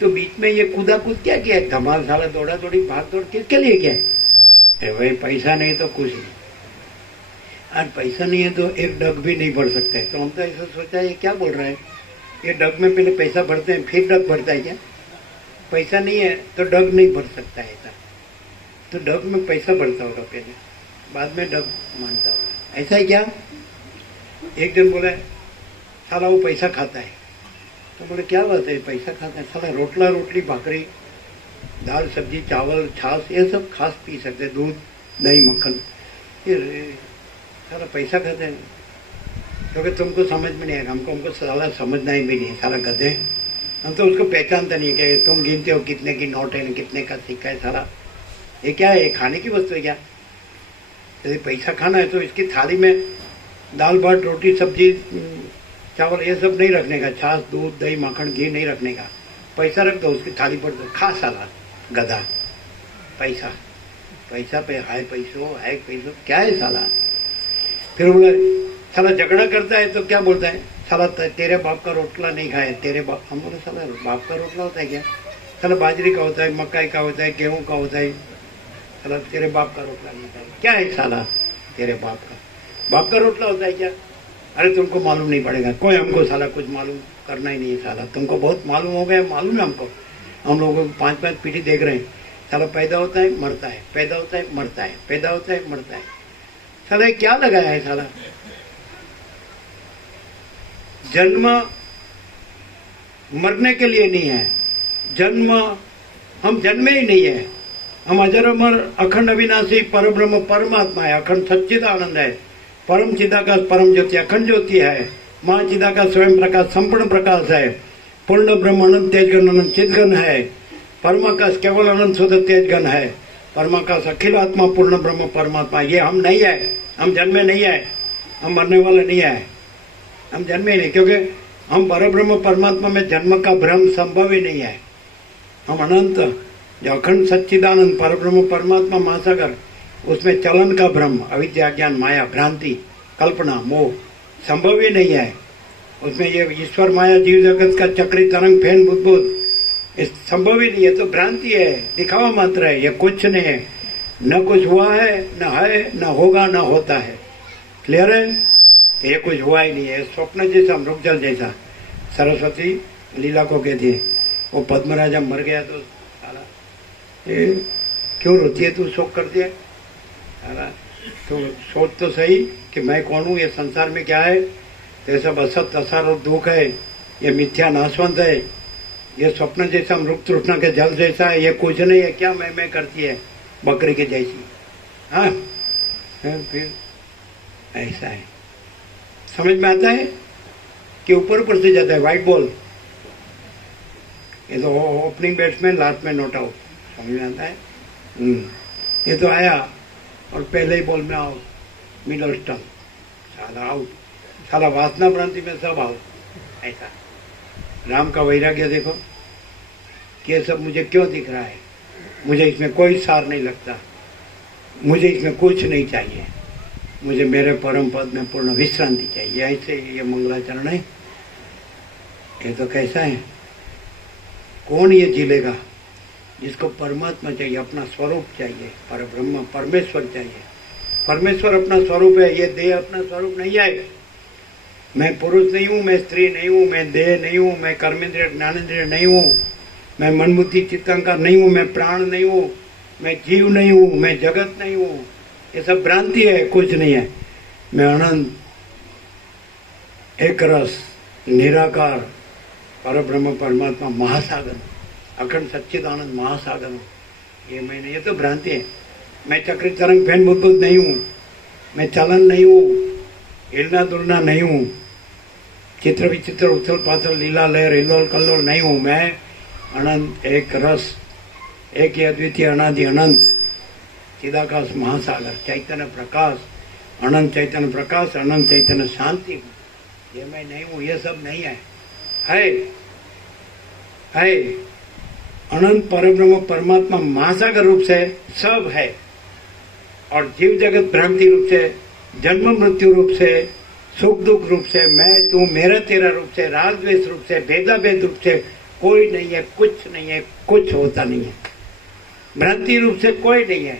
तो बीच में ये कूदा कूद क्या किया? धमाल, साला दौड़ा दौड़ी भाग दौड़ किसके लिए किया? भाई पैसा नहीं तो कुछ नहीं। आज पैसा नहीं है तो एक डग भी नहीं भर सकते। तो हम तो ऐसा सोचा ये क्या बोल रहा है, ये डग में पहले पैसा भरते हैं फिर डग भरता है क्या? पैसा नहीं है तो डग नहीं भर सकता है ऐसा। तो डग में पैसा भरता होगा पहले, बाद में डग मानता होगा। ऐसा है क्या? एक दिन बोला साला वो पैसा खाता है। तो बोले क्या बात है पैसा खाता है? साला रोटला रोटली भाकरी दाल सब्जी चावल छाछ ये सब खास पी सकते, दूध दही मक्खन, ये सारा पैसा खाते हैं, क्योंकि तुमको समझ में नहीं आएगा, हमको साला समझना ही भी नहीं, सारा गधे, हम तो उसको पहचानते नहीं है कि तुम गिनते हो कितने की नोट है, कितने का सिक्का है, सारा ये क्या है, ये खाने की वस्तु है क्या? यदि पैसा खाना है तो इसकी थाली में दाल भात रोटी सब्जी चावल ये सब नहीं रखने का, छाछ दूध दही माखन घी नहीं रखने का, पैसा रख दो उसकी थाली पर, तो खा साला गधा, पैसा पैसा पे हाय पैसो क्या है साला। फिर बोला साला झगड़ा करता है तो क्या बोलता है, साला तेरे बाप का रोटला नहीं खाए, तेरे बाप, हम बोले साला बाप का रोटला होता है क्या, साला बाजरी का होता है, मकाई का होता है, गेहूं का होता है, साला तेरे बाप का रोटला नहीं खाए, क्या है साला तेरे बाप का रोटला होता है क्या? अरे तुमको मालूम नहीं पड़ेगा, कोई हमको साला कुछ मालूम करना ही नहीं है साला, तुमको बहुत मालूम हो गया, मालूम है हमको, हम लोगों को 5-5 पीढ़ी देख रहे हैं, साला पैदा होता है मरता है, पैदा होता है मरता है, पैदा होता है मरता है, साला क्या लगाया है साला? जन्म मरने के लिए नहीं है, जन्म हम जन्मे ही नहीं है, हम अजर अमर अखंड अविनाशी परब्रह्म परमात्मा है, अखंड सच्चिदानंद है, परम चिदाकाश परम ज्योति अखंड ज्योति है, मां चिदाकाश स्वयं प्रकाश संपूर्ण प्रकाश है, पूर्ण ब्रह्म अनंत तेजगन अनंत चिदगन है, परमाकाश केवल अनंत शुद्ध तेजगन है, परमाकाश अखिल आत्मा पूर्ण ब्रह्म परमात्मा, ये हम नहीं है, हम जन्मे नहीं है, हम मरने वाले नहीं है, हम जन्मे नहीं, क्योंकि हम परब्रह्म परमात्मा में जन्म का भ्रम संभव ही नहीं है, हम अनंत जो अखंड सच्चिदानंद परब्रह्म परमात्मा महासागर, उसमें चलन का भ्रम अविद्या ज्ञान माया भ्रांति कल्पना मोह संभव ही नहीं है, उसमें ये ईश्वर माया जीव जगत का चक्री तरंग फैन बुद्ध इस संभव ही नहीं है, तो भ्रांति है, दिखावा मात्र है, ये कुछ नहीं है, न कुछ हुआ है न होगा न होता है, क्लियर है? ये कुछ हुआ ही नहीं है, स्वप्न जैसा मृगजल जैसा। सरस्वती लीला को कहती है, वो पद्मराजा मर गया तो साला ये क्यों रोती है, तू शोक करती है साला, तो सोच तो सही कि मैं कौन हूँ, ये संसार में क्या है, ये सब असत असार और दुख है, ये मिथ्या नाशवंत है, ये स्वप्न जैसा मृग तृष्णा के जल जैसा है, ये कुछ नहीं है, क्या मैं करती है बकरी के जैसी। हाँ फिर ऐसा है, समझ में आता है कि ऊपर से जाता है व्हाइट बॉल, ये तो ओपनिंग बैट्समैन लास्ट में नॉट आउट, समझ में आता है। ये तो आया और पहले ही बॉल में आउट, मिडल स्टंप, साला आउट, साला वासना भ्रांति में सब आउट। ऐसा राम का वैराग्य देखो कि ये सब मुझे क्यों दिख रहा है, मुझे इसमें कोई सार नहीं लगता, मुझे इसमें कुछ नहीं चाहिए, मुझे मेरे परम पद में पूर्ण विश्रांति चाहिए। ऐसे ये मंगलाचरण है, ये तो कैसा है, कौन ये जिलेगा जिसको परमात्मा चाहिए, अपना स्वरूप चाहिए, परब्रह्म परमेश्वर चाहिए। परमेश्वर अपना स्वरूप है, ये देह अपना स्वरूप नहीं है। मैं पुरुष नहीं हूँ, मैं स्त्री नहीं हूँ, मैं देह नहीं हूँ, मैं कर्मेंद्रिय ज्ञानेंद्रिय नहीं हूँ, मैं मन बुद्धि चित्तांकार नहीं हूँ, मैं प्राण नहीं हूँ, मैं जीव नहीं हूँ, मैं जगत नहीं हूँ, ये सब भ्रांति है, कुछ नहीं है। मैं अनंत एक रस निराकार परब्रह्म परमात्मा महासागर, अखंड सच्चिदानंद महासागर हूँ, ये मैं नहीं, ये तो भ्रांति है। मैं चक्री तरंग फैन बुद्ध नहीं हूँ, मैं चलन नहीं हूँ, हिलना दुलना नहीं हूँ, चित्र विचित्र उथल पाथल लीला लहर हिलोल कल्लोल नहीं हूँ। मैं अनंत एक रस, एक ही अद्वितीय अनादि अनंत चिदाकाश महासागर, चैतन्य प्रकाश, अनंत चैतन्य प्रकाश, अनंत चैतन्य शांति, ये मैं नहीं हूँ, ये सब नहीं है, है अनंत परब्रह्म परमात्मा महासागर रूप से सब है, और जीव जगत भ्रांति रूप से, जन्म मृत्यु रूप से, सुख दुख रूप से, मैं तू मेरा तेरा रूप से, राग द्वेष रूप से, भेदा भेद रूप से, कोई नहीं है, कुछ नहीं है, कुछ होता नहीं है। भ्रांति रूप से कोई नहीं है,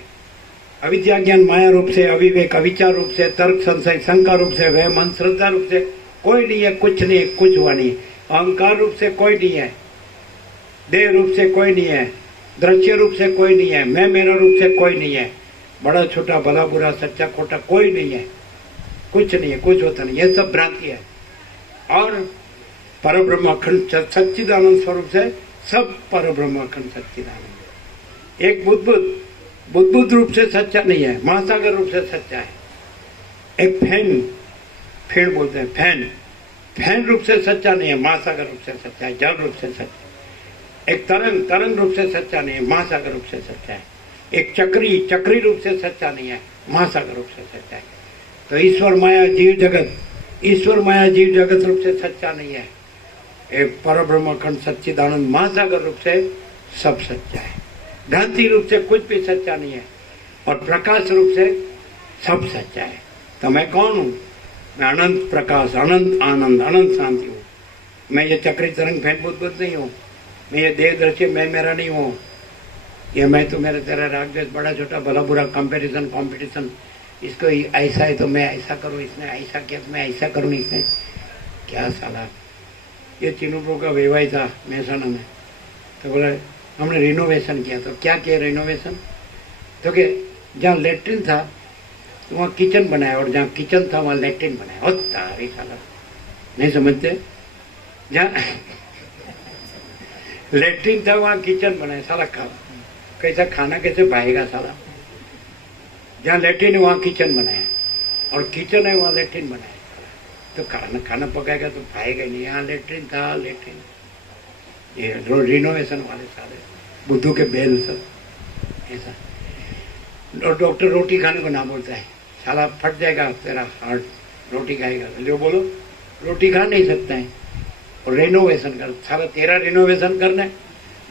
अविद्या ज्ञान माया रूप से, अविवेक अविचार रूप से, तर्क संशय शंका रूप से, वह मन श्रद्धा रूप से कोई नहीं है, कुछ नहीं है, कुछ हुआ नहीं। अहंकार रूप से कोई नहीं है, देह रूप से कोई नहीं है, दृश्य रूप से कोई नहीं है, मैं मेरा रूप से कोई नहीं है, बड़ा छोटा भला बुरा सच्चा खोटा कोई नहीं है, कुछ नहीं है, कुछ होता नहीं, ये सब भ्रांति है। और परब्रह्म अखंड सच्चिदानंद स्वरूप से सब परब्रह्म अखंड सच्चिदानंद, एक बुद्ध रूप से सच्चा नहीं है, महासागर रूप से सच्चा है। एक फेन बोलते हैं, फैन रूप से सच्चा नहीं है, महासागर रूप से सच्चा है, जल रूप से सच्चा है। एक तरंग रूप से सच्चा नहीं है, महासागर रूप से सच्चा है। एक चक्री रूप से सच्चा नहीं है, महासागर रूप से सच्चा है। तो ईश्वर माया जीव जगत रूप से सच्चा नहीं है, एक परब्रह्म अखंड सच्चिदानंद महासागर रूप से सब सच्चा है। भ्रांति रूप से कुछ भी सच्चा नहीं है और प्रकाश रूप से सब सच्चा है। तो मैं कौन हूँ? मैं अनंत प्रकाश, अनंत आनंद, अनंत शांति हूँ। मैं ये चक्री तरंग फैन बुद्ध नहीं हूँ। मैं ये देह दृश्य मैं मेरा नहीं हूँ। ये मैं तो मेरा तेरा राग द्वेष, बड़ा छोटा भला बुरा, कंपटीशन, इसको ऐसा है तो मैं ऐसा करूँ, इसने ऐसा किया तो मैं ऐसा करूँ, इसने क्या साला। ये चिन्नू का विवाह था महसाना में, तो बोला हमने रिनोवेशन किया। तो क्या किया रिनोवेशन? तो कि जहाँ लेट्रिन था तो वहाँ किचन बनाया, और जहाँ किचन था वहाँ लेट्रिन बनाया। और तारी साला नहीं समझते, जहाँ लेट्रिन था वहाँ किचन बनाया। साला कैसा खाना कैसे पाएगा साला? जहाँ लेट्रिन है वहाँ किचन बनाया, और किचन है वहाँ लेट्रिन बनाया। तो खाना पकाएगा तो पाएगा नहीं। यहाँ लेट्रिन था, लेट्रिन ये रिनोवेशन वाले सारे बुद्धू के बेल सब ऐसा। और डॉक्टर रोटी खाने को ना बोलता है, साला फट जाएगा तेरा हार्ट, रोटी खाएगा। जो बोलो रोटी खा नहीं सकता है, और रिनोवेशन कर, साला तेरा रिनोवेशन करना,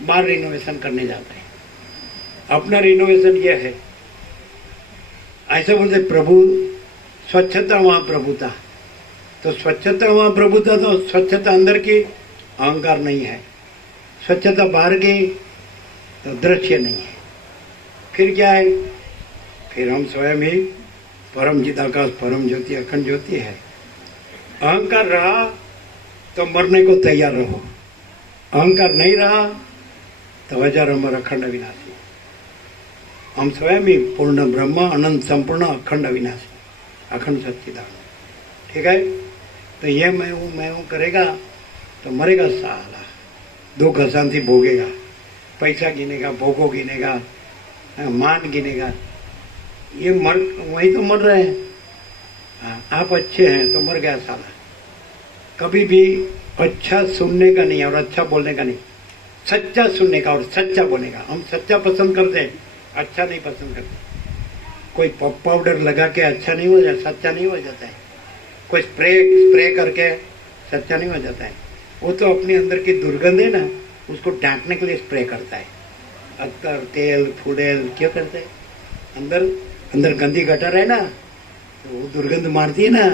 बाहर रिनोवेशन करने जाता है। अपना रिनोवेशन ये है, ऐसे बोलते प्रभु स्वच्छता वहाँ प्रभुता। तो स्वच्छता वहाँ प्रभुता, तो स्वच्छता अंदर की, अहंकार नहीं है। स्वच्छता बाहर की तो दृश्य नहीं है। फिर क्या है? फिर हम स्वयं ही परम चिदाकाश, परम ज्योति, अखंड ज्योति है। अहंकार रहा तो मरने को तैयार रहो, अहंकार नहीं रहा तो हजार अमर अखंड अविनाशी। हम स्वयं ही पूर्ण ब्रह्म, अनंत संपूर्ण अखंड अविनाशी, अखंड सच्चिदानंद। ठीक है? तो ये मैं हूँ करेगा तो मरेगा साला, दुख अशांति भोगेगा, पैसा गिनेगा, भोगो गिनेगा, मान गिनेगा। ये वही तो मर रहे हैं। आप अच्छे हैं तो मर गया साला। कभी भी अच्छा सुनने का नहीं और अच्छा बोलने का नहीं, सच्चा सुनने का और सच्चा बोलने का। हम सच्चा पसंद करते हैं, अच्छा नहीं पसंद करते। कोई पाउडर लगा के अच्छा नहीं हो जाता, सच्चा नहीं हो जाता है। कोई स्प्रे करके सच्चा नहीं हो जाता है। वो तो अपने अंदर की दुर्गंध है ना, उसको ढांकने के लिए स्प्रे करता है। अत्तर, तेल, फुडेल क्यों करते हैं? अंदर गंदी गटर है ना, तो वो दुर्गंध मारती है ना,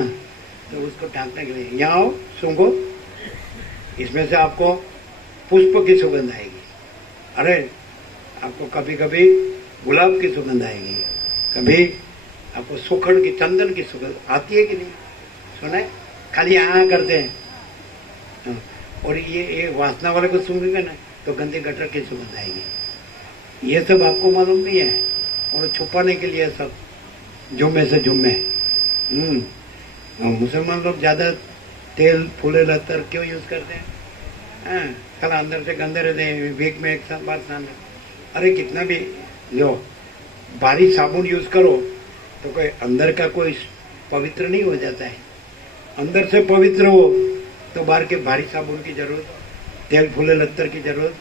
तो उसको ढांकने के लिए। यहाँ आओ, सूंघो, इसमें से आपको पुष्प की सुगंध आएगी। अरे आपको कभी कभी गुलाब की सुगंध आएगी, कभी आपको सुखड़ की, चंदन की सुगंध आती है कि नहीं? सुना है? खाली यहाँ करते हैं। और ये वासना वाले को सूंघेंगे ना तो गंदे गटर की सुगंध आएगी। ये सब आपको मालूम नहीं है, और छुपाने के लिए सब जुम्मे से जुम्मे। मुसलमान लोग ज्यादा तेल, फूले, लत्तर क्यों यूज करते हैं? साला अंदर से गंदे रहते हैं, वीक में एक साथ बार स्नान। अरे कितना भी लो, भारी साबुन यूज करो तो कोई अंदर का कोई पवित्र नहीं हो जाता है। अंदर से पवित्र हो तो बाहर के भारी साबुन की जरूरत, तेल, फूले, लत्तर की जरूरत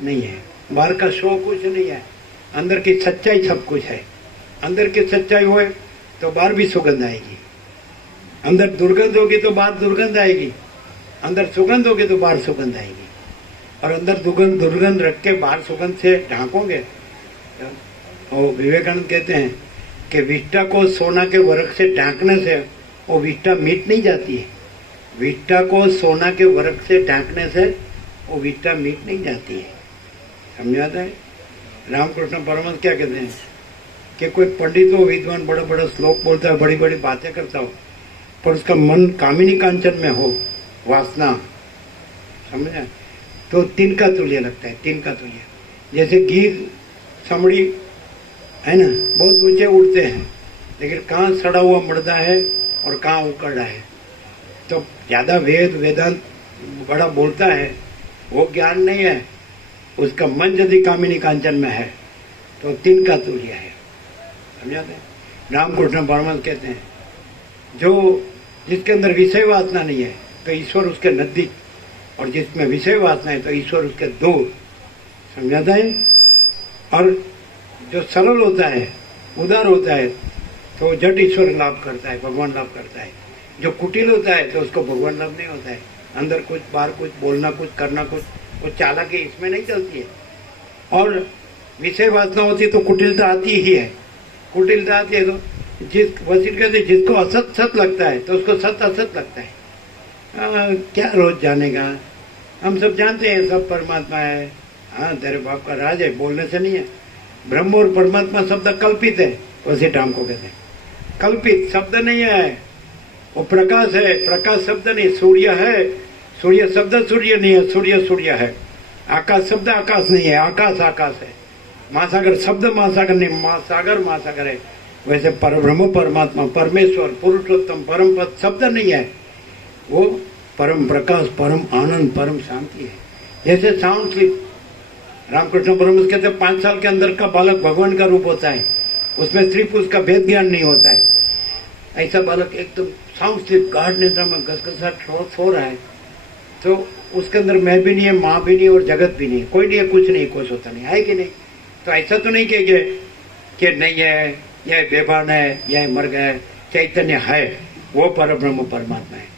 नहीं है। बाहर का शो कुछ नहीं है, अंदर की सच्चाई सब कुछ है। अंदर की सच्चाई होए तो बाहर भी सुगंध आएगी। अंदर दुर्गंध होगी तो बाहर दुर्गंध आएगी, अंदर सुगंध होगी तो बाहर सुगंध आएगी। और अंदर दुर्गंध रख के बाहर सुगंध से ढांकोगे। और विवेकानंद कहते हैं कि विष्ठा को सोना के वर्क से ढांकने से वो विष्ठा मिट नहीं जाती है। विष्ठा को सोना के वर्क से ढांकने से वो विष्ठा मिट नहीं जाती है। समझ आता है? रामकृष्ण परमहंस क्या कहते हैं कि कोई पंडित हो, विद्वान, बड़ा बड़ा श्लोक बोलता है, बड़ी बड़ी बातें करता हो, पर उसका मन कामिनी कांचन में हो, वासना, समझा, तो तिनका तुल्य लगता है। तिनका तुल्य जैसे गिर, समड़ी है ना, बहुत ऊंचे उड़ते हैं, लेकिन कहाँ सड़ा हुआ मर्दा है और कहाँ उकड़ा है। तो ज्यादा वेदांत बड़ा बोलता है वो ज्ञान नहीं है। उसका मन यदि कामिनी कांचन में है तो तीन का तुल्य है, समझाते हैं। रामकृष्ण परमहंस कहते हैं जो जिसके अंदर विषय वासना नहीं है तो ईश्वर उसके नजदीक, और जिसमें विषय वासना है तो ईश्वर उसके दूर, समझाता है। और जो सरल होता है, उदार होता है, तो जट ईश्वर लाभ करता है, भगवान लाभ करता है। जो कुटिल होता है तो उसको भगवान लाभ नहीं होता है। अंदर कुछ, बाहर कुछ, बोलना कुछ, करना कुछ, वो चालाकी इसमें नहीं चलती है। और विषय वासना होती है तो कुटिलता आती ही है। कुटिलता आती है तो वसील कहते जिसको असत सत लगता है तो उसको सत असत लगता है। क्या रोज जानेगा, हम सब जानते हैं सब परमात्मा है। हाँ, तेरे बाप का राज है, बोलने से नहीं है। ब्रह्म और परमात्मा शब्द कल्पित है, वसीठ हमको कहते हैं। कल्पित शब्द नहीं है, वो प्रकाश है, प्रकाश शब्द नहीं। सूर्य है, सूर्य शब्द सूर्य नहीं है, सूर्य सूर्य है। आकाश शब्द आकाश नहीं है, आकाश आकाश है। महासागर शब्द महासागर नहीं, महासागर महासागर है। वैसे परब्रह्म परमात्मा, परमेश्वर, पुरुषोत्तम, परम पद शब्द नहीं है, वो परम प्रकाश, परम आनंद, परम शांति है। जैसे साउंड स्लीप, रामकृष्ण परमहंस कहते हैं 5 साल के अंदर का बालक भगवान का रूप होता है, उसमें स्त्री पुरुष का भेद ज्ञान नहीं होता है। ऐसा बालक एकदम साउंड स्लीप, गाढ़ निद्रा में घसघसाहट सो रहा है, तो उसके अंदर मैं भी नहीं है, माँ भी नहीं, और जगत भी नहीं, कोई नहीं है, कुछ नहीं, कुछ होता नहीं है कि नहीं। तो ऐसा तो नहीं कहेंगे कि नहीं है, यह बेभान है, यह मर गया। चैतन्य है, वो परब्रह्म परमात्मा है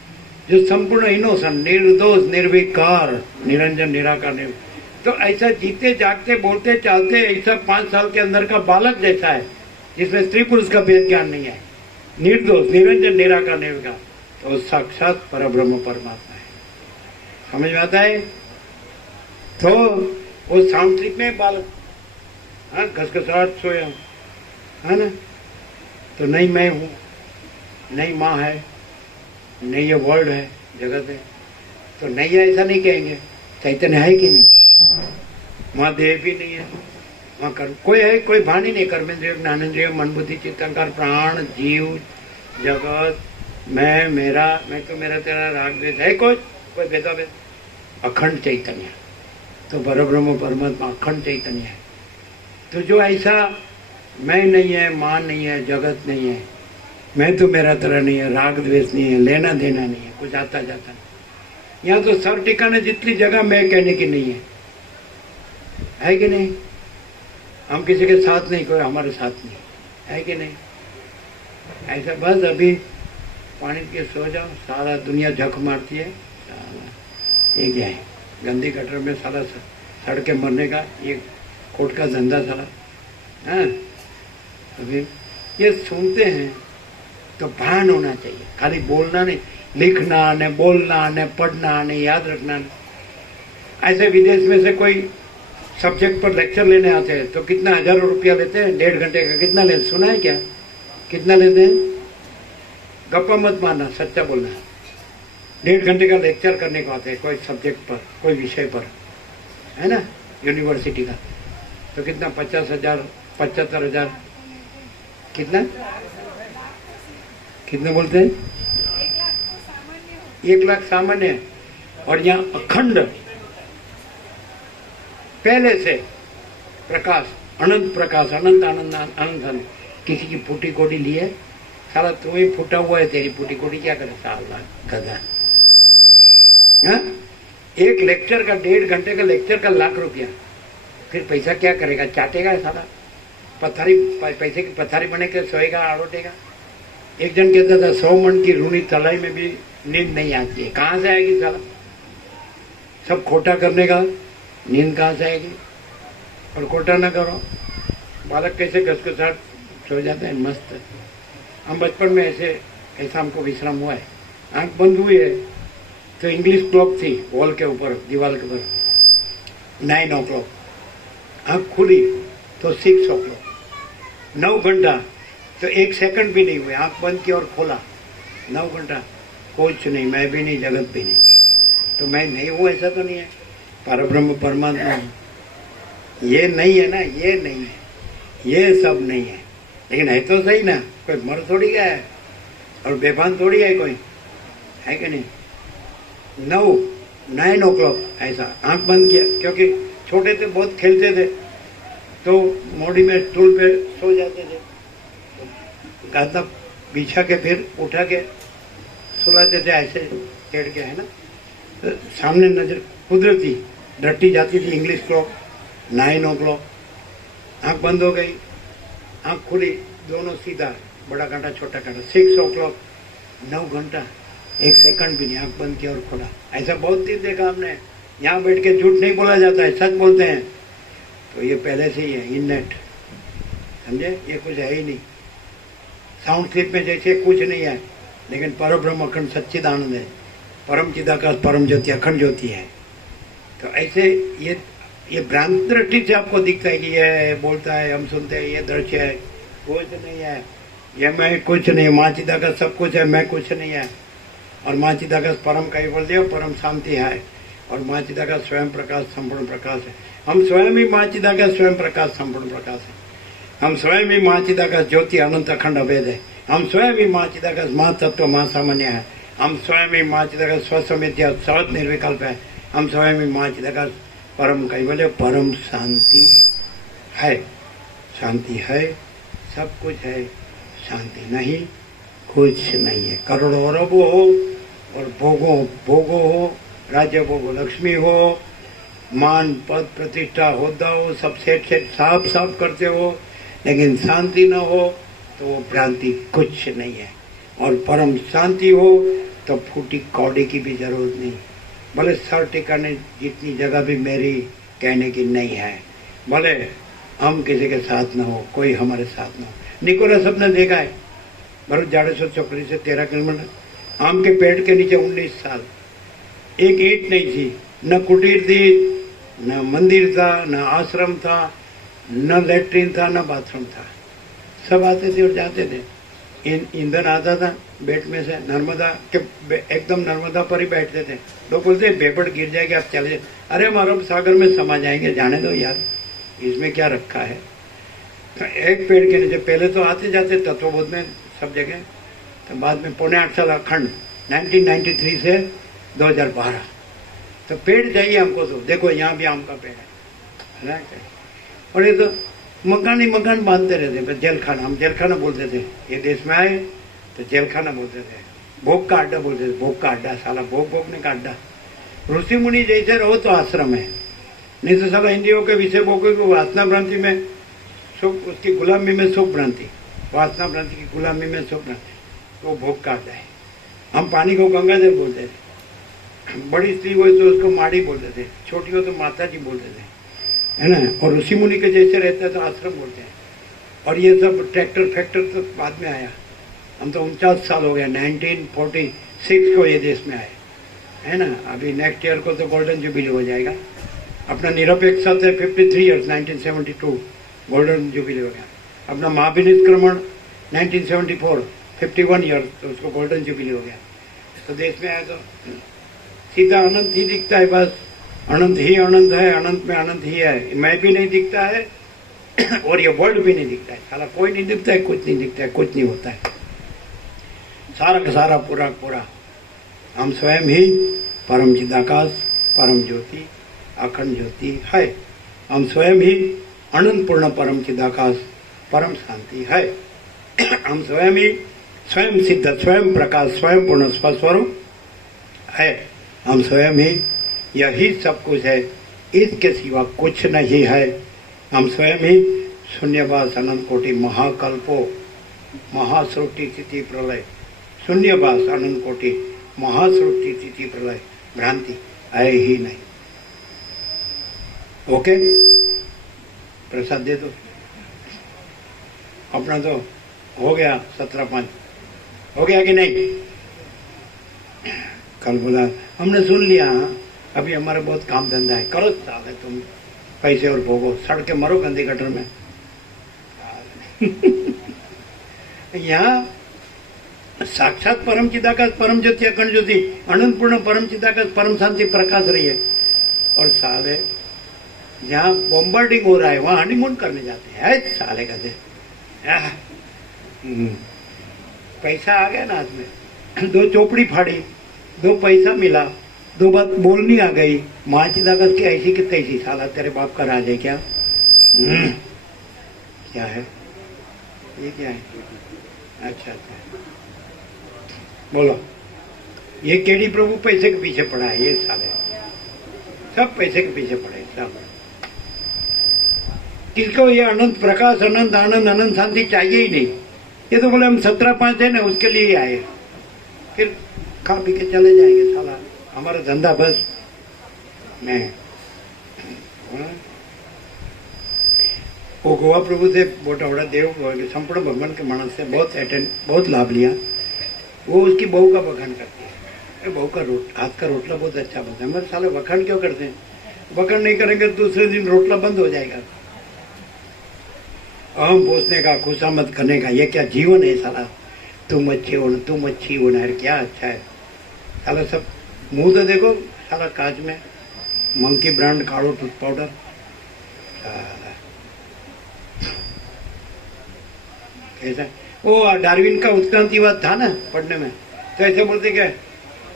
जो संपूर्ण इनोसेंट, निर्दोष, निर्विकार, निरंजन, निराकार। तो ऐसा जीते जागते बोलते चालते ऐसा 5 साल के अंदर का बालक जैसा है, जिसमें स्त्री पुरुष का भेद ज्ञान नहीं है, निर्दोष, निरंजन, निराकार, निर्विकार, तो साक्षात परब्रह्म परमात्मा है। समझ में आता है। तो वो सांस्कृतिक में बालक, हाँ, घसघसाहट सोया, है ना। तो नहीं मैं हूँ, नहीं माँ है, नहीं ये वर्ल्ड है, जगत है, तो नहीं है ऐसा नहीं कहेंगे। चैतन्य है कि नहीं, वहाँ देह भी नहीं है, वहाँ कर्म कोई है, कोई भान ही नहीं। कर्मेंद्रिय, ज्ञानेंद्रिय, मन, बुद्धि, चित्त, अहंकार, प्राण, जीव, जगत, मैं, मेरा, मैं तो मेरा, तेरा, राग द्वेष है, कोई भेदाभेद, अखंड चैतन्य। तो परब्रह्म परमात्मा अखंड चैतन्य है। तो जो ऐसा मैं नहीं है, मां नहीं है, जगत नहीं है, मैं तो मेरा तरह नहीं है, राग द्वेष नहीं है, लेना देना नहीं है, कुछ आता जाता नहीं। यहाँ तो सर ठिकाने जितनी जगह मैं कहने की नहीं है कि नहीं। हम किसी के साथ नहीं, कोई हमारे साथ नहीं है कि नहीं। ऐसा बस अभी पानी के सो जाओ, सारा दुनिया झक मारती है, ये क्या है, गंदी गटर में सारा सड़के मरने का ये कोट का धंधा सारा। हाँ, अभी ये सुनते हैं तो भान होना चाहिए, खाली बोलना नहीं, लिखना न, बोलना न, पढ़ना न, याद रखना नहीं। ऐसे विदेश में से कोई सब्जेक्ट पर लेक्चर लेने आते हैं तो कितना हजारों रुपया लेते हैं, 1.5 घंटे का। कितना लेते, सुना है क्या, कितना लेते हैं? गप्पा मत मारना, सच्चा बोलना। 1.5 घंटे का लेक्चर करने को आते हैं कोई सब्जेक्ट पर, कोई विषय पर, है ना, यूनिवर्सिटी का। तो कितना, 50,000, 75,000, कितना बोलते हैं? 1 लाख सामान्य। और यहाँ अखंड पहले से प्रकाश, अनंत प्रकाश, अनंत आनंद, अनंत आनंद। किसी की फूटी कोडी ली है, साला तू ही फूटा हुआ है, तेरी फूटी कोडी क्या करे साला गधा। हाँ, एक लेक्चर का 1.5 घंटे का लेक्चर का 1 लाख रुपया, फिर पैसा क्या करेगा, चाटेगा साला, पथारी, पैसे की पथारी बने के सोएगा, आड़ोटेगा। एक जन कहता था 100 मन की रूनी तलाई में भी नींद नहीं आती है। कहाँ से आएगी साला, सब खोटा करने का, नींद कहाँ से आएगी। और खोटा ना करो, बालक कैसे घसघसाहट सो जाते हैं, मस्त। हम बचपन में ऐसा हमको विश्राम हुआ है, आंख बंद हुई है तो इंग्लिश क्लॉक थी वॉल के ऊपर, दीवार के ऊपर, 9 o'clock। आंख खुली तो 6 o'clock। 9 घंटा, तो 1 सेकंड भी नहीं हुए, आंख बंद की और खोला, 9 घंटा, कुछ नहीं, मैं भी नहीं, जगत भी नहीं। तो मैं नहीं हूँ ऐसा तो नहीं है, परब्रह्म परमात्मा हूँ। ये नहीं है ना, ये नहीं है, ये सब नहीं है, लेकिन है तो सही ना। कोई मर थोड़ी गया है और बेभान थोड़ी है कोई, है कि नहीं। 9 o'clock ऐसा आंख बंद किया, क्योंकि छोटे थे, बहुत खेलते थे, तो मोड़ी में स्टूल पे सो जाते थे, तो गादा बिछा के फिर उठा के सुलाते थे ऐसे टेढ़ के, है ना। तो सामने नजर कुदरती डटी जाती थी इंग्लिश क्लॉक 9 o'clock, आंख बंद हो गई, आंख खुली, दोनों सीधा, बड़ा कांटा छोटा कांटा, 6 o'clock, 9 घंटा, 1 सेकंड भी नहीं, आंख बंद किया और खोला। ऐसा बहुत दिन देखा हमने। यहाँ बैठ के झूठ नहीं बोला जाता है, सच बोलते हैं। तो ये पहले से ही है, इननेट, समझे, ये कुछ है ही नहीं। साउंड स्लीप में जैसे कुछ नहीं है, लेकिन परब्रह्म अखंड सच्चिदानंद है, परम चिदाकाश परम ज्योति अखंड ज्योति है। तो ऐसे ये भ्रांत दृष्टि से आपको दिखता है कि ये बोलता है, हम सुनते हैं, ये दृश्य है, कुछ नहीं है, ये मैं कुछ नहीं, माँ चिदाकाश सब कुछ है, मैं कुछ नहीं है। और माँ चिदाकाश परम कैवल्य परम शांति है, और माँ चिदाकाश स्वयं प्रकाश संपूर्ण प्रकाश है। हम स्वयं ही माँ चिदाकाश स्वयं प्रकाश संपूर्ण प्रकाश है। हम स्वयं ही माँ चिदाकाश ज्योति अनंत अखंड अभेद है। हम स्वयं ही माँ चिदाकाश माँ तत्व माँ सामान्य है। हम स्वयं ही माँ चिदाकाश स्वसमित्य सहज निर्विकल्प है। हम स्वयं ही माँ चिदाकाश परम कैवल्य परम शांति है। शांति है, सब कुछ है, शांति नहीं कुछ नहीं है। करोड़ों अरबों हो और भोगो हो, राज्य भोगो लक्ष्मी हो, मान पद प्रतिष्ठा होता हो, सब सेठ साफ साफ करते हो, लेकिन शांति न हो तो वो भ्रांति कुछ नहीं है। और परम शांति हो तो फूटी कौड़ी की भी जरूरत नहीं। भले सर टिकाने जितनी जगह भी मेरी कहने की नहीं है, भले हम किसी के साथ न हो, कोई हमारे साथ न हो। निकोलस सबने देखा है, भरत जाडेश्वर चौकड़ी से 13 किलोमीटर, आम के पेड़ के नीचे 19 साल, एक ईंट नहीं थी, न कुटीर थी, न मंदिर था, न आश्रम था, न लेट्रिन था, न बाथरूम था। सब आते थे और जाते थे। ईंधन आता था बेट में से, नर्मदा के एकदम नर्मदा पर ही बैठते थे। लोग बोलते बेपड़ गिर जाएगी, आप चले जाए। अरे हम अरब सागर में समा जाएंगे, जाने दो यार, इसमें क्या रखा है। तो एक पेड़ के नीचे पहले तो आते जाते तत्वबोध में सब जगह, तो बाद में 7.5 साल अखंड 1993 से 2012। तो पेड़ चाहिए हमको, तो देखो यहाँ भी आम का पेड़ है ना। और ये तो मकान ही मकान बांधते रहते, जेल खाना, हम जेल खाना बोलते थे। ये देश में आए तो जेल खाना बोलते थे, भोग का अड्डा बोलते थे, भोग का अड्डा, साला भोग भोगने का अड्डा। ऋषि मुनि जैसे रहो तो आश्रम है, नहीं तो साला हिंदियों के विषय भोगे को वासना भ्रांति में सुख, उसकी गुलामी में सुख भ्रांति, वासना भ्रांति की गुलामी में सुख भ्रांति, वो भोग का अड्डा है। हम पानी को गंगाजल बोलते थे, बड़ी स्त्री हो तो उसको माड़ी बोलते थे, छोटी हो तो माता जी बोलते थे, है ना। और ऋषि मुनि के जैसे रहते हैं तो आश्रम बोलते हैं। और ये सब ट्रैक्टर फैक्टर तो बाद में आया। हम तो 49 साल हो गया, 1946 को ये देश में आए, है ना। अभी नेक्स्ट ईयर को तो गोल्डन जुबिली हो जाएगा। अपना निरपेक्ष है 53 ईयर्स, 1972 गोल्डन जुबिली हो गया। अपना महाभिनिष्क्रमण 1974 51 ईयर्स, तो उसको गोल्डन जुबिली हो गया। तो देश में आया तो सीधा अनंत ही दिखता है, बस अनंत ही अनंत है, अनंत में अनंत ही है। मैं भी नहीं दिखता है और ये वर्ल्ड भी नहीं दिखता है, साला कोई नहीं दिखता है, कुछ नहीं दिखता है, कुछ नहीं होता है, सारा का सारा पूरा पूरा हम स्वयं ही परम चिदाकाश परम ज्योति अखंड ज्योति है। हम स्वयं ही अनंत पूर्ण परम चिदाकाश परम शांति है। हम स्वयं ही स्वयं सिद्ध स्वयं प्रकाश स्वयं पूर्ण स्वस्वरूप है। हम स्वयं ही यही सब कुछ है, इसके सिवा कुछ नहीं है। हम स्वयं ही शून्यवास अनंत कोटि महाकल्पो महासृष्टि स्थिति प्रलय, शून्यवास अनंत कोटि महासृष्टि स्थिति प्रलय, भ्रांति है ही नहीं। ओके, प्रसाद दे दो। अपना तो हो गया 17-5 हो गया कि नहीं। कल बोला हमने सुन लिया, अभी हमारा बहुत काम धंधा है, करो साले तुम पैसे और भोगो, सड़ के मरो गंदी गटर में। यहाँ साक्षात परम चिदाकाश परम ज्योति अखंड ज्योति अनंत पूर्ण परम चिदाकाश परम शांति प्रकाश रही है। और साले जहाँ बॉम्बार्डिंग हो रहा है वहाँ हनीमून करने जाते हैं, साले कहते पैसा आ गया ना हाथ में, 2 चोपड़ी फाड़ी, 2 पैसा मिला, 2 बात बोलनी आ गई, माँ चिदाकाश की ऐसी कि तैसी, साला तेरे बाप का राज है क्या। क्या है ये? क्या है? अच्छा अच्छा, बोलो। ये केडी प्रभु पैसे के पीछे पड़ा है, ये साले सब पैसे के पीछे पड़े सब। किसको ये अनंत प्रकाश, अनंत आनंद, अनंत शांति चाहिए ही नहीं। ये तो बोले हम 17/5 है ना, उसके लिए ही आए, फिर खा पी के चले जाएंगे साला। हमारा धंधा बस में। वो गोवा प्रभु से बोटावड़ा देव संपूर्ण भगवान के मानस से बहुत लाभ लिया। वो उसकी बहू का बखान करती है, बहू का हाथ का रोटला बहुत अच्छा बनता है। मगर साले बखान क्यों करते हैं? बखान नहीं करेंगे दूसरे दिन रोटला बंद हो जाएगा। अहम पोसने का, खुशामद करने का, ये क्या जीवन है साला? तुम अच्छे हो, तुम अच्छी हो ना, क्या अच्छा है साला। सब मुंह तो देखो साला कांच में, मंकी ब्रांड काढ़ो टूथ पाउडर। कैसा वो डार्विन का उत्क्रांतिवाद था ना पढ़ने में, तो ऐसे बोलते क्या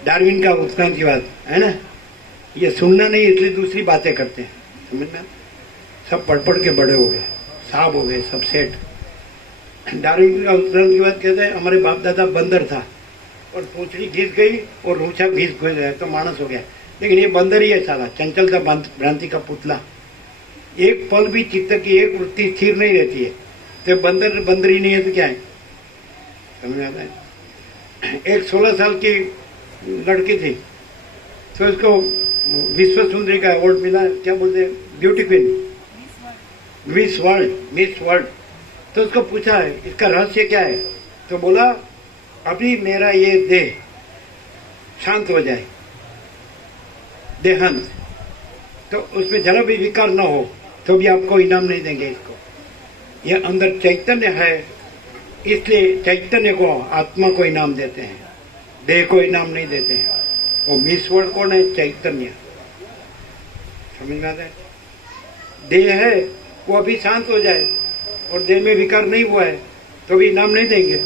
डार्विन का उत्क्रांतिवाद है ना, ये सुनना नहीं इसलिए दूसरी बातें करते हैं, समझना। सब पढ़ के बड़े हो गए, साहब हो गए, सब सेठ। डार्विन का उत्क्रांतिवाद कहते हैं हमारे बाप दादा बंदर था और पूंछड़ी घिस गई और रूछा घिस गया तो मानस हो गया। लेकिन ये बंदर ही है साला, चंचलता भ्रांति का पुतला। एक पल भी चित्त की एक वृत्ति स्थिर नहीं रहती है, तो बंदर बंदर ही नहीं है तो क्या है? समझ में आता है? एक 16 साल की लड़की थी, तो उसको विश्व सुंदरी का अवार्ड मिला, क्या बोलते हैं, ब्यूटी क्वीन, मिस वर्ल्ड। तो उसको पूछा है इसका रहस्य क्या है, तो बोला अभी मेरा ये देह शांत हो जाए, देहांत, तो उसमें जरा भी विकार न हो तो भी आपको इनाम नहीं देंगे इसको। ये अंदर चैतन्य है, इसलिए चैतन्य को, आत्मा को इनाम देते हैं, देह को इनाम नहीं देते हैं। वो मिस वर्ल्ड कौन है? चैतन्य। समझ में आता है? देह है वो अभी शांत हो जाए और देह में विकार नहीं हुआ है तो भी इनाम नहीं देंगे,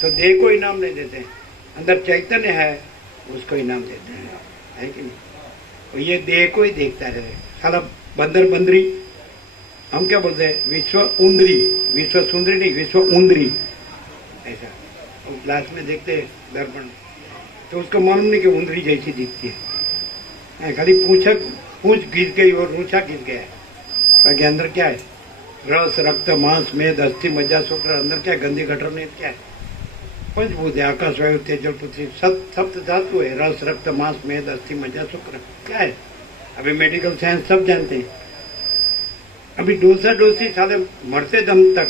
तो देह को इनाम नहीं देते हैं। अंदर चैतन्य है उसको इनाम देते हैं, है कि नहीं? और ये देह को ही देखता रहे साला बंदर बंदरी। हम क्या बोलते हैं? विश्व उंदरी, विश्व सुंदरी नहीं, विश्व उंदरी ऐसा। और ग्लास में देखते हैं दर्पण, तो उसको मालूम नहीं कि उंदरी जैसी दिखती है, खाली पूंछ घिस गई और रूछा घिस गया है। बाकी अंदर क्या है? रस, रक्त, मांस, मेद, अस्थि, मज्जा, शुक्र। अंदर क्या है? गंदी गटर में क्या है? पंचभूत है, आकाश, वायु, तेज, जल, पृथ्वी, सप्त धातु है। रस, रक्त, मांस, मेद, अस्थि, मज्जा, शुक्र क्या है? अभी मेडिकल साइंस सब जानते हैं। अभी डोसी साले मरते दम तक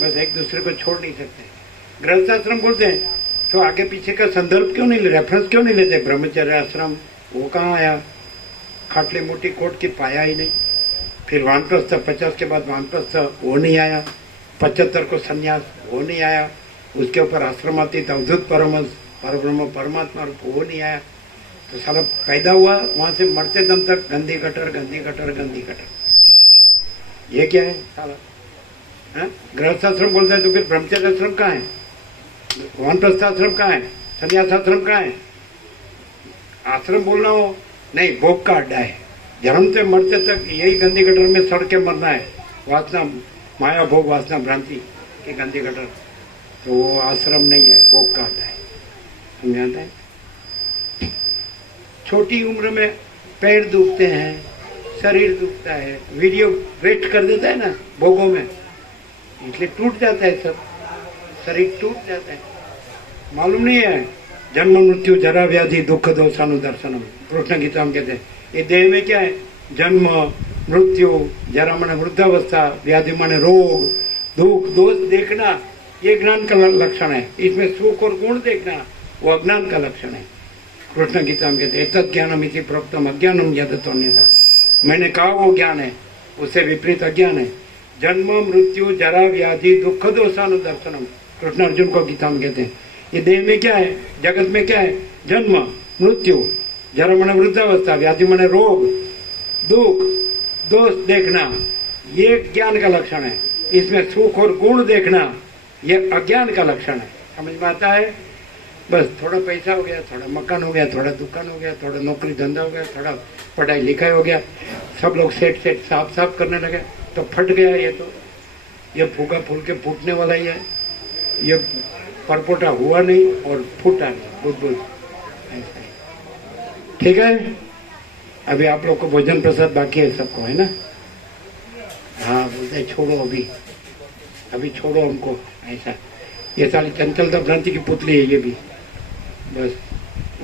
बस एक दूसरे को छोड़ नहीं सकते। गृहस्थाश्रम बोलते हैं तो आगे पीछे का संदर्भ क्यों नहीं, रेफरेंस क्यों नहीं लेते? ब्रह्मचर्य आश्रम वो कहाँ आया? खाटली मोटी कोट की पाया ही नहीं। फिर वानप्रस्थ, 50 के बाद वानप्रस्थ वो नहीं आया। 75 को संन्यास वो नहीं आया। उसके ऊपर आश्रमातीत अवधूत परमहंस, परब्रह्म, परमात्मा वो नहीं आया। तो साला पैदा हुआ वहां से मरते दम तक गंदी गटर, गंदी गटर, गंदी गटर। ये क्या है साला? गृहस्थाश्रम बोलता है तो फिर ब्रह्मचर्य आश्रम कहाँ है? वानप्रस्थाश्रम कहाँ है? संन्यास आश्रम कहाँ है? आश्रम बोलना हो नहीं, भोग का अड्डा है। जन्म से मरते तक यही गंदी गटर में सड़ के मरना है। वासना, माया, भोग, वासना, भ्रांति की गंदी गटर, तो वो आश्रम नहीं है, भोग का अड्डा है। समझ आता है? छोटी उम्र में पैर दुखते हैं, शरीर दुखता है, वीडियो वेस्ट कर देता है ना भोगों में, इसलिए टूट जाता है सब, शरीर टूट जाता है। मालूम नहीं है? जन्म, मृत्यु, जरा, व्याधि, दुख, दोषानुदर्शनम, कृष्ण गीता में कहते हैं। ये देह में क्या है? जन्म, मृत्यु, जरा माने वृद्धावस्था, व्याधि माने रोग, दुख, दोष देखना ये ज्ञान का लक्षण है। इसमें सुख और गुण देखना वो अज्ञान का लक्षण है। कृष्ण गीता में कहते हैं तत् ज्ञानम इति प्रोक्तम अज्ञानम यदतोन्यथा। मैंने कहा वो ज्ञान है, उससे विपरीत अज्ञान है। जन्म, मृत्यु, जरा, व्याधि, दुख, दोषानुदर्शनम, कृष्ण अर्जुन को गीता में कहते हैं। ये देह में क्या है? जगत में क्या है? जन्म, मृत्यु, जरा माने वृद्धावस्था, व्याधि माने रोग, दुख, दोष देखना ये ज्ञान का लक्षण है। इसमें सुख और गुण देखना ये अज्ञान का लक्षण है। समझ में आता है? बस थोड़ा पैसा हो गया, थोड़ा मकान हो गया, थोड़ा दुकान हो गया, थोड़ा नौकरी धंधा हो गया, थोड़ा पढ़ाई लिखाई हो गया, सब लोग सेट साफ करने लगे तो फट गया ये तो ये फूका फूल के फूटने वाला ही है, ये परपोटा हुआ नहीं और फूटा नहीं, बुद्ध ऐसा ही। ठीक है, अभी आप लोग को भोजन प्रसाद बाकी है सबको, है ना? हाँ बोलते छोड़ो अभी छोड़ो हमको, ऐसा। ये साली चंचलता भ्रांति की पुतली है ये भी, बस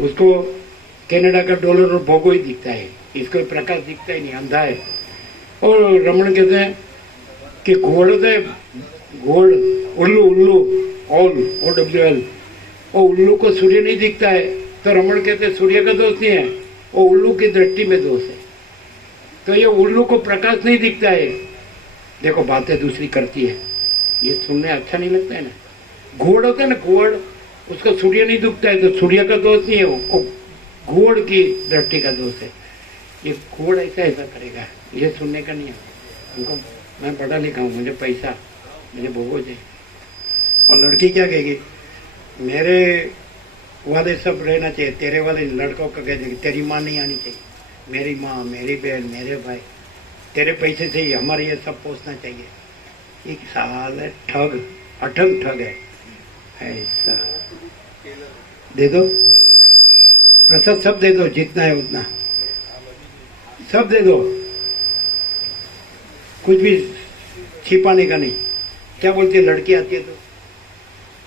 उसको कनाडा का डॉलर और भोगो ही दिखता है, इसको प्रकाश दिखता ही नहीं, अंधा है। और रमण कहते हैं कि घोड़ होता है, घोड़ उल्लू ऑल OWL, और उल्लू को सूर्य नहीं दिखता है, तो रमण कहते हैं सूर्य का दोष नहीं है, वो उल्लू की दृष्टि में दोष है। तो ये उल्लू को प्रकाश नहीं दिखता है, देखो बातें दूसरी करती है, ये सुनने अच्छा नहीं लगता है ना। घोड़ होता है ना, घोड़, उसको सूर्य नहीं दिखता है, तो सूर्य का दोष नहीं है, वो घोड़ की दृष्टि का दोष है। ये घोड़ ऐसा करेगा, ये सुनने का नहीं है उनको। मैं पढ़ा लिखा हूँ, मुझे पैसा, मुझे भोगो चाहिए। और लड़की क्या कहेगी, मेरे वाले सब रहना चाहिए, तेरे वाले लड़कों का कह देगी तेरी माँ नहीं आनी चाहिए, मेरी माँ, मेरी बहन, मेरे भाई, तेरे पैसे से ही हमारे ये सब पोसना चाहिए। एक साल है ठग, अठग ठग है ऐसा। दे दो प्रसाद, सब दे दो, जितना है उतना सब दे दो, कुछ भी छिपाने का नहीं। क्या बोलती है लड़की आती है तो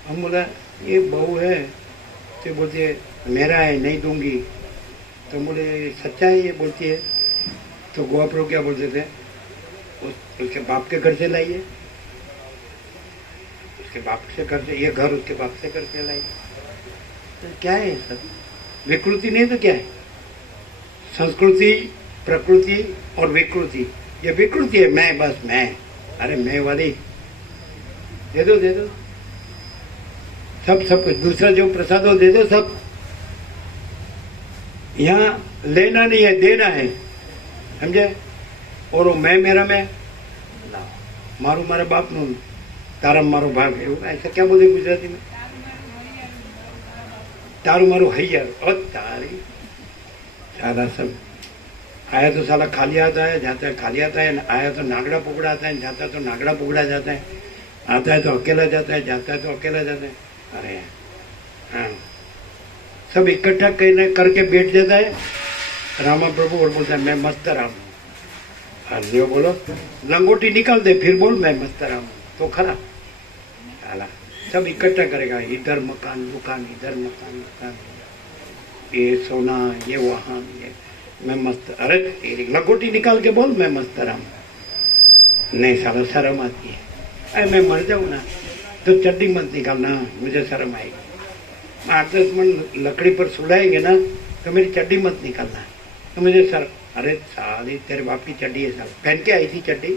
हम बोला ये बहू है, तो बोलती है मेरा है नहीं दूंगी, तो बोले सच्चा है ये, बोलती है। तो गोवाप्रो क्या बोलते थे, उसके बाप के घर से लाइए, उसके बाप से घर से, ये घर उसके बाप से घर से लाइए। तो क्या है सब विकृति नहीं तो क्या है, संस्कृति, प्रकृति और विकृति। ये विकृति है, मैं, बस मैं, अरे मैं वाली दे दो सब दूसरा जो प्रसाद हो दे दो सब। यहाँ लेना नहीं है, देना है, समझे? और वो मैं मेरा मैं मारू मारा बाप नु तारा मारो भाग, ऐसा क्या बोलते गुजराती में? तारू मारू हैयर, और तारी सारा सब। आया तो साला खाली आता है, जाता है खाली आता है, आया तो नागड़ा पुगड़ा आता है, जाता तो नागड़ा पुगड़ा जाता है, आता है तो अकेला जाता है, जाता है तो अकेला जाता है। अरे हाँ, सब इकट्ठा करके बैठ जाता है रामा प्रभु और बोलता है मैं मस्त राम हूँ। जो बोलो लंगोटी निकाल दे, फिर बोल मैं मस्त राम हूँ, तो खरा साला सब इकट्ठा करेगा, इधर मकान दुकान, इधर मकान दुकान, ये सोना, ये वाहन, ये मैं मस्त। अरे तेरी लंगोटी निकाल के बोल मैं मस्त राम हूँ। नहीं साला शर्म आती है, अरे मैं मर जाऊँ ना तो चड्डी मत निकालना, मुझे शर्म आएगी। 8-10 मन लकड़ी पर सुलाएंगे ना तो मेरी चड्डी मत निकालना, तो मुझे शर्म। अरे साली तेरे बाप की चड्डी है, साल पहन के आई थी चड्डी,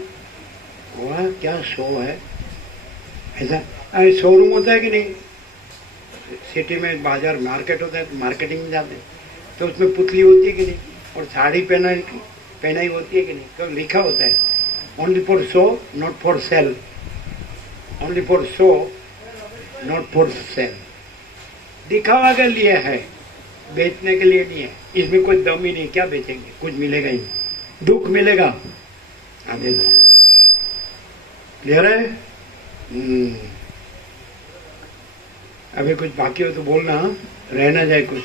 वाह क्या शो है ऐसा। अरे शोरूम होता है कि नहीं, सिटी में बाजार मार्केट होता है, तो मार्केटिंग में जाते हैं तो उसमें पुतली होती है कि नहीं, और साड़ी पहनाई होती है कि नहीं, तो लिखा होता है only for show not for sale, only for show not for sale. दिखावा के लिए है, बेचने के लिए नहीं है। इसमें कोई दम ही नहीं, क्या बेचेंगे, कुछ मिलेगा ही, दुख मिलेगा। आगे क्लियर है? अभी कुछ बाकी हो तो बोलना, रहना जाए कुछ।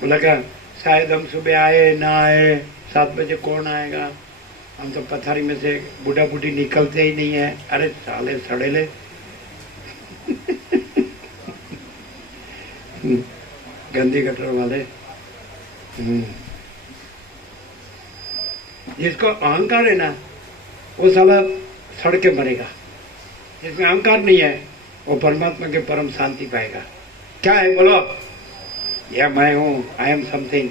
बोला क्या शायद हम सुबह आए ना आए, 7 बजे कौन आएगा, हम तो पथारी में से बूढ़ा बूढ़ी निकलते ही नहीं है। अरे साले सड़ेले गंदी गटर वाले। जिसको अहंकार है ना वो साला सड़ के मरेगा, जिसमें अहंकार नहीं है वो परमात्मा के परम शांति पाएगा। क्या है बोलो, यह मैं हूं, आई एम समथिंग।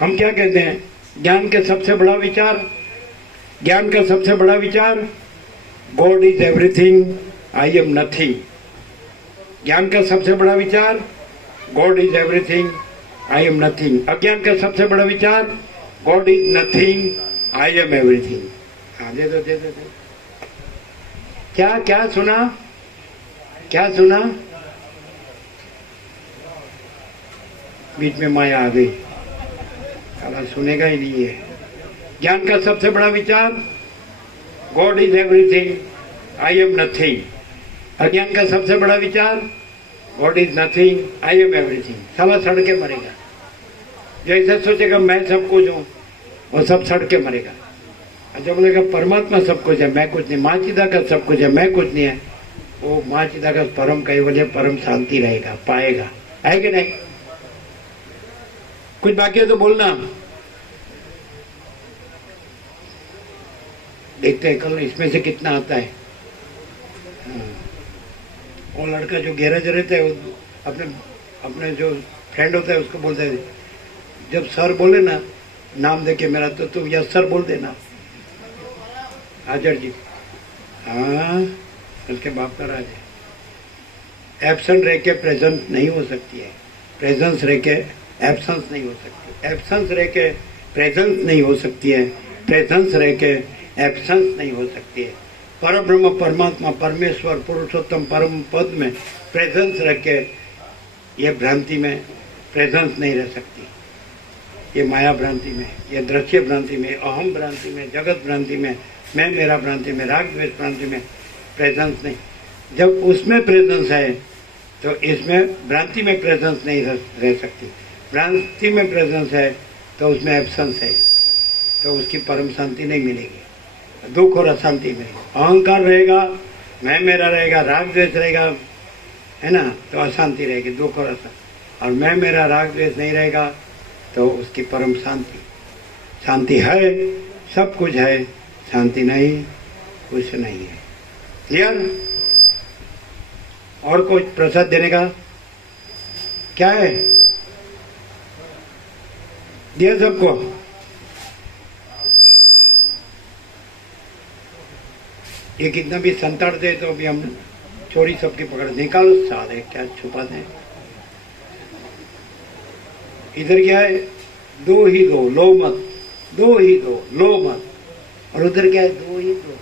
हम क्या कहते हैं, ज्ञान के सबसे बड़ा विचार, ज्ञान का सबसे बड़ा विचार God is everything, I am nothing. ज्ञान का सबसे बड़ा विचार God is everything, I am nothing. अज्ञान का सबसे बड़ा विचार God is nothing, I am everything. हाँ दे दो दे दो दे। क्या क्या सुना, क्या सुना? बीच में माया आ गई, साला सुनेगा ही नहीं है। ज्ञान का सबसे बड़ा विचार God is everything, I am nothing. अज्ञान का सबसे बड़ा विचार God is nothing, I am everything. साला सड़ के मरेगा। जो ऐसा सोचेगा मैं सब कुछ हूँ, वो सब सड़ के मरेगा। और जो बोलेगा परमात्मा सब कुछ है, मैं कुछ नहीं, माँ चिदा का सब कुछ है, मैं कुछ नहीं है, वो माँ चिदा का परम कैवल्य, परम शांति रहेगा, पाएगा। है कि नहीं? कुछ बाकी है तो बोलना। देखते हैं कल इसमें से कितना आता है। वो लड़का जो गैरेज रहता है, वो अपने जो फ्रेंड होता है उसको बोलता है, जब सर बोले ना नाम देके मेरा, तो तुम यस सर बोल देना। हाजर जी, हाँ, उसके बाप का राज है। एब्सेंट रह के प्रेजेंट नहीं हो सकती है, प्रेजेंस रह के एब्सेंस नहीं हो सकती, एब्सेंस रह के प्रेजेंस नहीं हो सकती है, प्रेजेंस रह के एब्सेंस नहीं हो सकती है। परब्रह्म परमात्मा परमेश्वर पुरुषोत्तम परम पद में प्रेजेंस रख के ये भ्रांति में प्रेजेंस नहीं रह सकती। ये माया भ्रांति में, ये दृश्य भ्रांति में, अहम भ्रांति में, जगत भ्रांति में, मैं मेरा भ्रांति में, राग द्वेष भ्रांति में प्रेजेंस नहीं। जब उसमें प्रेजेंस है तो इसमें भ्रांति में प्रेजेंस नहीं रह सकती। भ्रांति में प्रेजेंस है तो उसमें एब्सेंस है, तो उसकी परम शांति नहीं मिलेगी, दुख और अशांति मिलेगी। अहंकार रहेगा, मैं मेरा रहेगा, राग द्वेष रहेगा, है ना, तो अशांति रहेगी, दुख और अशांति। और मैं मेरा राग द्वेष नहीं रहेगा तो उसकी परम शांति। शांति है, सब कुछ है, शांति नहीं, कुछ नहीं है। क्लियर? और कुछ प्रसाद देने का क्या है? दिया सबको? ये कितना भी संताड़ दे तो अभी हम चोरी सबकी पकड़ निकालो, साले क्या छुपा दें। इधर क्या है? दो ही दो, लो मत, दो ही दो, लो मत। और उधर क्या है? दो ही दो,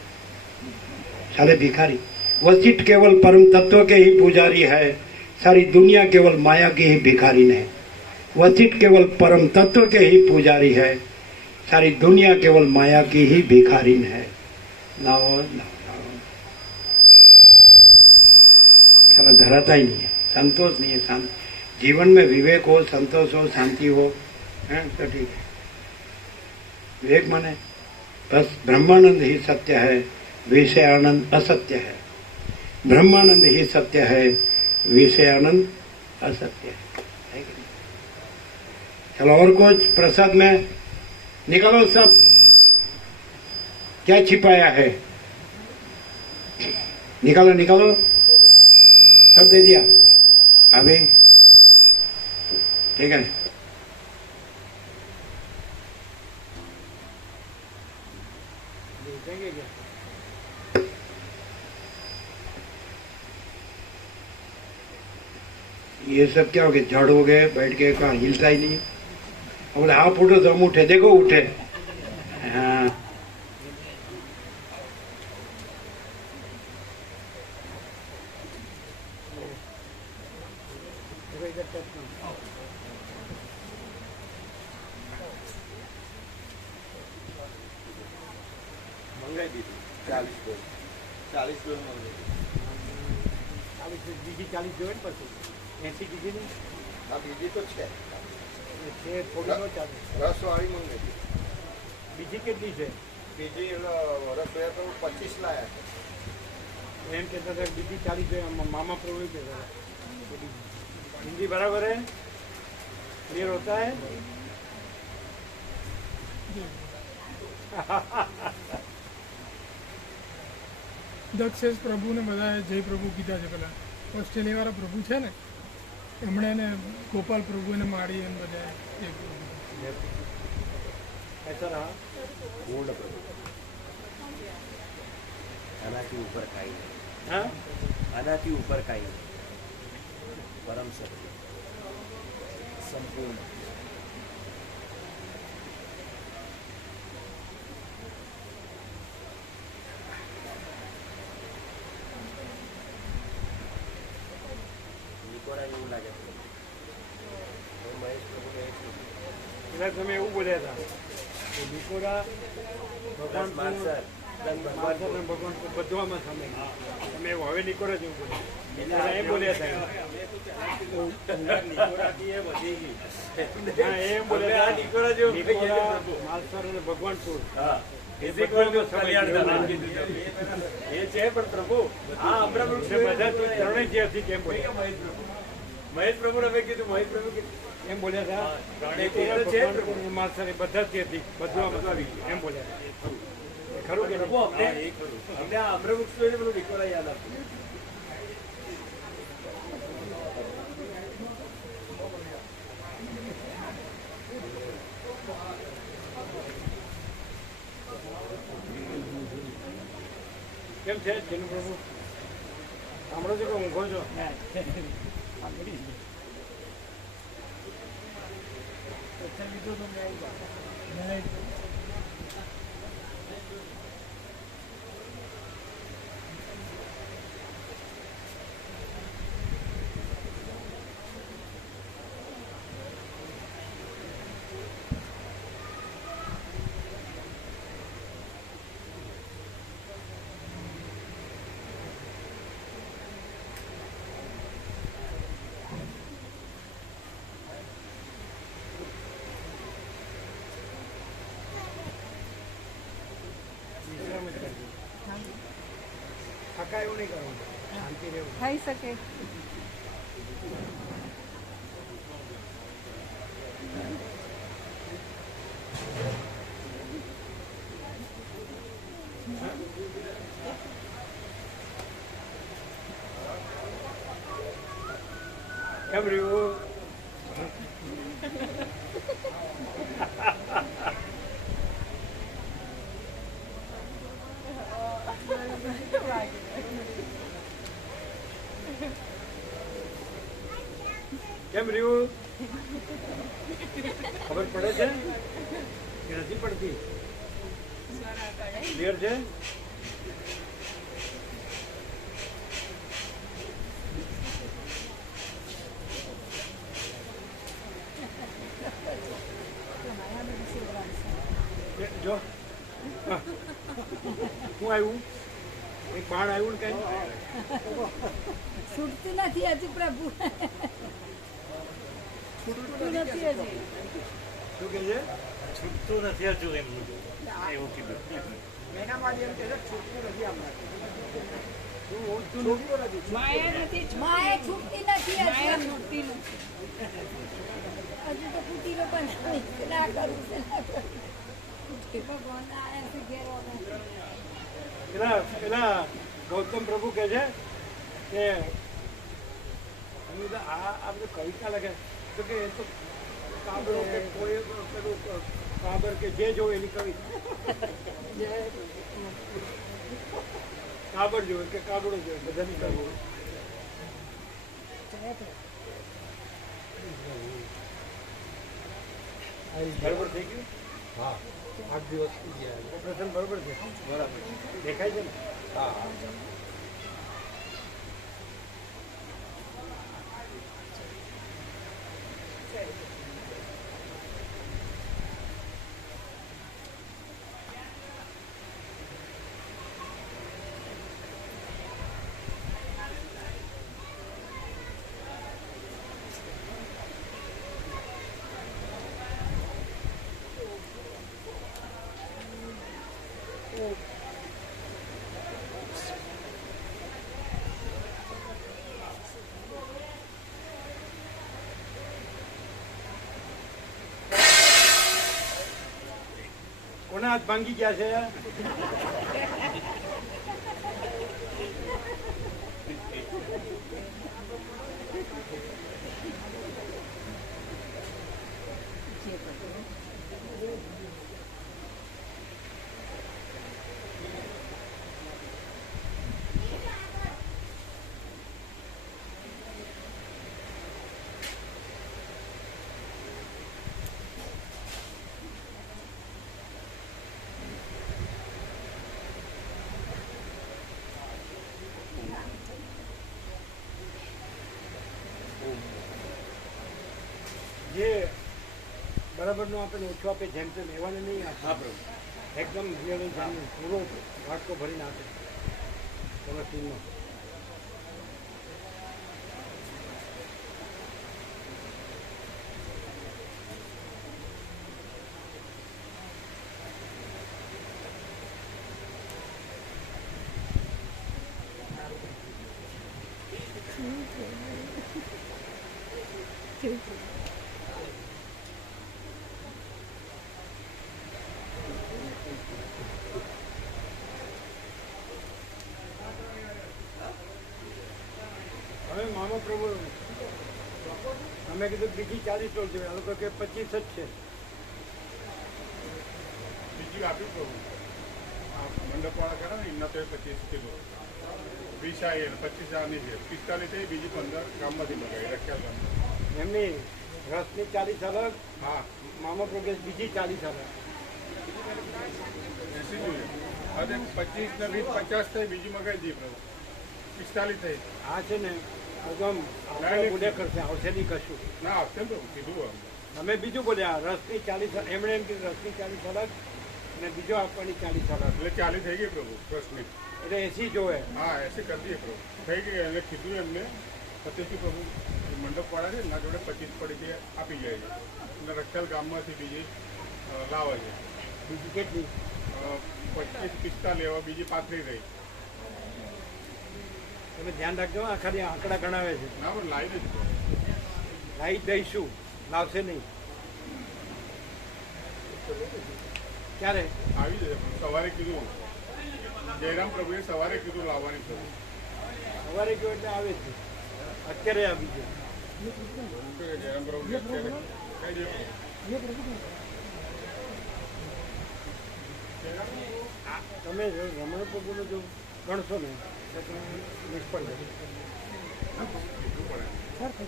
साले भिखारी। वशिष्ठ केवल परम तत्व के ही पुजारी है, सारी दुनिया केवल माया की ही भिखारी है। वशिष्ठ केवल परम तत्व के ही पुजारी है, सारी दुनिया केवल माया की ही भिखारी है। लाओ लाओ, साला धराता ही नहीं है, संतोष नहीं है। शांति जीवन में विवेक हो, संतोष हो, शांति हो, है तो ठीक है। विवेक माने बस ब्रह्मानंद ही सत्य है, विषय आनंद असत्य है। ब्रह्मानंद ही सत्य है, विषय आनंद असत्य है कि नहीं? चलो और कुछ प्रसाद में निकालो सब, क्या छिपाया है? निकालो निकालो, सब दे दिया अभी, ठीक है। ये सब क्या हो गया? जड़ हो गए, बैठ के कहा हिलता ही नहीं। बोले आप उठो तो हम उठे, देखो उठे। हाँ મંગાઈ દીધું 40 ડોઝ મંગાઈ દીધું। બીજી 40 જોઈએ ને પછી 80 બીજી નહીં? હા બીજી તો છે, થોડી નો ચાલે। રસવાળી મંગાઈ દીધી। બીજી કેટલી છે? બીજી રસોયા તો 25 લાયા છે। એમ કહેતા હતા બીજી 40 જોઈએ, મામા પ્રભુ કહેતા હતા। हिंदी बराबर है? क्लियर होता है? દક્ષેશ પ્રભુને બધાએ જય પ્રભુ કીધા છે. પેલા ઓસ્ટ્રેલિયાવાળા પ્રભુ છે ને, એમણે એને ગોપાલ પ્રભુ એને મારી એમ બધા જય પ્રભુ. ऐसा रहा पूर्ण प्रभु आनाથી ઉપર કાંઈ નહીં, हाँ? આનાથી ઉપર કાંઈ નહીં, પરમ સત્ય સંપૂર્ણ. નિકોરા એવું લાગે છે. મહેશ પ્રભુને એટલું પેલા તમે એવું બોલ્યા હતા કે નિકોરા દસ માર્ક સર માતાના ભગવાન બધવામાં સામે તમે હવે નીકળો જ એવું બોલ્યા એમ બોલ્યા હતા એમ બોલ્યા માલસર અને ભગવાનપુર એ છે પણ પ્રભુ આ અમરા બધા ત્રણેય જે હતી કેમ બોલ્યા મહેશ પ્રભુ અમે કીધું મહેશ પ્રભુ એમ બોલ્યા હતા માલસર એ બધા જ હતી બધું એમ બોલ્યા હતા ખરું કે પ્રભુ અમને અમને આ અમરવૃક્ષ જોઈને પેલું વિકોરા યાદ આપ્યું. કેમ છે જેનું પ્રભુ સાંભળો છો કે ઊંઘો છો થકા એવું નહીં કરવું શાંતિ રહેવું થઈ શકે. કેમ રહ્યું કેમ રહ્યું ખબર પડે છે કે નથી પડતી ક્લિયર છે જો શું આવ્યું એક બાણ આવ્યું ને કઈ છૂટતી નથી હજી પ્રભુ, છૂટતું નથી હજી. શું કે છે છૂટતું નથી હજુ એમનું એવું કીધું. એનામાં એમ કે છૂટતું નથી માયા નથી, માયા છૂટતી નથી હજી, માયા છૂટતી નથી હજુ તો કુટીરો પણ ના કરું ભગવાન આયા છે ઘેર પેલા ગૌતમ પ્રભુ કે છે કે આ બધું કવિતા લખે તો કે એ તો કાબરો કે કોઈ પેલું કાબર કે જે જોવે એની કવિ કાબર જોવે કે કાબડો જોવે બધાની કવિ બરોબર થઈ ગયું હા 8 દિવસ ઓપરેશન બરોબર છે બરાબર દેખાય છે ને હા કોના હાથ ભાંગી ગયા છે જે બરાબરનું આપણે ઓછું આપે જેમ તેમ એવાને નહીં આપે. એકદમ રિયલ જાણી પૂરો વાટકો ભરીને આપે તમે ટીમનો હવે મામા પ્રભુ અમે કીધું બીજી 40 સ્ટોલ છે આ લોકો કે 25 જ છે બીજી આપી પ્રભુ આ મંડપવાળા કરે ને એમના તો 25 કિલો 20 આવી અને 25 આની છે 45 થઈ બીજી 15 ગામમાંથી મગાવી રખ્યા ગામમાં એમની રસની 40 અલગ હા મામા પ્રભુ બીજી 40 અલગ 80 જોઈએ હવે 25 ને 20 50 થઈ બીજી મગાવી દઈએ પ્રભુ 45 થઈ આ છે ને એકદમ બોલે કરશે આવશે નહીં કશું ના આવશે તો કીધું અમે બીજું બોલ્યા રસની 40 એમણે એમ કીધું રસની 40 અલગ અને બીજો આપવાની 40 અલગ એટલે 40 થઈ ગઈ પ્રભુ પ્રશ્ન એટલે 80 જોવે હા એસી કરી દઈએ પ્રભુ થઈ ગઈ એટલે કીધું એમને પછી પ્રભુ મંડપવાળા છે એના જોડે 25 પડીથી આપી જાય છે અને રખેલ ગામમાંથી બીજી લાવે છે બીજી કેટલી 25 લેવા બીજી 35 રહી તમે ધ્યાન રાખજો આ ખાલી આંકડા ગણાવે છે ના પણ લાવી જ લાવી દઈશું લાવશે નહીં ક્યારે આવી જશે સવારે કીધું જયરામ પ્રભુએ સવારે કીધું લાવવાની છે સવારે ગયો એટલે આવે છે અત્યારે આવી ગયો જયરામ પ્રભુ અત્યારે કઈ દે તમે રમણ પ્રભુનું જો ગણશો ને તો તમે નિષ્ફળ જશો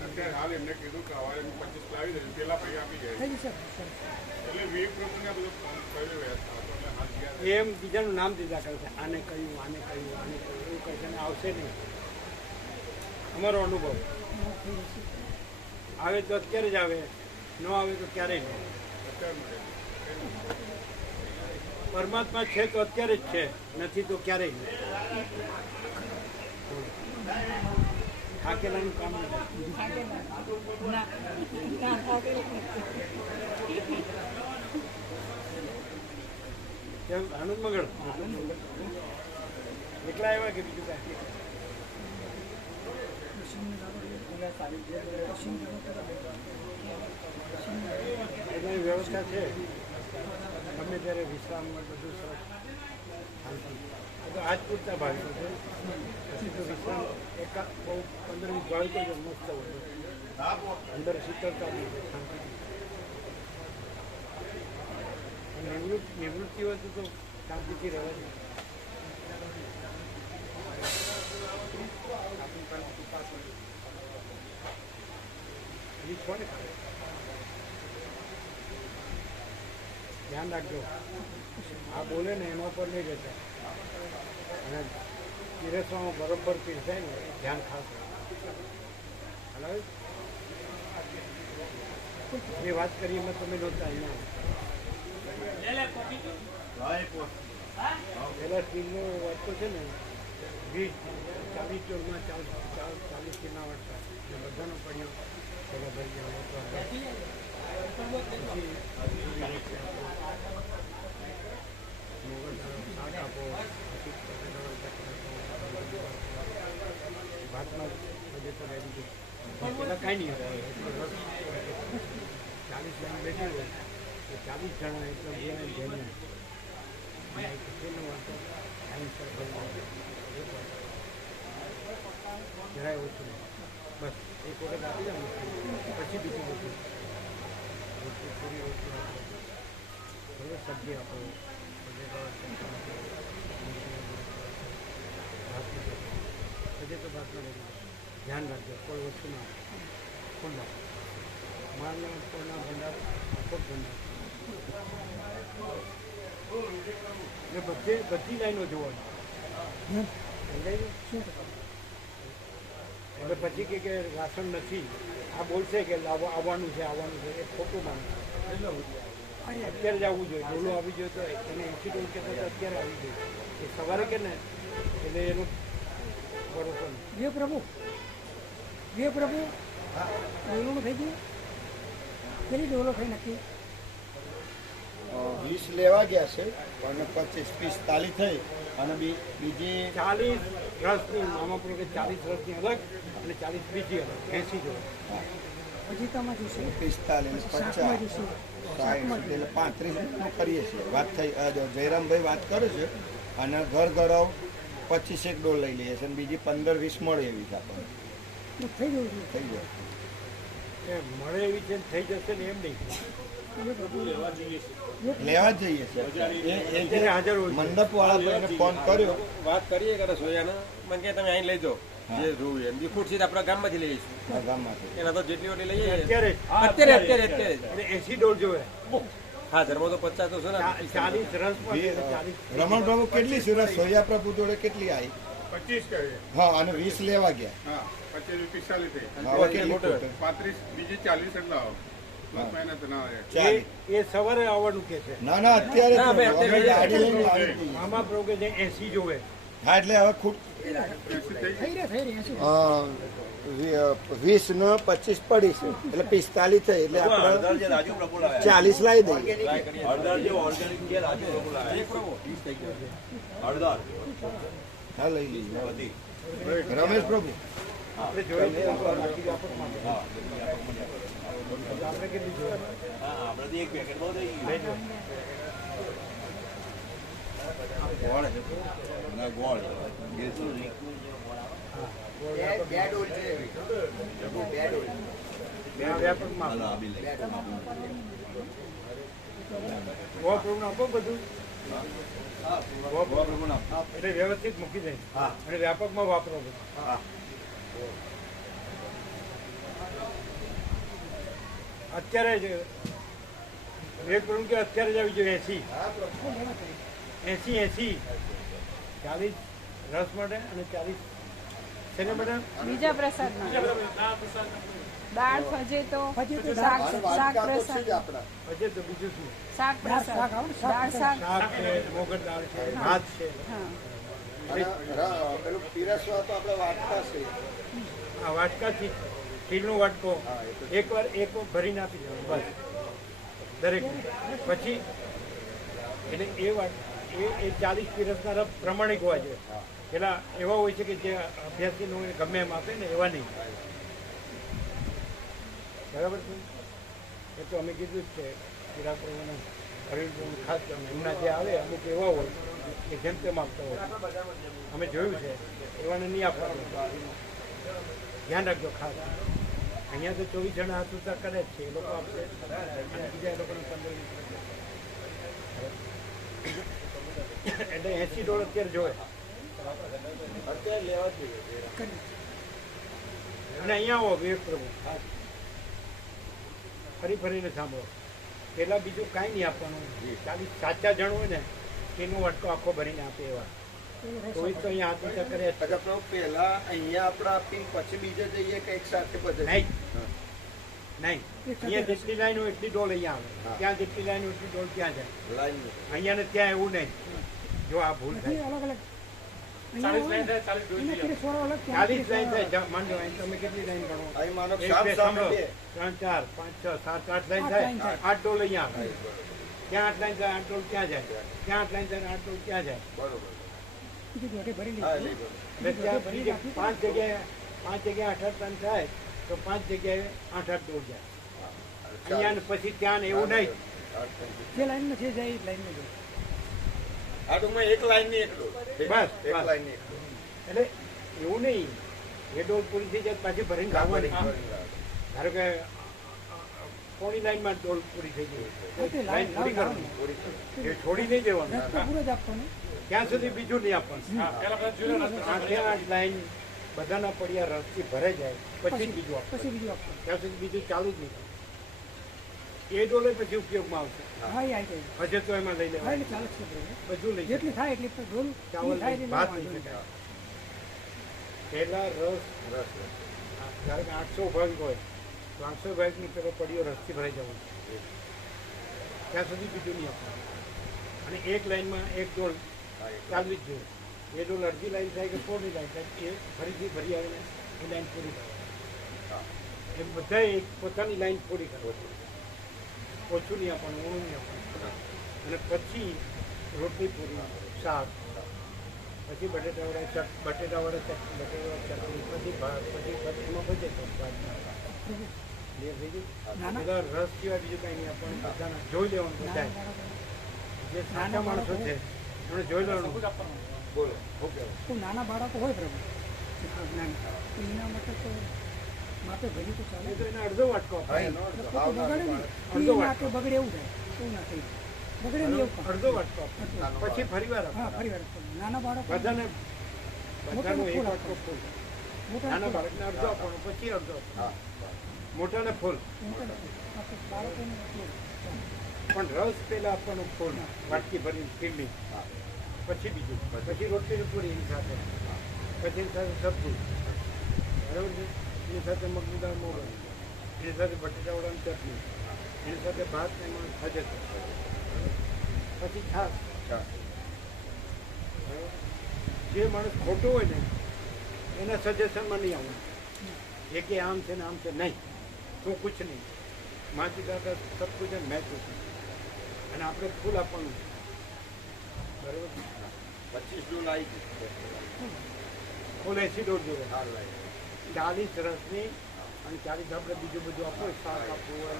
અત્યારે હાલ એમને કીધું કે સવારે 25 લાવી દે પેલા પૈસા આપી જાય એટલે વિવેક પ્રભુને આ બધું કહ્યું વ્યવસ્થા એટલે હાલ ગયા એમ બીજાનું નામ દીધા કરશે આને કહ્યું આને કહ્યું આને કહ્યું એવું કહેશે ને આવશે નહીં અમારો અનુભવ આવે તો અત્યારે જ આવે ન આવે તો ક્યારેય નહીં પરમાત્મા છે તો અત્યારે જ છે નથી તો ક્યારેય નહીં થાકેલાનું કામ નથી કેમ આનંદ મગળ એકલા આવ્યા કે બીજું કાંઈ એની વ્યવસ્થા છે ગમે ત્યારે વિશ્રામ બધું સરસ શાંતિ આજ પૂરતા ભાવિકો છે પછી તો વિશ્રામ એકા બહુ 15-20 ભાવિકો છે મસ્ત હોય અંદર શીતળતા બી છે શાંતિ નિવૃત્તિ હોય તો શાંતિથી રહેવા જોઈએ હજી છો ને ધ્યાન રાખજો આ બોલે ને એના ઉપર નહીં જતા અને પીરસવામાં બરોબર પીરસાય ને એ ધ્યાન ખાસ હલાવે એ વાત કરી એમાં તમે નહોતા અહીંયા પહેલા સ્ટીલનો વાટકો છે ને 20-40 ચોરમાં 40 કિલોના વાટકા એ બધાનો પડ્યો પેલા ભરી ગયા શાક આપો ભાતમાં બજે તો રેડી પેલા કાંઈ નહીં હોય 40 જણ બેઠા હોય તો 40 જણા એટલે જેને જેને કેટલો વાંચો ટાઈમસર જરાય ઓછું બસ એક વખત આપી જાવ પછી બીજું બધું રોટલી પૂરી રોટલી આપો થોડો સબ્જી આપો હજે તો ભાતમાં રહી ધ્યાન રાખજો કોઈ વસ્તુ ના ખુલ્લા મારના કોઈના ભંડાર આખો ભંડાર ને બધી લાઈનો જોવાની હવે પછી કે રાશન નથી આ બોલશે કે આવવાનું છે એ ખોટું માને અત્યારે જ આવવું જોઈએ. ડોલો આવી જોઈએ તો એને 80 ડોલ કે અત્યારે આવી જોઈએ. એ સવારે કે ને એટલે એનું બરોબર જે પ્રભુ ડોલોનું થઈ ગયું કેટલી ડોલો થઈ નક્કી 20 લેવા ગયા છે અને 25 45 થઈ અને બીજી 40 રસની મામા પર કે 40 રસની અલગ અને 40 બીજી અલગ 80 જોઈએ. પછી તમે જોશો 45 50 60 એટલે 35 નું કરીએ છીએ. વાત થઈ જયરામભાઈ વાત કરે છે અને ઘર ઘરાવ 25 એક ડોલ લઈ લઈએ છીએ અને બીજી 15-20 મળે એવી છે આપણને થઈ ગયું છે. થઈ જાય. એ મળે એવી છે ને થઈ જશે ને એમ નહીં. લેવા જ જઈએ છીએ એ જે મંડપ વાળા ભાઈને ફોન કર્યો વાત કરીએ કે સોયાના મને કે તમે અહીં લઈ જાઓ જે જોવું એમ ફૂટ સીધ આપણા ગામમાંથી લઈ જઈશું ગામમાંથી એના તો જેટલી ઓટી લઈએ અત્યારે અત્યારે એટલે 80 ડોલ જોવે. હા ધર્મો તો 50 તો છે ને 40 રસ પર 40 રમણ બાબુ કેટલી સુરત સોયા પ્રભુ જોડે કેટલી આવી 25 કહે હા અને 20 લેવા ગયા હા 25 45 થઈ હવે કેટલી ખોટ? 35 બીજી 40 એટલે આવો પ્લસ માઇનસ ના આવે 40. એ સવારે આવવાનું કે છે. ના ના અત્યારે ના, જ ભાઈ, અમે અત્યારે ગાડી લઈને આવી જઈએ. મામા પ્રભુ કે જે 80 જોવે. હા એટલે હવે ખૂટ 80 થઈ થઈ રહી છે 20 ને 25 પડી છે એટલે 45 થઈ એટલે આપણે 40 લાવી દઈએ. હા લઈ લઈએ રમેશ પ્રભુ આપણે જોઈએ છે આપણે કેટલી જોઈએ? વ્યાપકમાં ગોવા પ્રભુને આપો બધું એટલે વ્યવસ્થિત મૂકી દે અને વ્યાપકમાં વાપરો બધું. અત્યારે જ એક પ્રભુ કે અત્યારે જ આવી જોઈએ 80 40 રસ માટે અને 40 શેના માટે? બીજા પ્રસાદમાં દાળ ફજેતો શાક પ્રસાદ હજે તો બીજું શું? શાક પ્રસાદ દાળ શાક શાક છે, મોગર દાળ છે, ભાત છે. હા પેલું પીરસવા તો આપણે વાટકા છે આ વાટકાથી સ્ટીલનો વાટકો એક વાર ભરીને આપી દેવાનો બસ દરેક. પછી એટલે એ 40 પીરસનારા પ્રમાણિક હોવા જોઈએ. પેલા એવા હોય છે કે જે અભ્યાસીનો ગમે એમ આપે ને એવા નહીં. બરાબર છે. એ તો અમે કીધું જ છે પીરા પ્રભુને હરિભુને ખાસ એમના જે આવે અમુક એવા હોય કે જેમ તેમ આપતા હોય અમે જોયું છે એવાને નહીં આપવાનું. ધ્યાન રાખજો ખાસ. અહીંયા તો 24 જણા હાથ ઉતા કરે જ છે એ લોકો આપશે અને બીજા એ લોકોને 15-20 એટલે 80 ડોલર અત્યારે જોવે અત્યારે લેવા જ જોઈએ. અને અહીંયા આવો વિવેક પ્રભુ ફરીને સાંભળો. પેલા બીજું કાંઈ નહીં આપવાનું. 40 સાચા જણ હોય ને તેનો વાટકો આખો ભરીને આપે એવા તો અહીંયા હાથ ઊંચા કરે અચ્છા પ્રભુ પહેલા અહીંયા આપણે આપીને પછી બીજે જઈએ કે એક સાથે બધે નહીં. અહીંયા જેટલી લાઈન હોય એટલી ડોલ અહીંયા આવે. ત્યાં જેટલી લાઈન હોય એટલી ડોલ ત્યાં જાય. લાઈન અહીંયા ને ત્યાં એવું નહીં. જો આ ભૂલ થાય અલગ અલગ 40 લાઈન થાય. માનજો અહીં તમે કેટલી લાઈન ગણો? અહીં માનો 1 સાત 2 સામે સાંભળો. બે. 3 4 5 6 7 8 લાઈન થાય. 8 ડોલ અહીંયા આવે. ત્યાં 8 લાઈન થાય 8 ડોલ ત્યાં જાય. ત્યાં 8 લાઈન થાય 8 ડોલ ત્યાં જાય. બરોબર ભરી હા લઈ લો. એટલે ત્યાં બીજે 5 જગ્યાએ 8 લાઈન થાય તો 5 જગ્યાએ 8 ડોલ જાય. અહીંયા ને પછી ત્યાં ને એવું નહીં. જે લાઈનમાં જે જાય એ લાઈનમાં જાય. આ ટૂંકમાં એક લાઈન ની એક ડોલ. બસ, એક બસ. લાઈન ની એક ડોલ. એટલે એવું નહીં એ ડોલ પૂરી થઈ જાય પાછી ભરીને લાવવાની. ધારો કે કોની લાઈનમાં ડોલ પૂરી થઈ ગઈ લાઈન પૂરી કરવાની એ છોડી નહીં દેવાનું. પૂરો જ આપવાનો. ત્યાં સુધી બીજું નહીં આપવાનું. 8 લાઈન બધાના પડ્યા રસથી ભરાઈ જાય પછી બીજું આપવાનું. પછી બીજું આપવાનું. ત્યાં સુધી બીજું ચાલુ જ નહીં. એ ડોલે પછી ઉપયોગમાં આવશે. હા એ આવી જાય. હજે તો એમાં લઈ હા લેવાય એટલે ચાલે જ છે પ્રભુ. બધું લઈ જેટલી થાય એટલી ડોલ ચાવલ થાય નહીં, એટલી ભાત લેવાની. નહીં શકાય. પહેલા રસ ધારો કે 800 ભાગ હોય તો 800 ભાગની પેલો પડ્યો રસથી ભરાઈ જવાનો. ત્યાં સુધી બીજું નહીં આપવાનું. અને એક લાઈનમાં એક ડોલ ચાલવી જ જોઈએ. એ ડોલ અડધી લાઈન થાય કે પોળની લાઈન થાય એ ફરીથી ફરી આવીને એ લાઈન પૂરી કરે. એ બધાએ એક પોતાની લાઈન પૂરી કરવી જોઈએ. ઓછું નહીં આપવાનું, ઓછું નહીં આપવાનું. અને પછી રોટલી પૂરી, શાક, પછી બટેટાવાળા ચટણી, પછી ભાત, પછી એમાં બધે બધા રસ સિવાય બીજું કાંઈ નહીં આપવાનું. બધાને જોઈ લેવાનું. બધા જે સાચા માણસો છે એમણે જોઈ લેવાનું. બોલો ઓકે. તો નાના બાળકો હોય પ્રભુ જ્ઞાન તો એના માટે તો માપે ભરી તો ચાલે. એ તો એને અડધો વાટકો બગડે નહીં અડધો નાકે બગડે એવું થાય એવું ના થઈ બગડે નહીં એવું અડધો વાટકો પછી ફરી વાર હા ફરી વાર આપવાનું. નાના બાળકો બધાનો એક વાટકો ફૂલ. નાના બાળકને અડધો આપવાનો, પછી અડધો આપવાનો. મોટાને ફૂલ. બાળકોને પણ રસ પેલા આપવાનો ફૂલ, વાટકી ભરીને ખીરલી, પછી બીજું, પછી રોટલીની પૂરી એની સાથે, પછી એની સાથે સબ્જી, બરાબર છે, એની સાથે મગની દાળ મોગર, એની સાથે બટેટાવાળાની ચટણી, એની સાથે ભાત એમાં ખજત, પછી છાશ. જે માણસ ખોટો હોય ને એના સજેશનમાં નહીં આવવાનું. એ કે આમ છે ને આમ છે નહીં, તું કુછ નહીં, માજી દાદા સબ કુછ है मैं कुछ नहीं. અને આપણે ફૂલ આપવાનું. બરાબર 25 ડોલ આવી ફૂલ 80 ડોલ જોવે. 40 રસની અને 40 આપણે બીજું બધું આપવું હોય, શાક આપવું હોય,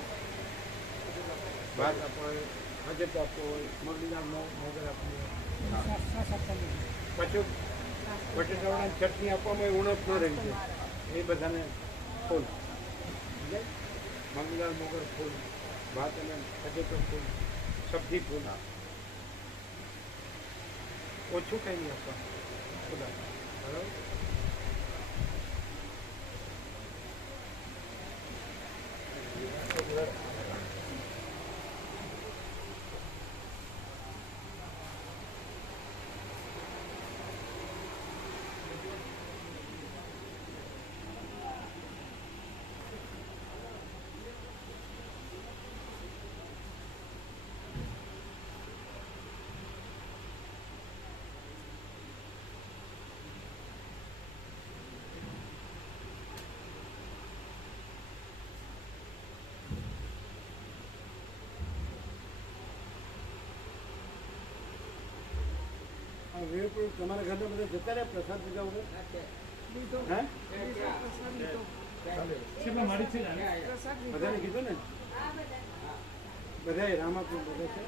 ભાત આપવો હોય, હજત આપવો હોય, મગની દાળ મોગર આપવું હોય, પછી બટેટાવાળાની ચટણી આપવામાં એ ઉણપ ન રહી છે. એ બધાને ફૂલ, મગની દાળ મોગર ફૂલ, ભાત અને હજતો ફૂલ, સબ્જી ફૂલ. ઓછું કંઈ નહીં આપવાનું. બરાબર. વીરપુર તમારા ઘરના બધા જતા રહ્યા પ્રસાદ લીધા વગર? બધાને કીધું ને? બધાએ રામાપુર બધા છે.